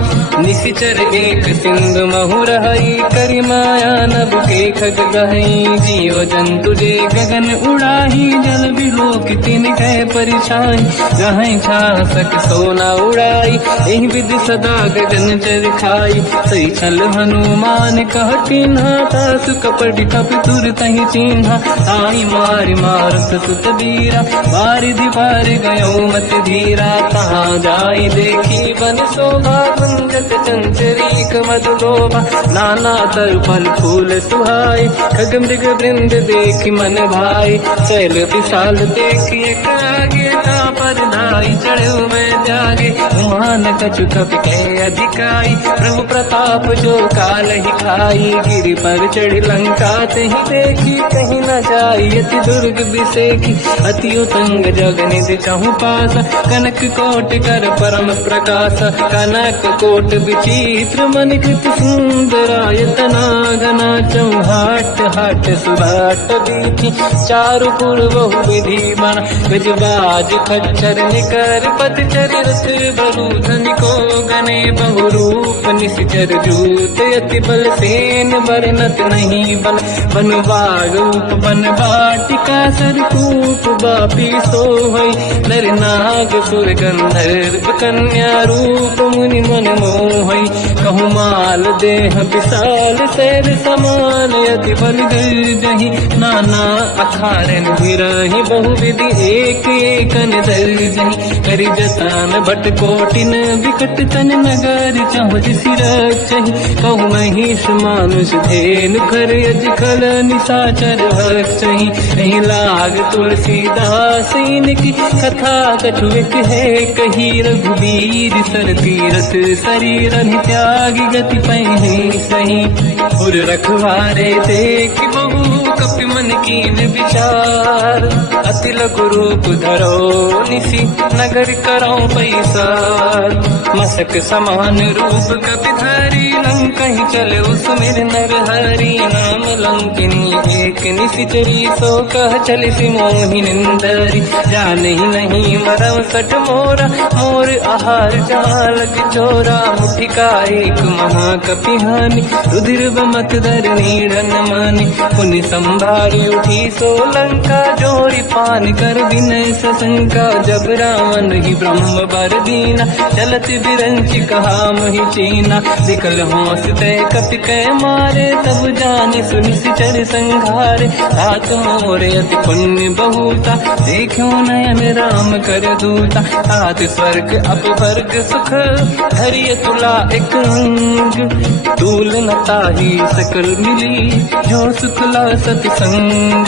निशिचर एक सिंधु महु रही करी माया नभ के खग गहई जीव जंतु जे गगन उड़ाही जल बिलोक तिन कह परिछाई जहाँ छा सक सोना उड़ाई एहि विधि सदा गगन चर खाई सही छल हनुमान कह चिन्हा तासु कपट कप तुर तहि चिन्हा ताई मार मारत सुत बीरा बारिधि पार गयो मत धीरा कहाँ जाई देखी बन शोभा गुंजत चंचरीक मधुलोभा नाना तर फल फूल सुहाई खग मृग वृंद देख मन भाई शैल विशाल देखिए कागे का पर धाई चढ़ो मैं त्यागे मान कछु कपि के अधिकाई प्रभु प्रताप जो काल ही खाई गिरि पर चढ़ लंका तहि देखी कहीं न जाई अति दुर्ग विसेखी अति उतंग जग निधि चहु पास कनक कोट कर परम प्रकाश कनक कोट विचित्र मन कृत सुंदरायतना घना चौहाट हाट सुभाट बीती चारु पुर बहु विधि बन गजबाज खच्चर निकर पतचर रथ बरु धनिको गने बहु रूप निश्चर जूत अति बल सेन बरनत नहीं बल बन बाग रूप बन बाटिका सरकूप बापी सोहई नर नाग सुर गंधर्व कन्या रूप मुनि मन मोहई कहु माल देह विशाल शैल समान अति बल गर्जहि नाना अखारन विरहि बहु विधि एक एकन दर्जहि करि जतान भट कोटिन विकट तन नगर चहुज सिरचहि कहु महिष मानुष धेनु खर यज खल निशाचर भक्षहि नहीं लाग तुलसीदास इनकी कथा कछु एक है कही रघुवीर सर तीरथ शरीर त्यागी गति पहि सही उर रखवारे देख बहु कपि मन कीन विचार अति लघु रूप धरो निसी नगर करो पैसार मसक समान रूप कपि धरी नंग कहीं चले सुमिर नर हरि नाम लंकिनी एक निशिचरी सो कह चल सी मोहि निंदरी जान ही नहीं मरम सट मोरा मोर आहार जालक चोरा मुठिका एक महाकपिहानि रुधिर बमत धर नीड़न मानि पुनि संभारी उठी सोलंका जोड़ी पान कर विनय सशंका जब रावण ही ब्रह्म बर दीना चलत बिरंच कहा मोहि चीना विकल होश तय कपि कै मारे तब जाने सुनि सिचर संघारे तात मोरे अति पुण्य बहुता देखो नयन राम कर दूता तात स्वर्ग अपवर्ग सुख धरिय तुला एक अंग तूल न ताहि सकल मिली जो सुखला सतसंग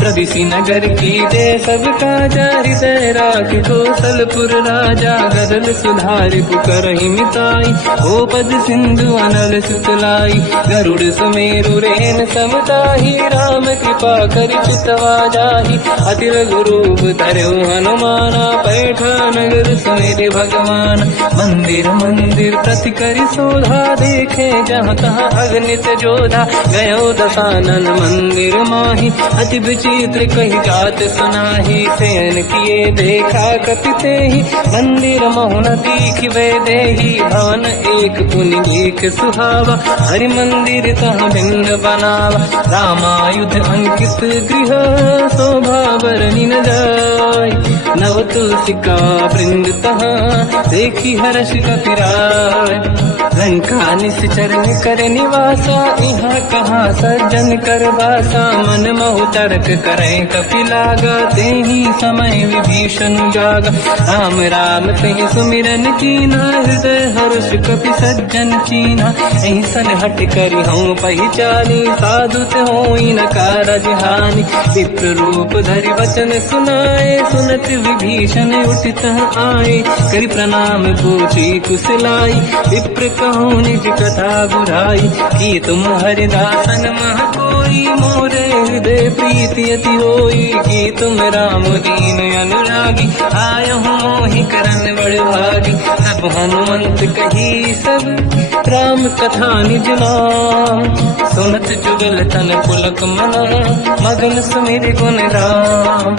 प्रदिशि नगर की दे सब काजा हृदय राख कौशलपुर राजा गदल सुधारि पुकरहि मिताई ओ पद सिंधु अनल सुतलाई गरुड़ सुमेरु रेन समताहि राम कृपा कर चितवा जाहि अति लघु रूप धरऊ हनुमाना पैठा नगर सुमेरे भगवान मंदिर मंदिर प्रति करि शोधा देखे जहाँ तहाँ अगणित जोधा गयो दशानन मंदिर माही अति विचित्र कही जात सुनाही शयन किए देखा कपिते ही मंदिर मोहन दीख वे देही भवन एक पुनि देख सुहावा हरि मंदिर तहाँ भिन्न बनावा रामायुध अंकित गृह शोभा बरनि न जाय नव तुलसी का वृंद तहाँ देखी हर्ष कपिराय लंका निश्चर कर निवासा यहाँ कहाँ सज्जन कर वासा मन महु तर्क करे कपि लागा तेहि समय विभीषण जागा राम राम तेहि सुमिरन कीना हृदय हर्ष कपि सज्जन चीना ऐसन हट करि हूँ पहचानी साधुत होई न कारज हानि विप्र रूप धरि वचन सुनाए सुनत विभीषण उठित आए करि प्रणाम पूछी कुशलाई विप्र कहूँ निज कथा बुराई कि तुम हरिदासन मह कोई मोरे हृदय प्रीति अति होई कि तुम राम दीन अनुरागी आय हूँ मोहि करन बड़ भागी सब हनुमंत कही सब राम कथा निज नाम सुनत जुगल तन पुलक मना मगन सुमिर गुण राम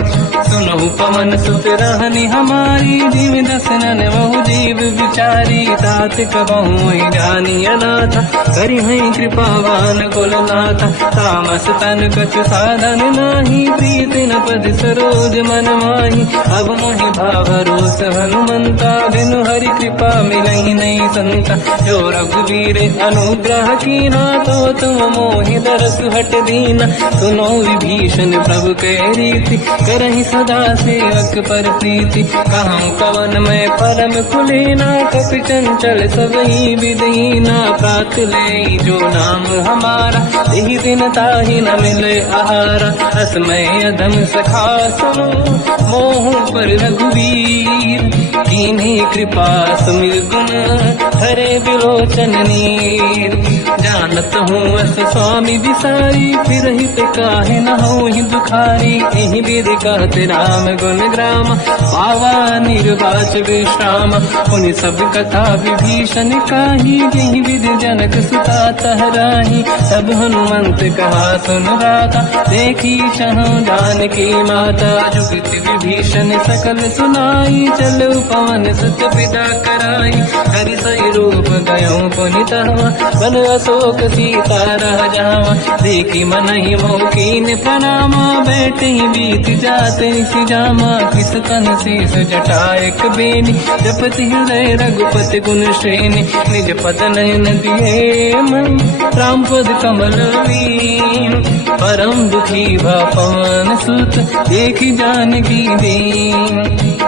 सुनहु पवन सुत रहनि हमारी जीव दसनन बहु जीव विचारी तात कबहु जानी अनाथ करि हैं कृपावान कुलनाथ तामस तन कछु साधन नाही प्रीति न पद सरोज मन माही अब मोहि भावरोस हनुमंता बिनु हरि कृपा मिलहि नहीं संता जो रघुवीर अनुग्रह कीना तो तुम मोहि दरस हट दीना सुनो विभीषण प्रभु के रीति करहि सदा सेवक पर प्रीति कहूँ कवन में परम कुलीना कपि चंचल सबही विदहीना प्रात ले जो नाम हमारा यही दिन ताहि न मिले आहारा असमय अधम सखा सुनो मोह पर रघुवीर कीन्ही कृपा सुमिर गुण हरे विलोचन नीर जानत हूँ अस स्वामी विसारी फिर हित काहे न हो ही दुखारी यही विधि कहते राम गुण ग्राम पावा निर्वाच विश्राम उन सब कथा विभीषण काही यही विधि जनक सुता तहराही तब हनुमंत कहा सुन राता देखी चहु जानकी माता जुगत विभीषण सकल सुनाई चल पवन सुत विदा कराई हरि सही रूप गयो पुनितवा बन अशोक सीता रह जावा देखी मन ही मोकीन प्रणामा बैठे ही बीत जाते सी जामा किस तन शीस जटायक बेनी जपति हृदय रघुपति गुण श्रेणी निज पद नयन दिए मन राम पद कमल लीन परम दुखी भा पवन सुत देखी जानकी दीन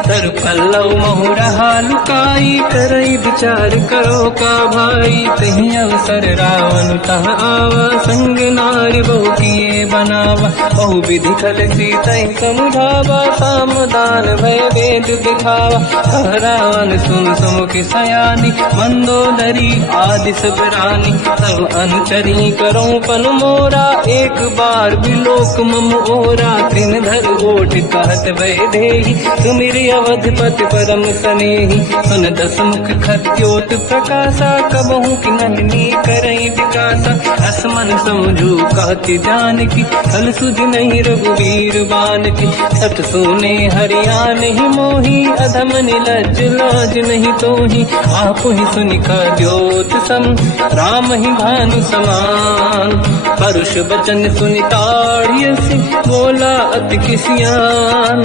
तर पल्लव महु रहा लुकाई करई विचार करो का भाई तही अवसर रावण तह आवा संग नारी बहु किए बनावा बहु विधि खल सीता समुझावा सामदान भय वेद दिखावा कह रावण सुन सुमुख सयानी मंदोदरी आदि सब रानी सब अनुचरी करो पन मोरा एक बार विलोक मम ओरा तृण धर ओट कहत वैदेही सुमिरि अवधपति परम सनेही सुन दस मुख खद्योत प्रकाशा कबहू की नलिनी करई विकासा असमन समझू कहती जान की कल सुध नहीं रघुवीर बान की सत सुने हरियाण ही मोही अधम निलज लाज नहीं तोही आप ही सुनिका द्योत सम राम ही भानु समान परुष बचन सुनिताड़ियसि बोला अति किसियान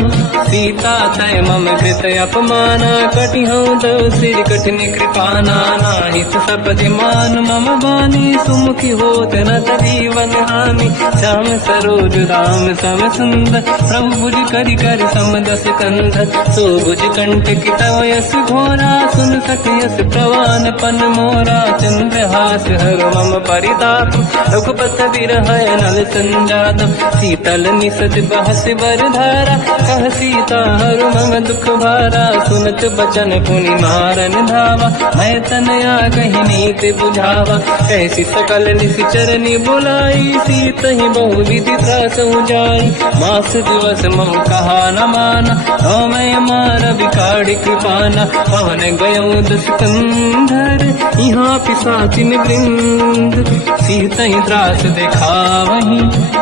सीता तय मम कृत अपमाना कटिहौ दो सिर कठिन कृपाना नाहित सपदि मान मम बानी सुमुखी होत न जीवन हानि श्याम सरोज राम सम सुंदर प्रभु भुज करि कर समदस कंध सो भुज कंठ की तव यस घोरा सुन सकयस प्रवान पन मोरा चंद्रहास हर मम परिताप रघुपत विरह नल संजात शीतल निसद बहस बर धारा कह सीता हर मम दुख भारा सुनत बचन पुनि मारन धावा मैं तनया कही नीति बुझावा कैसी सकल निश्चरनी बुलाई सीत ही बहु विधि त्रासहु जाई मास दिवस मम कहा न माना तो मैं मार विकाड़ी कृपाना पवन गयो दस कंधर यहाँ पिशाचिन वृंद सीत ही त्रास देखा वही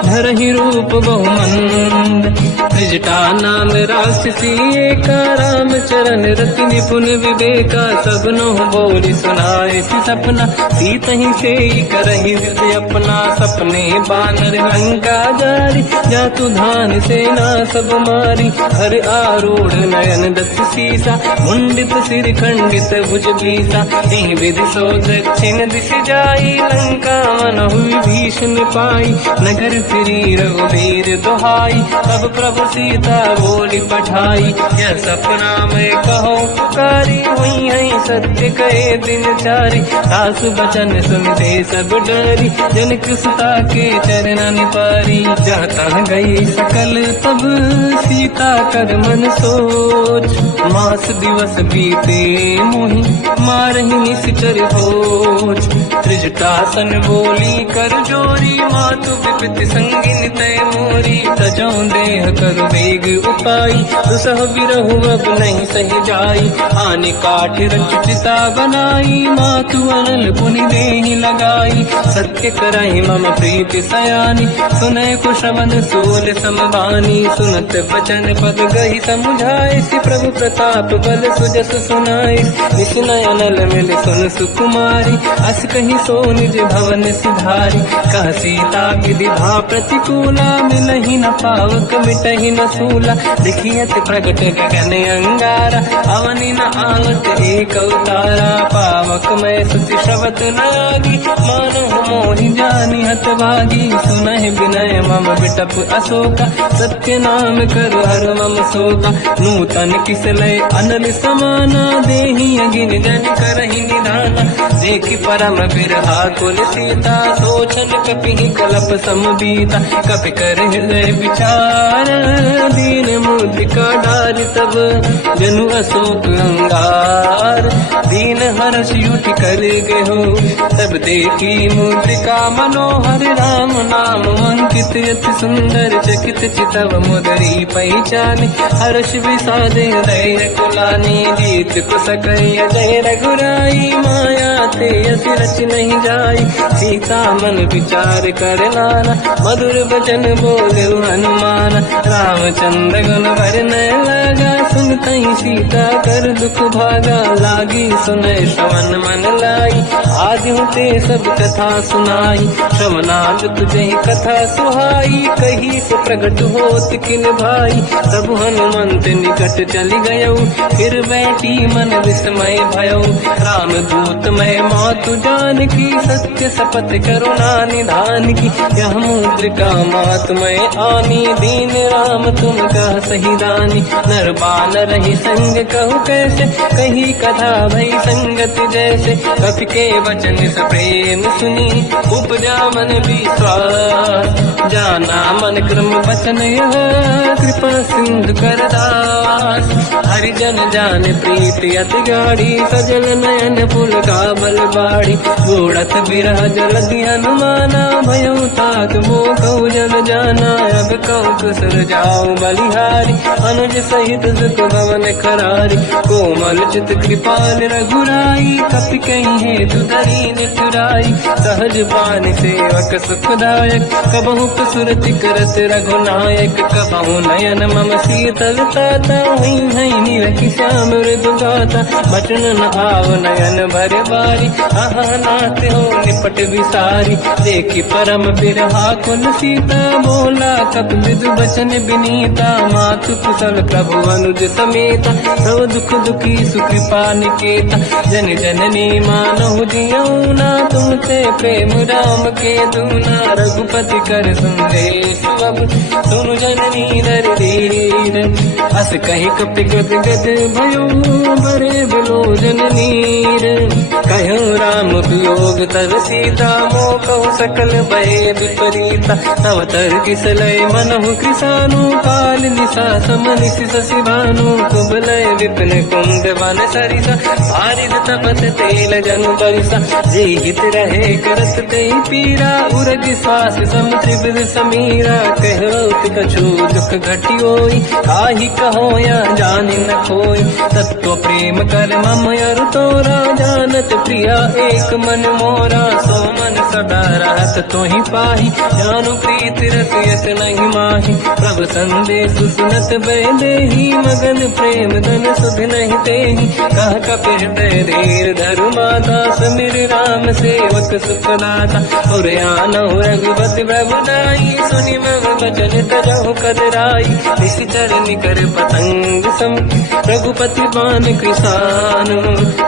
धर ही रूप बहुमंद त्रिजटा नाम राक्षसी एका राम चरण रति निपुण विवेका सबनो बोली सुनाए सपना सीत ही से करही हृदय अपना सपने बानर लंका जारी जातु धान सेना सब मारी हर आरूढ़ नयन दस सीसा मुंडित सिर खंडित भुज भीसा सिंह विधि सो दक्षिण दिश जाई लंका मन हुई भीषण पाई नगर फिरी रघुवीर दुहाई तब प्रभु सीता बोली पठाई यह सपना मैं कहो पुकारी हुई है सत्य कहे दिन चारी सास बचन सुनते सब डरी जनक सुता के चरण पारी जाता गई सकल तब सीता कर मन सोच मास दिवस बीते मोही मारही निश्चर होच त्रिजटासन बोली कर जोरी मातु विपित संगिन तय मोरी तजौ देह कर वेग उपाई दुसह बिरहु अब नहीं सही जाई आने काठ रचिता बनाई मातु अनल पुनि देहि लगाई सत्य कराई मम प्रीति सयानी सुनय कुशवन सूल समबानी सुनत बचन पद गही समुझाए सि प्रभु प्रताप बल सुजस सुनाई निसुनय अनल मिल सुन सुकुमारी अस कही सो निज भवन सिधारी कह सीता विधि भा प्रतिकूला मिलहि न पावक मिटहि न सूला देखियत प्रगट गगन अंगारा अवनि न आवत एक अवतारा पावक मैं सुसि श्रवत नागी मानो मोहि जानि हत भागी सुनहि विनय मम विटप अशोका सत्य नाम कर हर मम शोका नूतन किसलय अनल समाना देहि अगिन जन करहि निधाना देखि परम बिरहा कुल सीता सोचन कपि कलप समबीता कपि कर हृदय विचार दीन मुद्रिका डार तब जनु अशोक अंगार दीन हर्ष युति कर गयो तब देखी मुद्रिका मनोहर राम नाम अंकित अति सुंदर चकित चितव मुदरी पहचान हर्ष विषाद हृदय कुलानी जीत कुसकय जय रघुराई माया ते अति रच नहीं जाई सीता मन विचार कर नाना मधुर वचन बोले हनुमान रामचंद्र गुण वर्णय लगा सुनते ही सीता कर दुख भागा लागी सुनय श्रवण मन लाई आज होते सब कथा सुनाई श्रवणाद तुझे कथा सुहाई कही से प्रकट होत किन भाई सब हनुमंत निकट चली गयो फिर बैठी मन विस्मय भयो राम दूत मैं मातु जान की सत्य शपथ करुणा निधान की यह मुद्रिका मात मैं आनी दीन राम तुम कह सही दानी नर बानर ही संग कहु कैसे कही कथा भई संगत जैसे कपि के वचन सप्रेम सुनी उपजा मन विश्वास जाना मन क्रम वचन यह कृपा सिंधु कर दास हरिजन जान प्रीति अति गाढ़ी सजल नयन फूल का बल बाड़ी बूढ़त बिरह जल हनुमाना भयो ताग नाथ मोह कहु जब जाना, अब कहु कुशल जाओ बलिहारी, अनुज सहित सुख भवन करारी, कोमल चित कृपाल रघुराई, कपि कहीं हेतु धरी निठुराई, सहज पान सेवक सुखदायक, कबहु सुरति करत रघुनायक, कबहु नयन मम शीतलता, हई हई नीरखि श्याम मृदु गाता, बचन न आव नयन भर बारी, आहा नाथ हो निपट विसारी, देखी परम बिरहा कुल सीता, बोला कप मृदु बचन बिनीता, मातु कुशल प्रभु अनुज समेता, सब दुख दुखी सुकृपा निकेता, जन जननी मानहु जियऊ ना, तुमसे प्रेम राम के दूना, रघुपति कर संदेश अब सुनु जननी दर धीर, हस कहीं कपि गद गद भयो बरे बिलो जननीर, कहूँ राम वियोग तब सीता, मोह कहु सकल भय विपरीता, तव तर किसलय मनहु कृसानु, काल निशा समनिश शशि भानु, कुबलय विपिन कुंद वन सरिसा, बारिद तपत तेल जनु बरिसा, जे हित रहे करत ते पीरा, उरग श्वास सम त्रिविध समीरा, कहत कछु दुख घटियोई, काहि कहो या जानि न खोई, तत्व प्रेम कर मम अरु तोरा, जानत प्रिया एक मन मोरा, सो मन सदा रहत तोहि पाहि, जानु प्रीत रसियत नहीं माहि, प्रभु संदेश सुनत भय देहि, मगन प्रेम धन सुध नहीं तेहि, कह कपि हृदय धीर धरु माता, समिर राम सेवक सुखदाता, और आनहु रघुपति प्रभु नाई, सुनि मम बचन तजहु कदराई, निश्चर निकर पतंग सम, रघुपति बान कृसानु,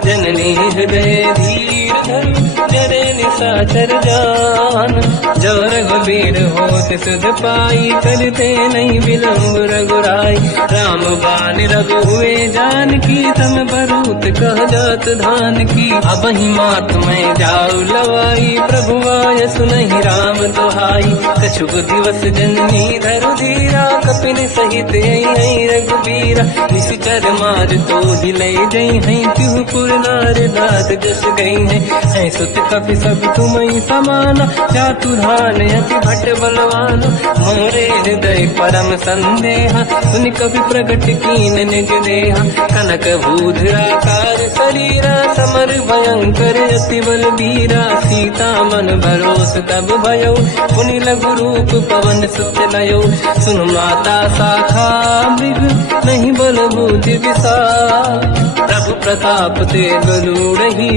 जननी हृदय धीर धरु, जरे निशाचर जान, जो रघुबीर होत सुध पाई, करते नहीं विलम्ब रघुराई, राम बान रघु हुए जानकी, तम बरूत कह जात धान की, अब ही मात मैं जाऊ लवाई, प्रभु आय सुनहि राम दोहाई, कछुक दिवस जननी धरु धीरा, कपिन सहित आई रघुबीरा, निश्चर मार तो दिले जई हैं, तिहु पुर नार दात जस गई है, सुत कपि सब तुमहि समाना, चातुधान अति भट बलवान, मोरे हृदय परम संदेहा, सुनि कपि प्रगट कीन निज देहा, कनक भूधराकार शरीरा, समर भयंकर अति बलबीरा, सीता मन भरोस तब भयो, पुनि लघु रूप पवन सुत लयो, सुन माता शाखा मृग नहीं बल बुद्धि विशाल, प्रभु प्रताप ते गरुड़हि,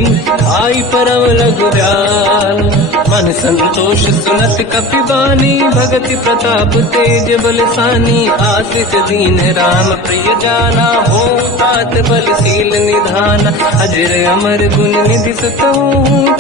आई परम लघु दयाल, मन संतोष सुनत कपि बानी, भगति प्रताप तेज बलसानी, आशीष दीन राम प्रिय जाना, हो तात बलशील निधान, अजर अमर गुण निधि सुतहु,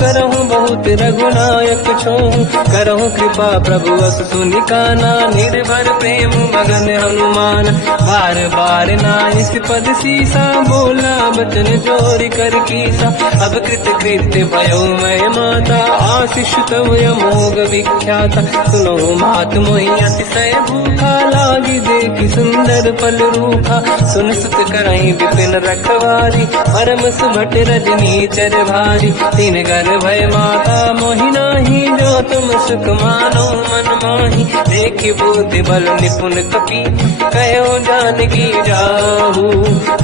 करहु बहुत रघुनायक छोहु, करहु कृपा प्रभु अस सुनि काना, निर्भर प्रेम मगन हनुमान, बार बार नाइस पद सीसा, बोला बचन जोरि कर कीसा, अब कृत कृत्य भयो मैं माता, आशीष तव अमोघ विख्याता, सुनो मात मोहि अतिशय भूखा, लागी देखी सुंदर पल रूखा, सुन सुत करई विपिन रखवारी, परम सुभट रजनी चर भारी, तीन घर भय माता मोहि नाही, जो तुम सुख मानो मन माही, देखि बुद्धि बल निपुण कपि, कहो जानकी जाहू,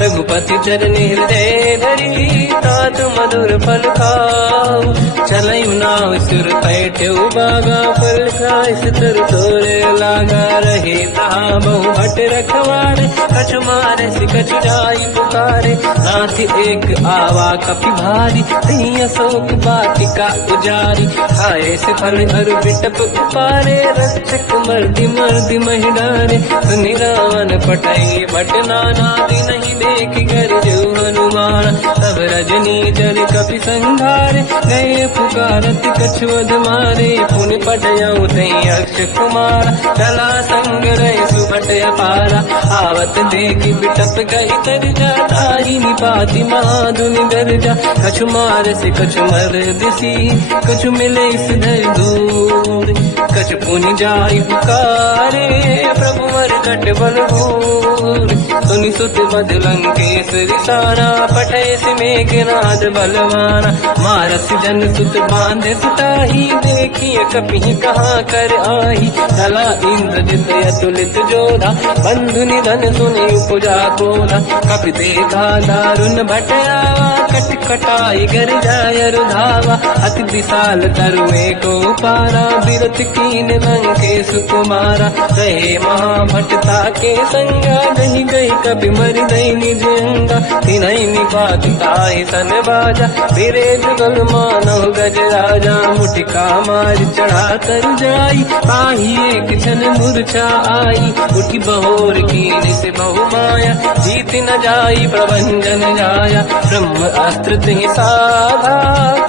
रघुपति चरनि हृदय धरी, तात मधुर फल खाऊ, चलऊ नाव सुर पैठ्यौ बागा, फल खाय सितर तोरे लागा, रहे तहाँ बहु भट रखवारे, कछु मारे सि कछु जाई पुकारे, नाथ एक आवा कपि भारी, तहीं अशोक वाटिका उजारी, खाए से फल हर बिटप उपारे, रक्षक मर्दि मर्दि महि डारे, सुनि रावण पटई भट नाना, नहीं देख कर जो हनुमान, तब रजनी जल कपि संघारे, गए पुकारत कछुअध मारे, पुनि पटयऊ तई अक्ष कुमार, चला संग रहे सुभट अपारा, आवत देखी बिटप गई तरजा, ताहि निपाति महाधुनि गरजा, कछु मार से कछु मर दिसी, कछु मिले इस धर दूर, कछ पुनि जाई पुकारे, प्रभु मरकट बल भूर। सुनि सुत बद लंकेश रिसाना, पठे मेघनाद बलवाना। मारस जन सुत बांधे सुताही, देखिए कपि कहाँ कर आई। चला इंद्रजित अतुलित जोधा, बंधु निधन सुनि उपजा क्रोधा। कपि देखा दारुण भट आवा, कट कटाई गर जाय रुधावा। अति विशाल तरुए को पारा, बिरत कीन लंकेश कुमारा। कहे महाभटता के संगा, गही गई कपि मरि दई निज अंगा। तिन्हि निपात ताहि सन बाजा, फिरे जुगल मानव गज राजा। मुटिका मार चढ़ा तर जाई, पाही एक क्षण मूर्छा आई। उठी बहोर कीन से बहु माया, जीत न जाई प्रभंजन जाया। ब्रह्म अस्त्र तिहि साधा,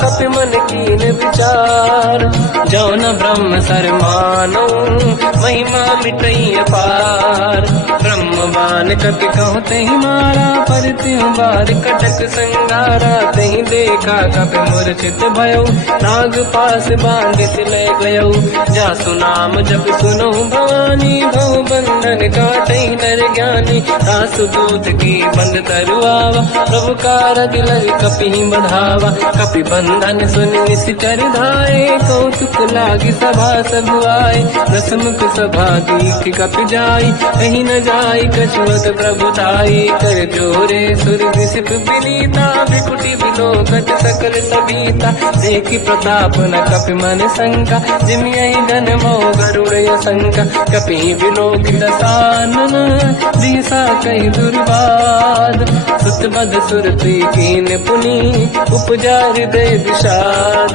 कपि मन कीन विचार। जौन ब्रह्म सर मानो, महिमा मिटई अपार। ब्रह्म बान कपि कहु तेहि मारा, पर त्यों बार कटक संगारा। तेहि देखा कपि मूर्छित भयो, नाग पास बांध ले गयो। जासु नाम जब सुनो भवानी, भव बंधन काटई नर ज्ञानी। दासु दूत की बंद तरुआवा, प्रभु कारज लग कपि बढ़ावा। कपि बंधन सुनि निश्चर धाये, कौतुक लागी सभा सब आए। दसमुख सभा दीख कपि जाई, कहीं न जाई कछुअत प्रभु ताई। कर जोरे सुर विसिप विनीता, विकुटी विलोकट सकल सबीता। देखि प्रताप न कपि मन शंका, जिमियहि गन मोह गरुड़ शंका। कपि विलोकित सानन, दिशा कहि दुर्वाद। सुत बद सुरति कीन पुनि, उपजा हृदय विषाद।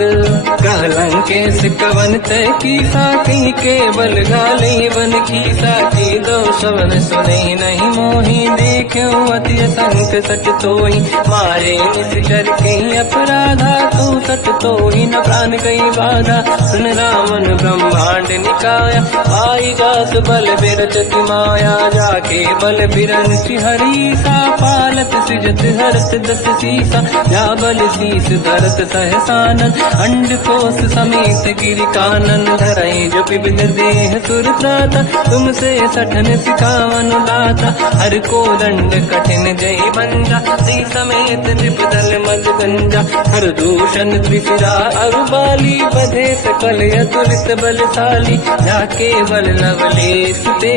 कहलंकेश कवन तय कीसा, कहीं केवल गाली बन कीसा। की दो शवन सुने नहीं मोही, देखो अति संक सट तोहि। मारे निश्चर कहीं अपराधा, तो सट तोहि न प्राण कहीं बाधा। सुन रावण ब्रह्मांड निकाया, आई जास बल बिरचति माया। जाके बल बिरन हरीसा, पालत सृजत हरत दस सीसा। जा बल शीस धरत सहसानन, अंड कोश समेत गिरि कानन। धरई जो विविध देह सुर त्राता, तुमसे सठन सिखावन दाता। हर को दंड कठिन जय बंजा, सी समेत त्रिपदल मद गंजा। हर दूषण त्रिशिरा अरुबाली, बधे सकल अतुलित बलशाली। जाके बल लवलेश ते,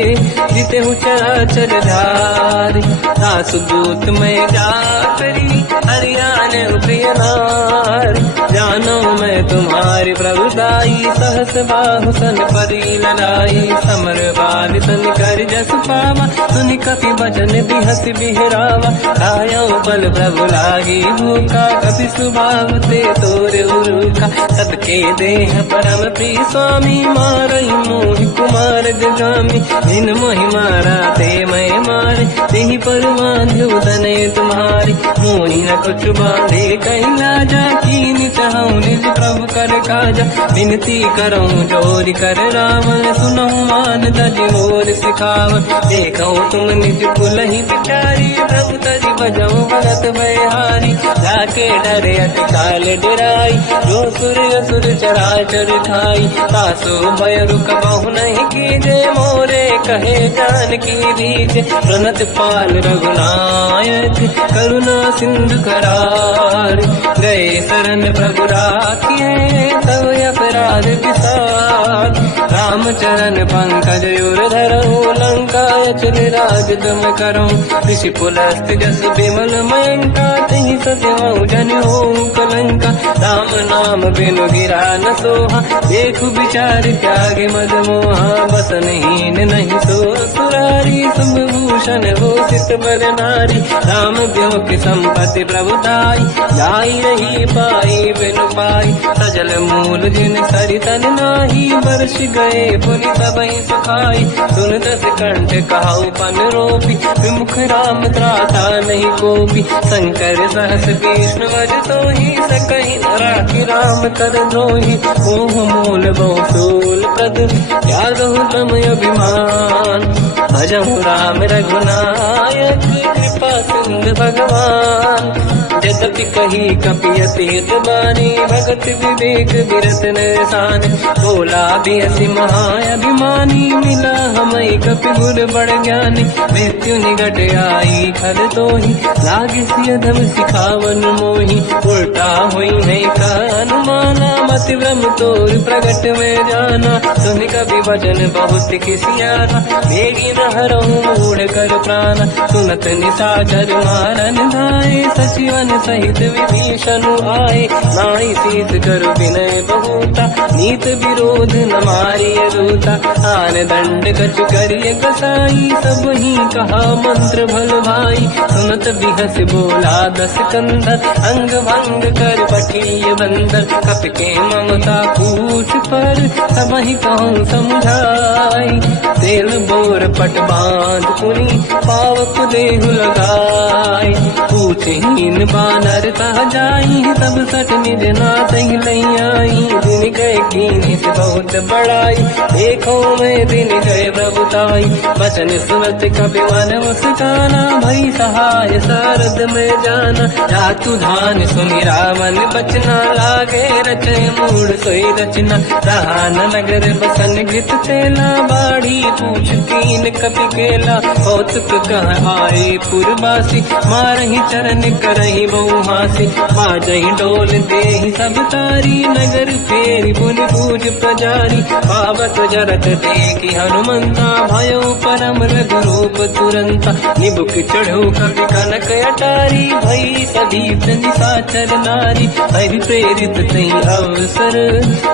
जिते हु चराचर धारी। दासु दूत मैं जाकरी, हरियाण प्रिय नारी। जानो मैं तुम्हारी प्रभुताई, सहस बाहु सन परी ललाई। समर बाल सन कर जस पावा, सुनि कपि बचन बिहस बिहरावा। खायो बल प्रभु लागी भूखा, कपि स्वभाव ते तोरे उरुखा। सबके देह परम प्रिय स्वामी, मारई मोहि कुमार जगामी। जिन मोहि मारा ते मैं मारे, तेहि पर बांधु तने तुम्हारी। मोहि न कुछ बांधे कहीं लाजा, कीन चाहूं निज प्रभु कर काजा। विनती करऊं जोरि कर रावण, सुनऊं मान तज मोर सिखावन। देखऊं तुम निज कुलहि बिचारी, प्रभु तज बजऊं भगत बलिहारी। जाके डरे अति काल डराई, जो सुर असुर चराचर खाई। तासो भय रुक बहु नहीं कीजे, मोरे कहे जान की दीजे। प्रणत पाल रघुनायक, करुणा सिंधु करार। गए शरण प्रभु राखिए, तब अपराध विसार। रामचरण पंकज उर धरऊं, लंका चल राज तुम करऊं। ऋषि पुलस्त जस विमल मयंका, तहि सत्यवं जन होऊं कलंका। राम नाम बिनु गिरा न सोहा, देखु विचार त्यागे मद मोहा। बसनहीन नहीं सो सुरारी, शुभभूषण हो सित बर नारी। राम ब्यों की संपत्ति प्रभुताई, जाई रही पाई बिनु पाई। सजल मूल जिन सरितन नाही, वर्ष गए पुनि सबहि सुखाई। सुन दस कंठ कहाऊ पन रोपी, विमुख राम त्राता नहीं कोपी। शंकर सहस विष्णु वज तोहि, सकहि न राखि राम कर द्रोही। मोह मूल बहु सूल प्रद, त्यागहु तम अभिमान। भजहु राम रघुनायक, कृपा सिंध भगवान। यद्यपि कही कपियति हित बानी, भगत विवेक बिरत निशान। बोला भी हसी महाअभिमानी, मिला हमें कपि गुर बड़ ज्ञानी। मृत्यु निकट आई खल तो ही, लागे सिय धम सिखावन मोही। उल्टा हुई है का अनुमाना, मति भ्रम तोर प्रगट में जाना। सुन कभी वचन बहुत खिसियाना, मेरी न हरहूँ मूढ़ कर प्राण। सुनत निशाचर मारन धाये, सचिवन सहित विभीषण आए। नाई शीत कर विनय बहुता, नीत विरोध न मारिय रूता। आन दंड कछ करिय कसाई, सब ही कहा मंत्र भल भाई। सुनत बिहस बोला दस कंधर, अंग भंग कर पठिय बंदर। कप के ममता पूछ पर, सब ही कहूँ समझाई। तेल बोर पट बांध पुनी, पावक देहु लगाई। पूछहीन बानर कह जाई, तब सट निज नाथ ही लई आई। दिन गए कीनी से बहुत बड़ाई, देखो मैं दिन गए प्रभुताई। वचन सुनत कपि मन मुस्काना, भई सहाय सारद में जाना। जातु धान सुनि रावण बचना, लागे रचे मूढ़ सोई रचना। रहा न नगर बसन घृत तेला, बाढ़ी पूछ कीन कपि केला। कौतुक कह आए पुरवासी, मारहि चरण करहि बहु हासी। बाजहि डोल देहि सब तारी, नगर फेरि पुनि पूज प्रजारी। पावत जरत देखि हनुमंता, भयो परम रघुरूप तुरंता। निबुक चढ़ो कपि कनक अटारी, भई सभीत निशाचर नारी। हरि प्रेरित तई अवसर,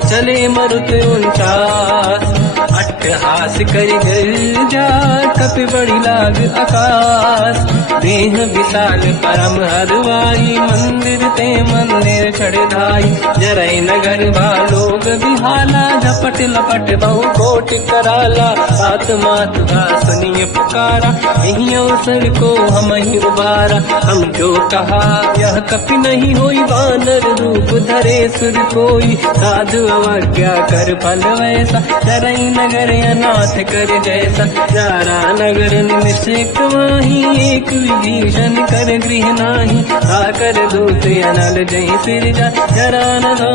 चले मरुत 49। अट्टहास करि गर्जा, कपि बड़ी लाग आकाश। देह विशाल परम हरवाई, मंदिर ते मंदिर चढ़ाई। जरई नगर भालोग बिहाला, झपट लपट बहु कोट कराला। सात मात का सुनिय पुकारा, यही अवसर को हम ही उबारा। हम जो कहा यह कपि नहीं होई, वानर रूप धरे सुर कोई। साधु अवज्ञा कर फल वैसा, जरई नगर अनाथ कर जैसा। जारा नगर निमिषक माही, एक विभीषण कर गृह नाही। आकर दूत अनल जय सिर जा, जरा न दो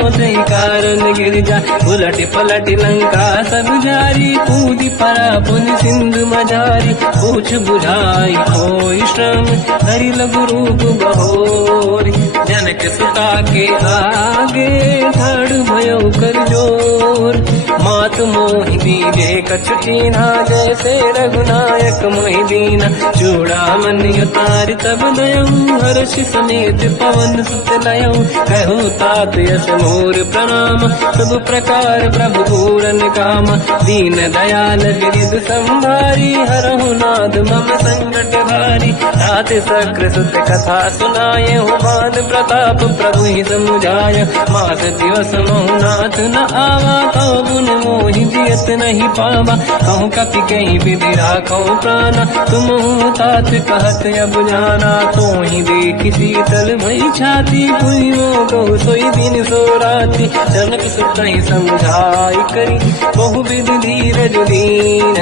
कारण गिर जा। उलट पलट लंका सब जारी, कूदी परा पुन सिंधु मजारी। पूछ बुझाई कोई श्रम, हरि लघु रूप बहोरी। जनक सुता के आगे, ठाड़ भयो कर जोर। मात मोहि दीजे कछु कीन्हा, जैसे रघुनायक मोहि दीना। चूड़ामणि उतारि तब दयऊ, हर्ष समेत पवन सुत लयऊ। कहु तात यस मोर प्रणाम, सब प्रकार प्रभु पूरन काम। दीन दयाल गिरिधि संभारी, हरहु नाथ मम संकट भारी। तात सकृ सुत कथा सुनाए, मान प्रताप प्रभु ही समुझाय। मास दिवस महु नाथ न आवा, कौ गुण मोहि जियत नहीं पावा। कहूँ कपि कहीं विधि राखो प्राणा, तुम तात कहत अब जाना। तो ही देखि शीतल भई छाती, पुइयो कहु सोई दिन सो राति। जनक सुत ही समझाई करी, बहु विधि धीरज दीन।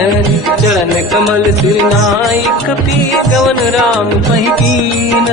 चरण कमल सिर नाई, कपि गवन राम पहि कीन।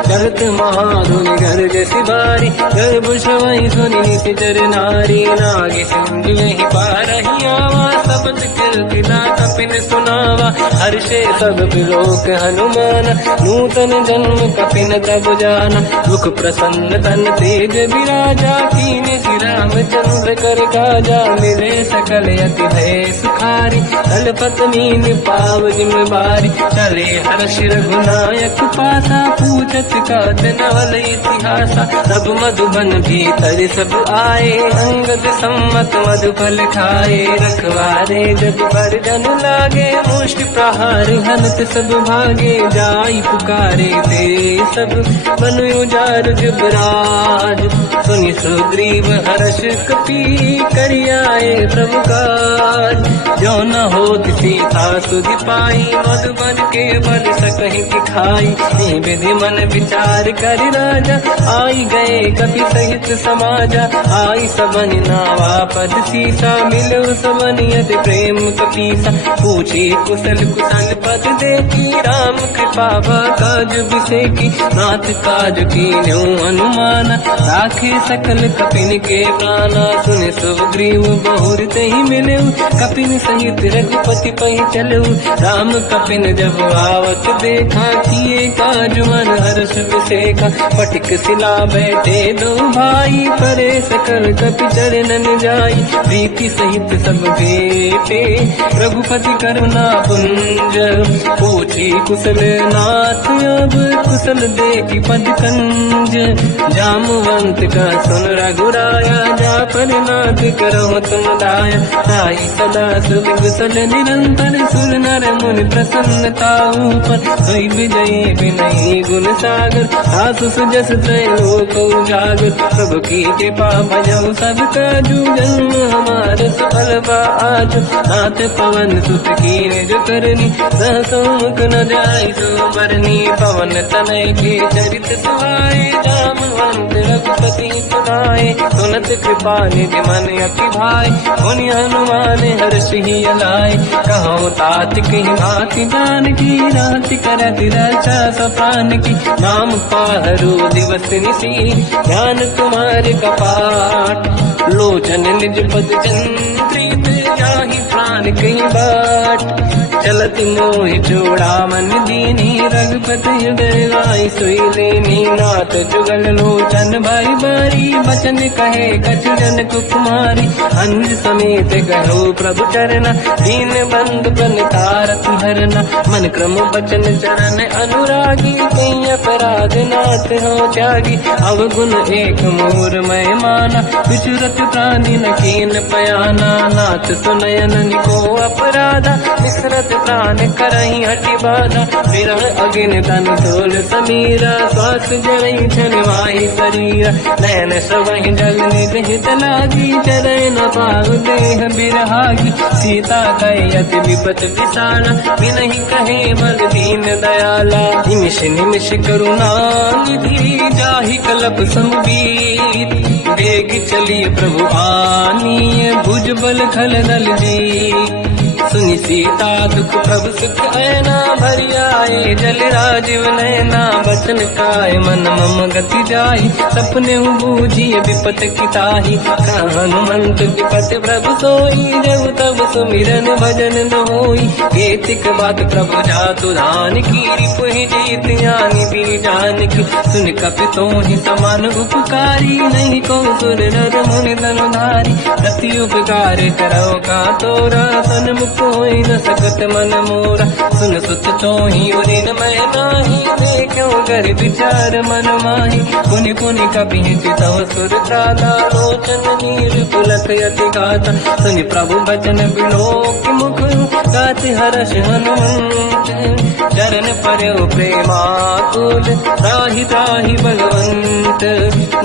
करत महाधुनि गर्ज सिबारी, गर्भ श्रवहि सुनि निशिचर नारी। नागे सिंधु यहि पारहि आवा, सबद कीर्ति दाता पिन सुनावा। हर्षे सब बिलोक हनुमान, नूतन जन्म कपिन तब जाना। मुख प्रसन्न तन तेज विराजा, कीने श्री रामचंद्र कर काजा। मिले सकल अति भय सुखारी, तलपत मीन पाव जिम्मेवारी। चले हर्ष रघुनायक पासा, पूछत कात नवल इतिहासा। सब मधुबन भीतर सब आए, अंगद सम्मत मधुफल खाए। रखवारे जब पर जन लागे, मुष्टि प्रहार हनत सब भागे। जाई पुकारे ते सब, बन उजार जुबराज। सुनि सुग्रीव हर्ष कपि, करियाए प्रभु काज। जो न होत सीता सुधि पाई, मधुबन के बल सकहि दिखाई। विधि मन विचार कर राजा, आई गए कपि सहित समाजा। आई सबन नावा पद सीसा, मिलो सब मनियत प्रेम कपीसा, पूछी कुशल कुशल पद देखी, राम कृपा काज बिसेकी, नाथ काज की न्यू अनुमाना, राखे सकल कपिन के प्राणा, सुन सुग्रीव बहुर ही मिले, कपिन सहित रघुपति पही चलऊ, राम कपिन जब आवत देखा, किए काज मन हर्ष विसेखा, पटिक सिला बैठे दो भाई, परे सकल कपि चरणन जाई, प्रीति सहित सब बेटे, रघुपति करुणा पुंज, पूछी कुशल नाथ अब कुशल देखी पद कंज, जामवंत का सुन रघुराया, जा पर नाथ करो तुम दाया, ताई सदा सुख कुशल निरंतर, सुर नर मुनि प्रसन्नता ऊपर, सोई विजयी विनयी गुण सागर, सासु सुजस त्रैलोक उजागर, प्रभु की कृपा भजऊ सब काजू, जन्म हमार सफल आज, नाथ पवन सुत की निज करनी, सहसोमुख न जाय सो बरनी, पवन तनय के चरित सुहाए, जामवंत रघुपति सुनाए, सुनत कृपा निज मन अति भाई, मुनि हनुमान हर्ष ही अलाय, कहो तात कही बात जान की, रात करत रक्षा सपान की, नाम पाहरो दिवस निसी, ध्यान तुम्हारे कपाट, लोचन निज पद प्रीत, जाहि प्राण कही बाट, चलत मोहि चूड़ा मन दीनी, रघुपति हृदय राय सोई लेनी, नाथ जुगल लोचन भाई बारी, बचन कहे कछु जन कुमारी, अंज समेत कहो प्रभु चरना, दीन बंधु प्रणतारत हरना, मन क्रम बचन चरण अनुरागी, कहीं अपराध नाथ हो त्यागी, अवगुण एक मोर मैं माना, विचुरत प्राणी न कीन पयाना, नाथ सुनयन को अपराधा, विसरत प्राण करही हटि बाधा, विरह अगिन तन तोल समीरा, श्वास जरई छनवाई शरीरा, नयन सवहि जल निज हित लागी, चरय न पाऊ देह बिरहागी, सीता कहे अति विपत विसाला, बिनहि कहे बल दीन दयाला, निमिष निमिष करुणा निधि, जाहि कलप समबीर, वेग चलिए प्रभु आनीय, भुज बल खल दल जी, सुनि सीता दुख प्रभु सुख ऐना, भरि आए जल राजीव नैना, बचन काय मन मम गति जाई, सपने बूझिए विपत किताही, हनुमंत विपत प्रभु सोई, जब तब सुमिरन भजन न होई, केतिक बात प्रभु जातु धान की, रिपुहि जीत ज्ञानी भी जान की, सुन कपि तोहि समान उपकारी, नहीं को सुर नर मुनि धनुधारी, रति उपकार करो का तोरा, सन्मुख होई न सकत मन मोरा, सुन सुत तोहि उदिन मैं नाही, देखो कर विचार मन माही, पुनि पुनि कपि चितव सुर त्राता, लोचन नीर पुलक अति गाता, सुनि प्रभु बचन बिलोक मुख, गाति हर्ष हनुमंत, चरण पर्यो प्रेमाकुल, त्राहि त्राहि भगवंत,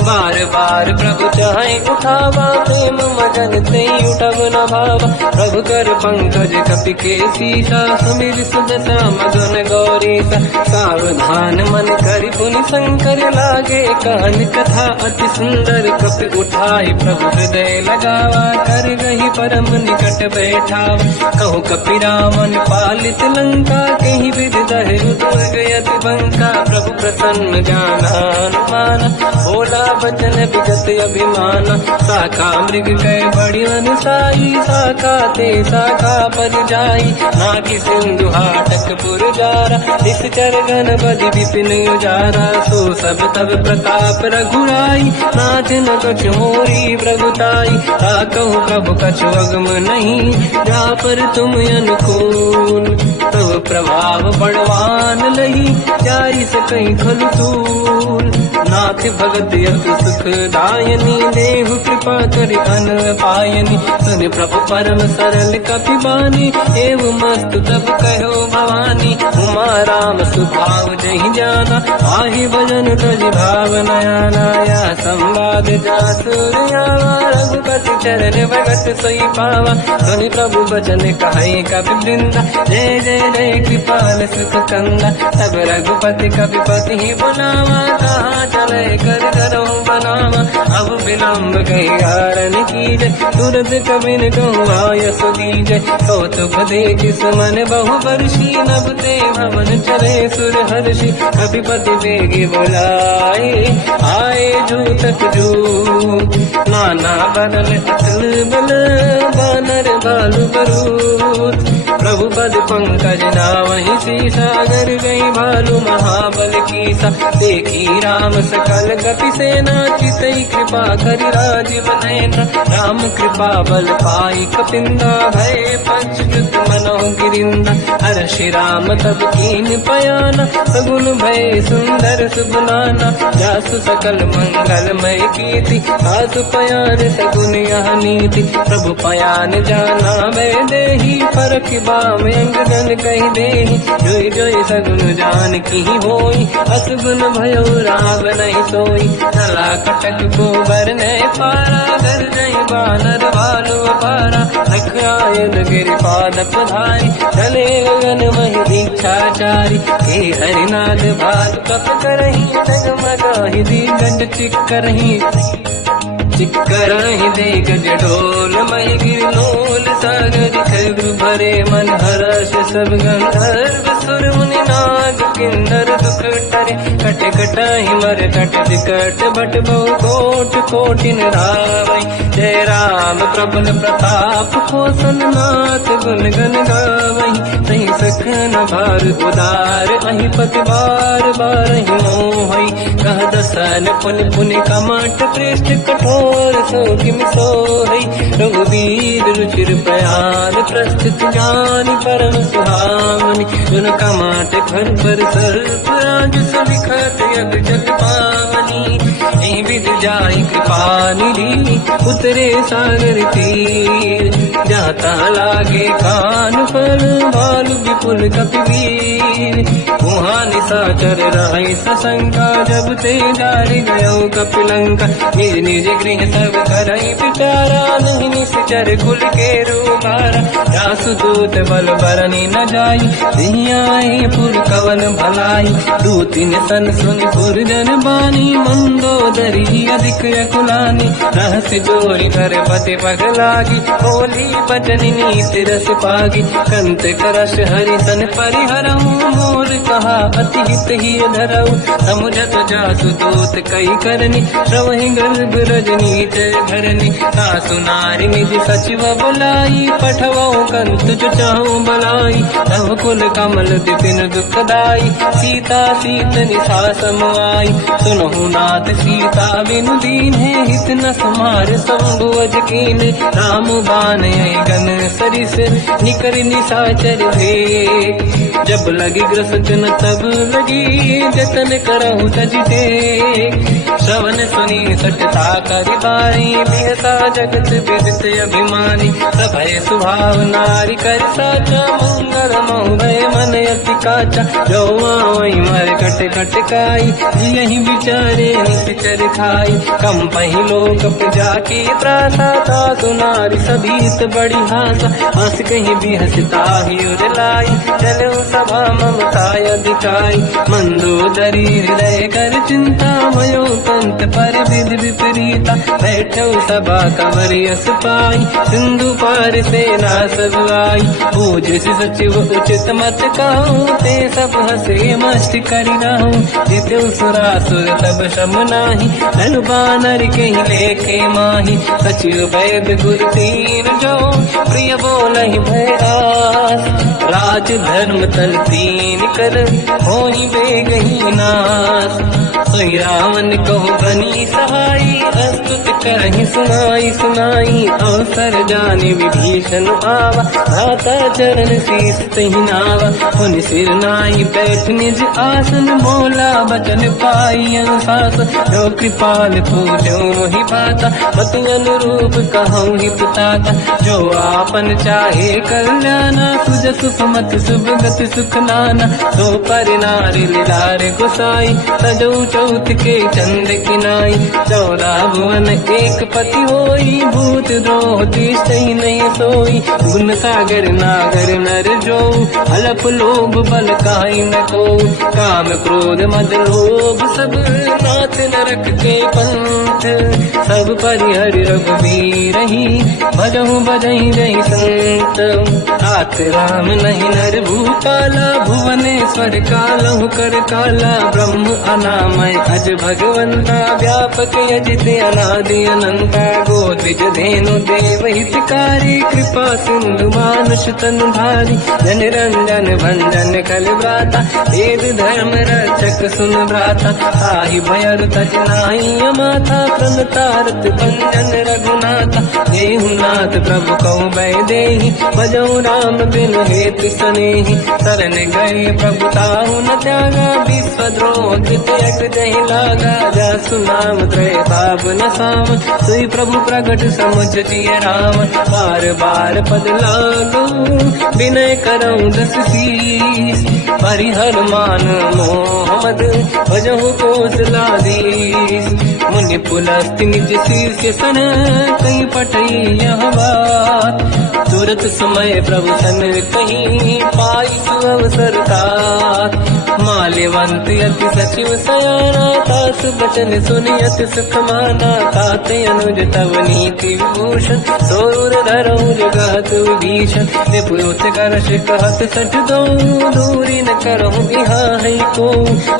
बार बार प्रभु चाहे उठावा, प्रेम मगन ते उठब न भावा, प्रभु कर पंकज कपि के सीसा, सुमिर सुदशा मगन गौरीसा, सावधान मन करि पुनि शंकर लागे, कहन कथा अति सुंदर, कपि उठाई प्रभु हृदय लगावा, कर गही परम निकट बैठावा, कहु कपि रामन पालित लंका, कहीं विधि दहे दुर्ग यति बंका, प्रभु प्रसन्न ज्ञानानुमाना, भोला बचन विगत अभिमाना, शाखा मृग कै बड़ी अनुसाई, शाखा ते शाखा पर जाई, नाकि सिंधु हाटक पुरजारा, निश्चर गण बधि विपिन उजारा, सो सब तब प्रताप रघुराई, नाथ न कछु मोरी प्रभुताई, ताकहु प्रभु कछु अगम नहीं, जा पर तुम अनुकूल, तब प्रभाव बड़वान लही, जाई सकई खलु तूल, नाथ भगत यत सुख दायनी, देहु कृपा करि अन पायनी, सुन प्रभु परम सरल कपि बानी, एव मस्त तब कहो भवानी, उमा राम सुभाव जहि जाना, आहि भजन तज भाव नयाना, या संवाद जासुर आवा, रघुपति चरण भगत सोई पावा, सुनि प्रभु बचन कहे कपि वृंदा, जय जय जय कृपाल सुख कंदा। तब रघुपति कपिपति ही बुलावा, कहा चले कर करो बनावा। अब विलम्ब कही कारण कीजे, तुरंत कबिन कहूँ आयस दीजे। कौतुक देख सुमन बहु वर्षी, नभ ते भवन चले सुर हर्षि। कपिपति बेगी बुलाए, आए जूतक जूत। नाना बदल अतल बल, बानर बालु बरूत। प्रभु पद पंकज नावहि सीसा, गर गई भालु महाबल कीसा। देखी राम सकल कपि सेना, चितई कृपा करि राजीव नयन। राम कृपा बल पाई कपिंदा, भय पंचकृत मनो गिरिंदा। हर्षि राम तब कीन पयाना, सगुन भय सुंदर सुबनाना। जासु सकल मंगलमय कीर्ति, आसु पयान सगुन यह नीति। प्रभु पयान जाना मैं देही, परख बाम अंगदन कही देही। जोई जोई सगुन जान की होई, असगुन भयो राम नहीं सोई। चला कटक को बरने पारा, घर नहीं बानर बालु अपारा। लख आयन गिरिपाद पधारी, चले गगन महि दीक्षाचारी। हे हरिनाथ भाल कप करही, डगमगाहि दीगंज चिक्करही। चिक्करहि देगज ढोल, महि गिरलोल सागर। खग भरे मन हर्ष सब गंधर्व, सुर मुनि नाग किन्नर दुख टरे। कट कटाहि मर तट विकट, भट बहु कोट कोटिन रावै। जय राम प्रबल प्रताप, कौशल नाथ गुण गन गावै। तहि सखन भार उदार, अहि पति बार बारहि मोहै। कह दसन पुनि पुनि कमठ, पृष्ठ कठोर सो किम सोहै। रघुवीर रुचिर प्रयान, प्रस्थित ज्ञान परम सुहावनी। जुन कमाट घर पर सर्प, आज सविखत यग जग पावनी। एहि विधि जाहि कृपा निधि, उतरे सागर तीर। जाता लागे कान फल, भालु विपुल कपिवीर। वहाँ निशाचर रहि सशंका, जब ते जारि गयो कपिलंका। निज निज गृह सब करहि विचारा, नहीं निश्चर कुल के रूबारा। जासु दूत बल बरनि न जाई, दियाए पुर कवन भलाई। दूतिन सन सुन पुर जन बानी, मंदोदरी अधिक अकुलानी। रहस्य जोरी कर पति पगलागी, होली बचन नीति रस पागी। कंत करश हरि सन परिहरऊ, मोर कहा अति हित ही धरऊ। समुझत जासु दूत कई करनी, श्रवहि गर्भ रजनी जय धरनी। सासु नारी निज सचिव बुलाई, पठवऊ कंत जो चाहूं बलाई। तव कुल कमल विपिन दुखदाई, सीता सीत निशा समाई। सुनहु नाथ सीता बिनु दीन्हे, हित न समार शंभु अज कीन्हे। राम बाण गन सरिस, निकर निशाचर भेद। जब लगी ग्रसत न तब लगी, जतन करहु तज टेक। श्रवण सुनी सटता करि बारी, बिहसा जगत विदित अभिमानी। सभय सुभाव नारी कर साचा, मंगल मोह भय मन अति काचा। जो आवै मर कट कट काई, यही विचारे निश्चर खाई। कम पही लोक जाके त्रासा, सासु नारी सभीत बड़ी हासा। हंस कहीं भी हंसता ही उर लाई, चलो सभा ममता अधिकाई। मंदोदरी हृदय कर चिंता, भयो पंत पर विधि विपरीता। बैठो सभा कंवर यस पाई, सिंधु पार सेना सब आई। पूज सचिव उचित मत कहूँ, ते सब हंसे मस्त करि रहूं। जितु सुरासुर तब शम नाही, धनु बानर कहीं लेखे माही। सचिव वैद गुर तीन जो, प्रिय बोलहि भय आस। राज धर्म तल तीन कर, होई बेगहि नास। सोई रावण कहो बनी सहाई, अस्तुत करहि सुनाई सुनाई। अवसर जाने विभीषण आवा, भ्राता चरण शीस तहि नावा। पुनि सिर नाई बैठ निज आसन, बोला बचन पाई अनुशासन। जो कृपाल पूजो मोहि भाता, मति अनुरूप कहूँ हित ताता। जो आपन चाहे कल्याणा, सुजसु सुमति सुभगति सुख नाना, सो पर नारी लीलार गोसाई, सजौ चौथ के चंद की नाई, 14 भुवन एक पति होई, भूत द्रोह तीसई नहीं सोई, गुण सागर नागर नर जो, अलप लोभ बल काई न को, काम क्रोध मद लोभ सब नाथ नरक के पंथ, सब परिहरि रघुबीर ही, भजहु बजहि जहि संत, तात राम नहीं नर भूपाला, भुवनेश्वर कालहु कर काला, ब्रह्म अनामय अज भगवंता, व्यापक यजित अनादि अनंता, गोद्विज धेनु देव हितकारी, कृपा सिंधु मानुष तनु धारी, जन रंजन भंजन कल व्राता, वेद धर्म रक्षक सुन व्राता, ताहि भयर तज नाहि अमाता, प्रणतारत भंजन रघुनाथा, देहु नाथ प्रभु कौ बै देहि, भजऊ राम बिनु हेतु सनेहि, शरण गए प्रभु ताहु न त्यागा, विश्वद्रोह कृतयक जहि लागा, जासु नाम त्रय ताप न साम, सोई प्रभु प्रगट समुझ जिय राम, बार बार पद लागू, विनय करऊं दस शीस, परिहर मान मोहम्मद, भजहु कौशलाधीश, मुनि पुलस्ति निज शीर्ष सन, कहीं पटई यह बात, तुरत समय प्रभु सन कहीं, पाई सुअवसर तात, माल्यवंत अति सचिव सयाना, तास बचन सुनियत सुख माना, तात अनुज तव नीति विभूषण, सोर धरऊ जगत विभीषण, विपुत करश कहत सठ दो, दूरी न करहु यहाँ है को,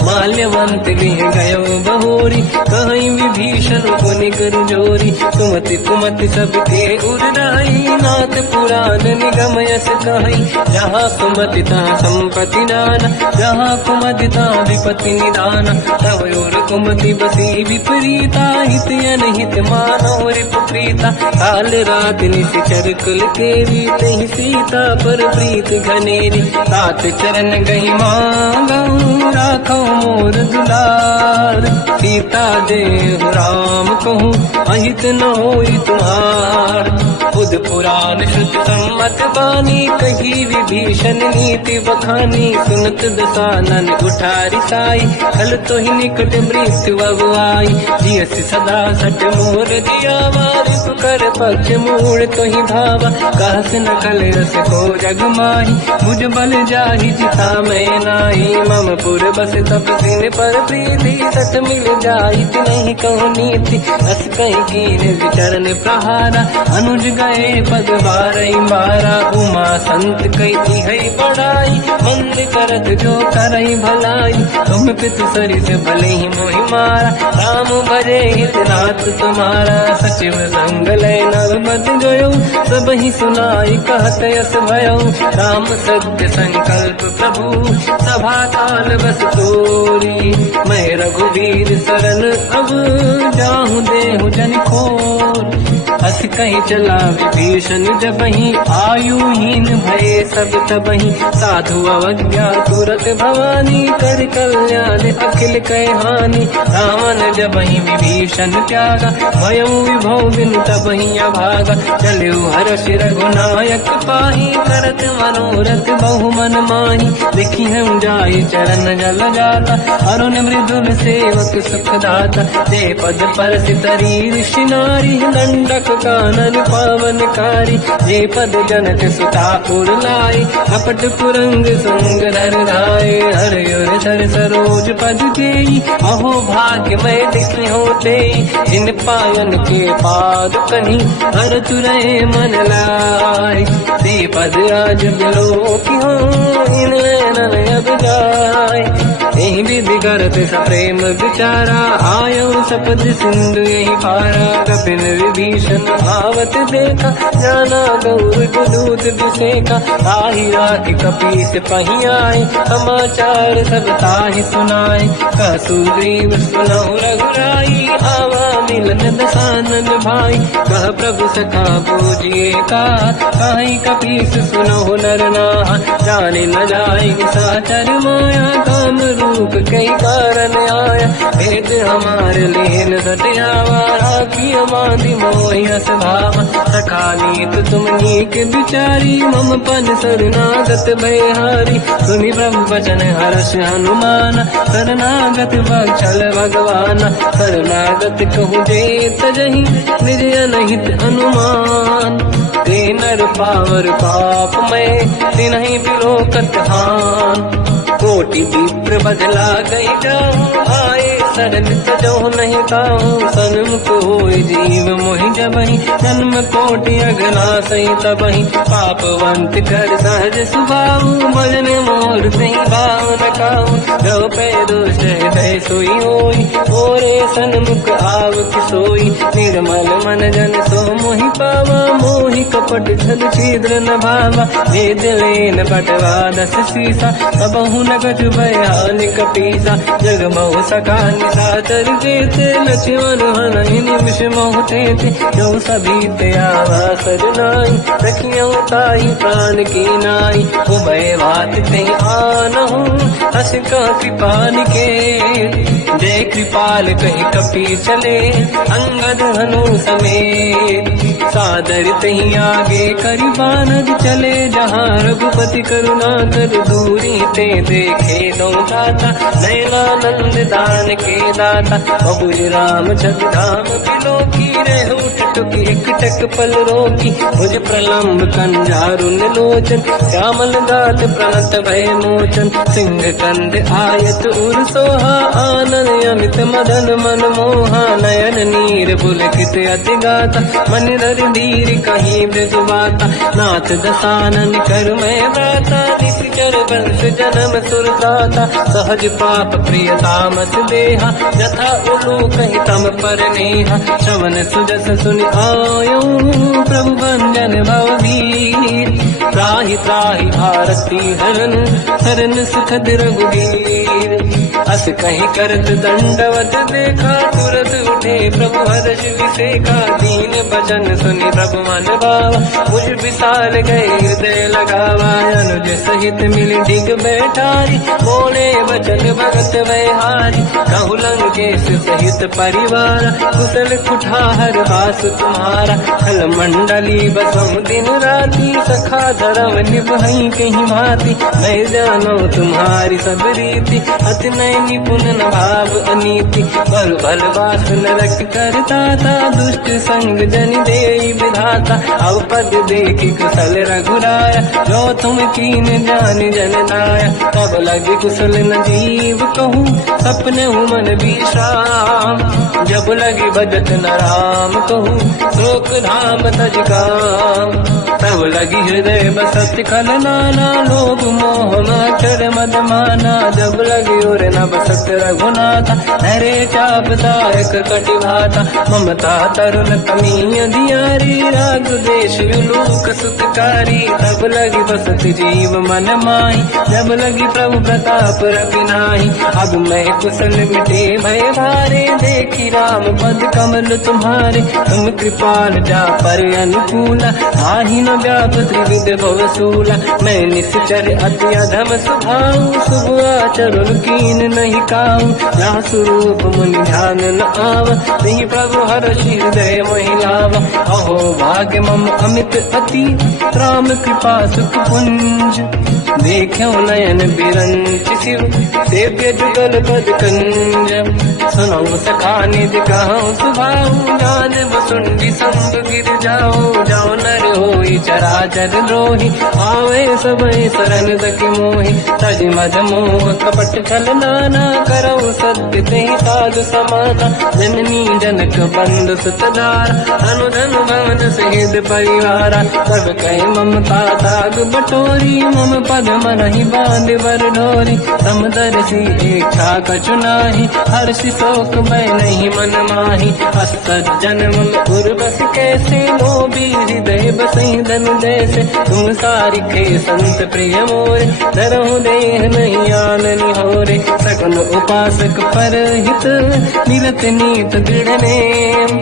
माल्यवंत लिह गयो बहोरी, कहीं विभीषण पुनि कर जोरी, सुमति कुमति सबके उड़ाई, नाथ पुराण निगम यस कहीं, जहाँ सुमति तहाँ संपत्ति नाना, जहाँ कुमति तहाँ विपत्ति निदाना, तव और कुमति बसी विपरीता, हित अनहित मानव रिपुप्रीता, काल रात निशिचर कुल केरी, तहि सीता पर प्रीत घनेरी, तात चरण गही मांगऊ, राखो मोर दुलार, सीता देहु राम कहूँ, अहित न होई तुम्हार, बुध पुराण श्रुति सम्मत बानी, कही विभीषण नीति बखानी, सुनत दसानन उठारी साई, कल तो ही निकट मृत्यु अगुआई, जियस सदा सट मोर दियावा, कर पक्ष मूल तो ही भावा, कहस न कल रस को जग माही, मुझ बल जाहि जिता मैं नाई, मम पुर बस तप सिन पर प्रीति, सत मिल जाई नहीं कहूँ नीति, अस कहीं कीन विचरण प्रहारा, अनुज गए पद बारई मारा, उमा संत कही है बड़ाई, मंद करत जो करई भलाई, तुम पितु सरिस भले ही मोहि मारा, राम भजे हित नाथ तुम्हारा, सचिव संग लय नव मत गयो, सब ही सुनाई कहत यस भयो, राम सत्य संकल्प प्रभु, सभा काल बस तोरी, मैं रघुवीर शरण अब जाहु देहु जन खोर, हस कहीं चला विभीषण जबहि, आयुहीन भये सब तबहि, साधु अवज्ञा तुरत भवानी, कर कल्याण अखिल कह हानि, रावण जबहि विभीषण त्यागा, भयउ विभव बिनु तबहि अभागा, चलु हर्ष रघुनायक पाहि, करत मनोरथ बहु मन माहि, देखि हूँ जाय चरण जल जाता, अरुण मृदुल सेवक सुख दाता, ते पद पर सितरी ऋषि नारी, दंडक कानन पावनकारी, जे पद जनक सुता पुर लाई, कपट पुरंग संग धर धाय, हर युर धर सरोज पद देई, अहो भाग्य मैं देखी होते, जिन पायन के पाद कहीं, हर तुरहे मन लाय, ते पद आज बिलो की हो, इन नैनन अब जाय, यही विधि करत सप्रेम विचारा, आयो सपद सिंधु यही पारा, कपिन विभीषण आवत देखा, जाना गौर गुदूत विसेका, ताहि राखि कपीस पही आए, समाचार सब ताहि सुनाए, कह सुग्रीव सुनहु रघुराई, आवा मिलन दसानन भाई, कह प्रभु सखा पूजिए का, काहि कपीस सुनहु नर नाहा, जाने न जाए साचर माया, काम रूप कई कारण आया, भेद हमारे लेन सत्यावा, राखी बांधी मोहिया स्वभाव, सखानीत तुम नीक बिचारी, मम पन शरणागत भयहारी, सुनि ब्रह्म वचन हर्ष हनुमान, शरणागत बक्षल भगवान, शरणागत कहूँ जेत जही, निज अनहित अनुमान, ते नर पावर पाप में, तिन्हि बिलोकत हान, कोटि विप्र बदला गई जाऊं, आए शरण तजो नहीं ताऊं, सन्मुख होए जीव मोहि जबहि, जन्म कोटि अगला सही तबहि, पापवंत कर सहज सुभाऊ, भजन मोर सही भाव न काऊ, जो पे दुष्ट हृदय सोई होई, ओरे सन्मुख आव किसोई, निर्मल मन जन सो मोहि पावा, मोहि कपट छल छिद्र न भावा, भेद लेन बटवा दस सीसा, सबहु न गजु भयानि कपीसा, जग महु सका निशाचर जेते, लक्ष्मण हनहि निमिष महु तेते, जो सभी ते आवा सरनाई, रखियो ताहि प्राण की नाई, उभय बात ते आनहु, हस का कृपा निके, जय कृपाल कहि कपी चले, अंगद हनु समेत, सादर तही आगे करि बानर चले, जहाँ रघुपति करुणा कर दूरी ते देखे दो दाता, नयनानंद दान के दाता, बहुज राम छति धाम बिलो की, रहु टुक एक टक पल रोकी, मुझ प्रलम्ब कंजारुन लोचन, श्यामल गाल प्रणत भय मोचन, सिंह कंद आयत उर सोहा, आनन अमित मदन मन मोहा, नयन नीर पुलकित अति गाता, मन धर धीर कहीं ब्रजबाता, नाथ दसानन कर मैं दाता, निश्चर वंश जन्म सुरदाता, सहज पाप प्रिय तामस देहा, यथा उलू कहीं तम पर नेहा, श्रवण सुजस सुनि आयो, प्रभु भंजन भववीर, त्राहि त्राहि आरती हरन, शरण सुखद रघुवीर, अस कहीं करत दंडवत देखा, तुरत उठे प्रभु हर्ष विसेखा, दीन भजन सुनि प्रभु मन भावा, मुझ विसार गए हृदय लगावा, अनुज सहित मिली डिग बैठारी, बोले वचन भगत वैहारी, कहु लंकेश सहित परिवार, कुशल कुठार वास तुम्हारा, खल मंडली बसहु दिन राती, सखा धर्म निभहि कहीं भांति, मैं जानो तुम्हारी सब रीति, अति नय निपुण न भाव अनीति, पर भल बास नरक करता था, दुष्ट संग जन देई विधाता, अब पद देखि कुशल रघुराया, जो तुम कीन जान जन नाया, तब लगे कुशल न जीव कहूँ, सपने मन विश्राम, जब लगे भजत न राम कहूँ, शोक धाम तज काम, तब लगी हृदय बसत खल नाना, लोभ मोह मचर मद माना, जब लगी और न बसत रघुनाथा, हरे चाप दायक कटि भाता, ममता तरुण तमी अधियारी, राग देश विलोक सुखकारी, तब लगी बसत जीव मन माही, जब लगी प्रभु प्रताप रवि नाही, अब मैं कुशल मिटे भय भारे, देखी राम पद कमल तुम्हारे, तुम कृपाल जा पर अनुकूला, आहि न व्याप त्रिविध भवसूला, मैं निश्चर अति अधम स्वभाव, शुभ आचरण कीन नहीं काऊ, जहाँ स्वरूप मुनि ध्यान न आव, नहीं प्रभु हर्षि हृदय महिलावा, अहो भाग्य मम अमित अति, राम कृपा सुख पुंज, देखो नयन बिरंच शिव, सेव्य जुगल पद कंज, सुनो सखा निज कहूँ सुभाऊ, जान वसुंडी संग गिर जाओ, जाओ नर होई चराचर द्रोही, आवे सबई शरण सखि मोहि, तज मद मोह कपट छल नाना, करऊ सत्य तेहि साधु समाता, जननी जनक बंधु सुतधारा, अनुधन भवन सहित परिवारा, सब कहि ममता ताग बटोरी, मम पद मनहि बांध बर डोरी, समदर्शी इच्छा कछु नाही, हर्षि शोक मैं नहीं मन माही, असज्जन मम उर बस कैसे, लोभी हृदय बसहि धन जैसे, तुम सारिखे संत प्रिय मोरे, धरहु देह नहीं आन निहोरे, सगुन उपासक पर हित, मिलत नीत दृढ़ नेम,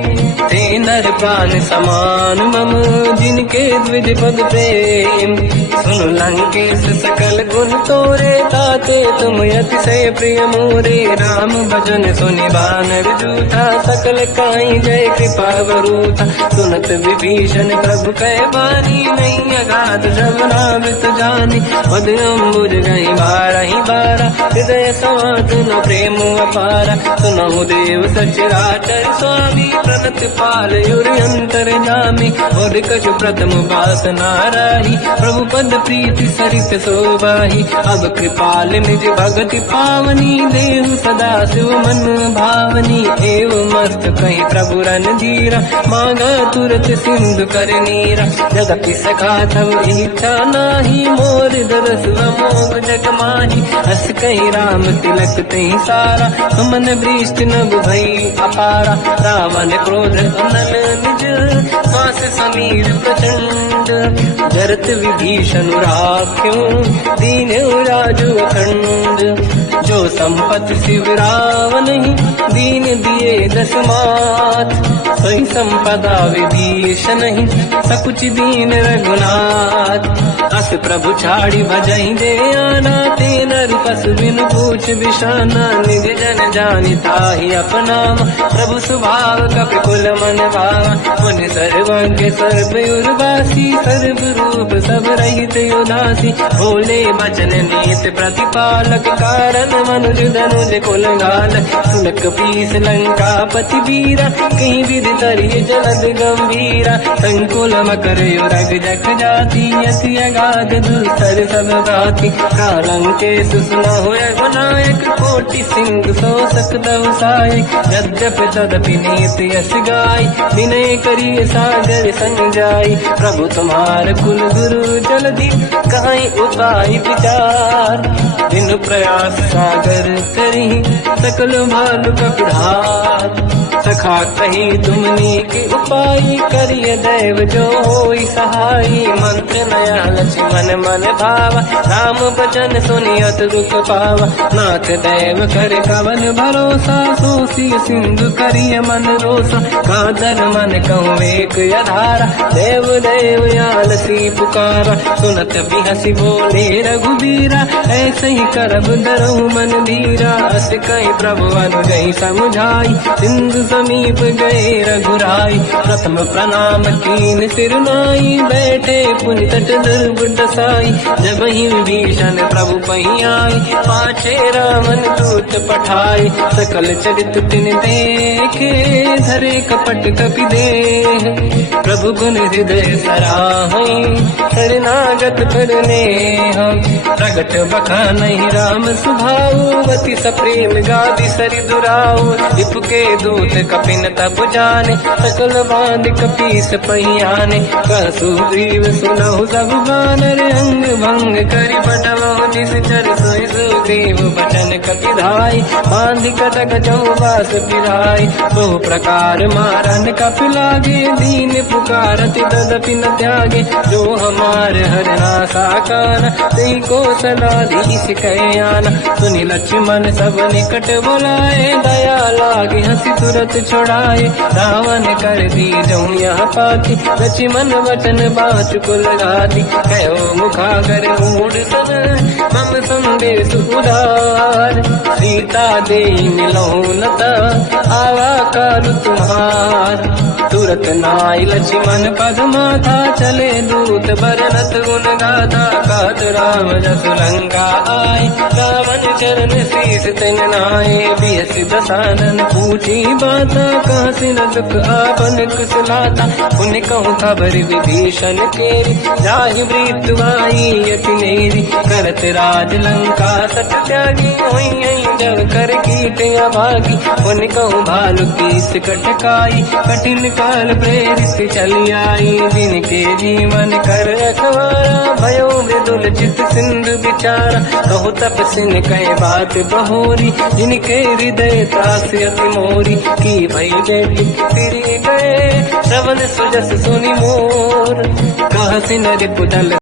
ते नर प्राण समान मम, जिनके द्विज पद प्रेम, सुन लंकेश सकल गुण तोरे, ताते तुम अतिशय प्रिय मोरे। राम भजन सुनि बानर जूठा, सकल काई जय कृपा वरूथा। सुनत विभीषण प्रभु कह बानी, नहीं अगाध श्रवणामृत जानी। पद अम्बुज गई बारहि बारा, हृदय समात न प्रेम अपारा। सुनहु देव सचराचर स्वामी, प्रणत पाल युरि अंतर जामी। और कछु प्रथम वासना राही, प्रभु पद प्रीति सरित सोबाही। अब कृपाल निज भगति पावनी, देहु सदा शिव मन भावनी। एवं मस्त कहीं प्रभु रन धीरा, मांगा तुरत सिंधु कर नीरा। जगति सखा तब इच्छा नाही, मोर दरस मोग जग माही। हस कहीं राम तिलक तही सारा, सुमन वृष्ट नभ भई अपारा। रावण क्रोध अनल निज, श्वास समीर प्रचंड। जरत विभीषण राख्यों, दीन राजु अखंड। जो संपत्ति शिव रावण ही, दीन दिए दस मात। सोई संपदा विभीषण ही, सकुच दीन रघुनाथ। अस प्रभु छाड़ी भजई दे आना, ते नर पशु बिनु पूछ बिशाना। निज जन जानि ताहि अपनावा, प्रभु स्वभाव कपि कुल मन भावा। मुनि सर्वज्ञ सर्व उर्वासी, सर्व रूप सब रहित उदासी। भोले बचन नीत प्रतिपालक, कारण मनुज धनुज कुल घाल। सुन कपीस लंका पति वीरा, कहीं विधि तरिय जलद गंभीरा। संकुल मकर युरग जख जाति, यति अगाध दुस्तर सब भाति। कालंकेश सुनहु रघुनायक, कोटि सिंह सो सकदव सायक। यद्यपि तदपि नीत यस गाय, विनय करिय सागर संजाई। प्रभु तुम्हार कुल गुरु जलधि, कहीं उपाय विचार। दिन प्रयास सागर करी, सकल भालु कपिढ़ार। सखा कही तुमनी के उपाय, करिय दैव जो होई सहाई। मंत्र नया लक्ष्मण मन भावा, राम भजन सुनियत दुख पावा। नाथ दैव कर कवन भरोसा, सोसी सिंधु करिय मन रोसा। कादर मन कहूँ एक अधारा, देव देव आलसी पुकारा। सुनत बिहसी बोले रघुबीरा, ऐसे ही करब डरहु मन धीरा। अस कहीं प्रभु अनुजहि समझाई, सिंधु समीप गए रघुराई। प्रथम प्रणाम कीन सिरनाई, बैठे पुनि तट दुर्ग दसाई। जब ही विभीषण प्रभु पही आई, पाछे रामन दूत पठाई। सकल चरित तिन देखे, धरे कपट कपि देह। प्रभु गुण हृदय सराहई, शरणागत फिरने हम। प्रगट बखानहि राम सुभाऊ, अति सप्रेम गादि सरि दुराऊ। रिपु के दूत कपिन तब जाने, सकल बांध कपीस पही आने। कह सुग्रीव सुनहु सब बानर, अंग भंग करि बटवहु निश्चर। सोई सुग्रीव बचन कपि धाई, बांधि कटक चौबास पिराई। बहु प्रकार मारन कपि लागे, दीन पुकारति तदपि न त्यागे। जो हमार हरना साकाना, तेहि कौशलाधीश कहे आना। सुनि लक्ष्मण सब निकट बुलाए, दया लागे हंसी तुरत छुड़ाए। रावण कर दी जऊँ यह पाती, लक्ष्मण वचन बाचुकुल घाती। कहो मुखागर मूढ़ सन, मम संदेश उदार। सीता दे मिलऊँ लता, आवा काल तुम्हार। तुरत नाई लक्ष्मण पद माथा, चले दूत बरनत गुण गाथा। कहत राम जस लंका आए, रावण चरण शीस तिन नाए। बिहस दसानन पूछी बाता, कहाँ से न दुख आपन कुशलाता। पुण्य कहूँ खबर विभीषण केरी, जाहि मृत्यु आई यति नेरी। करत राज लंका सत त्यागी, हुई जब कर कीट अभागी। पुण्य कहूँ भालु कीस कटकाई, कठिन काल प्रेरित चली आई। जिनके जीवन कर रखवारा, भयो मृदुल चित सिंधु विचारा। कहु तपसिन कह बात बहोरी, जिनके हृदय त्रास अति मोरी। की भई बेटी तिरि गए, श्रवण सुजस सुनि मोर। कहसिन रिपुदल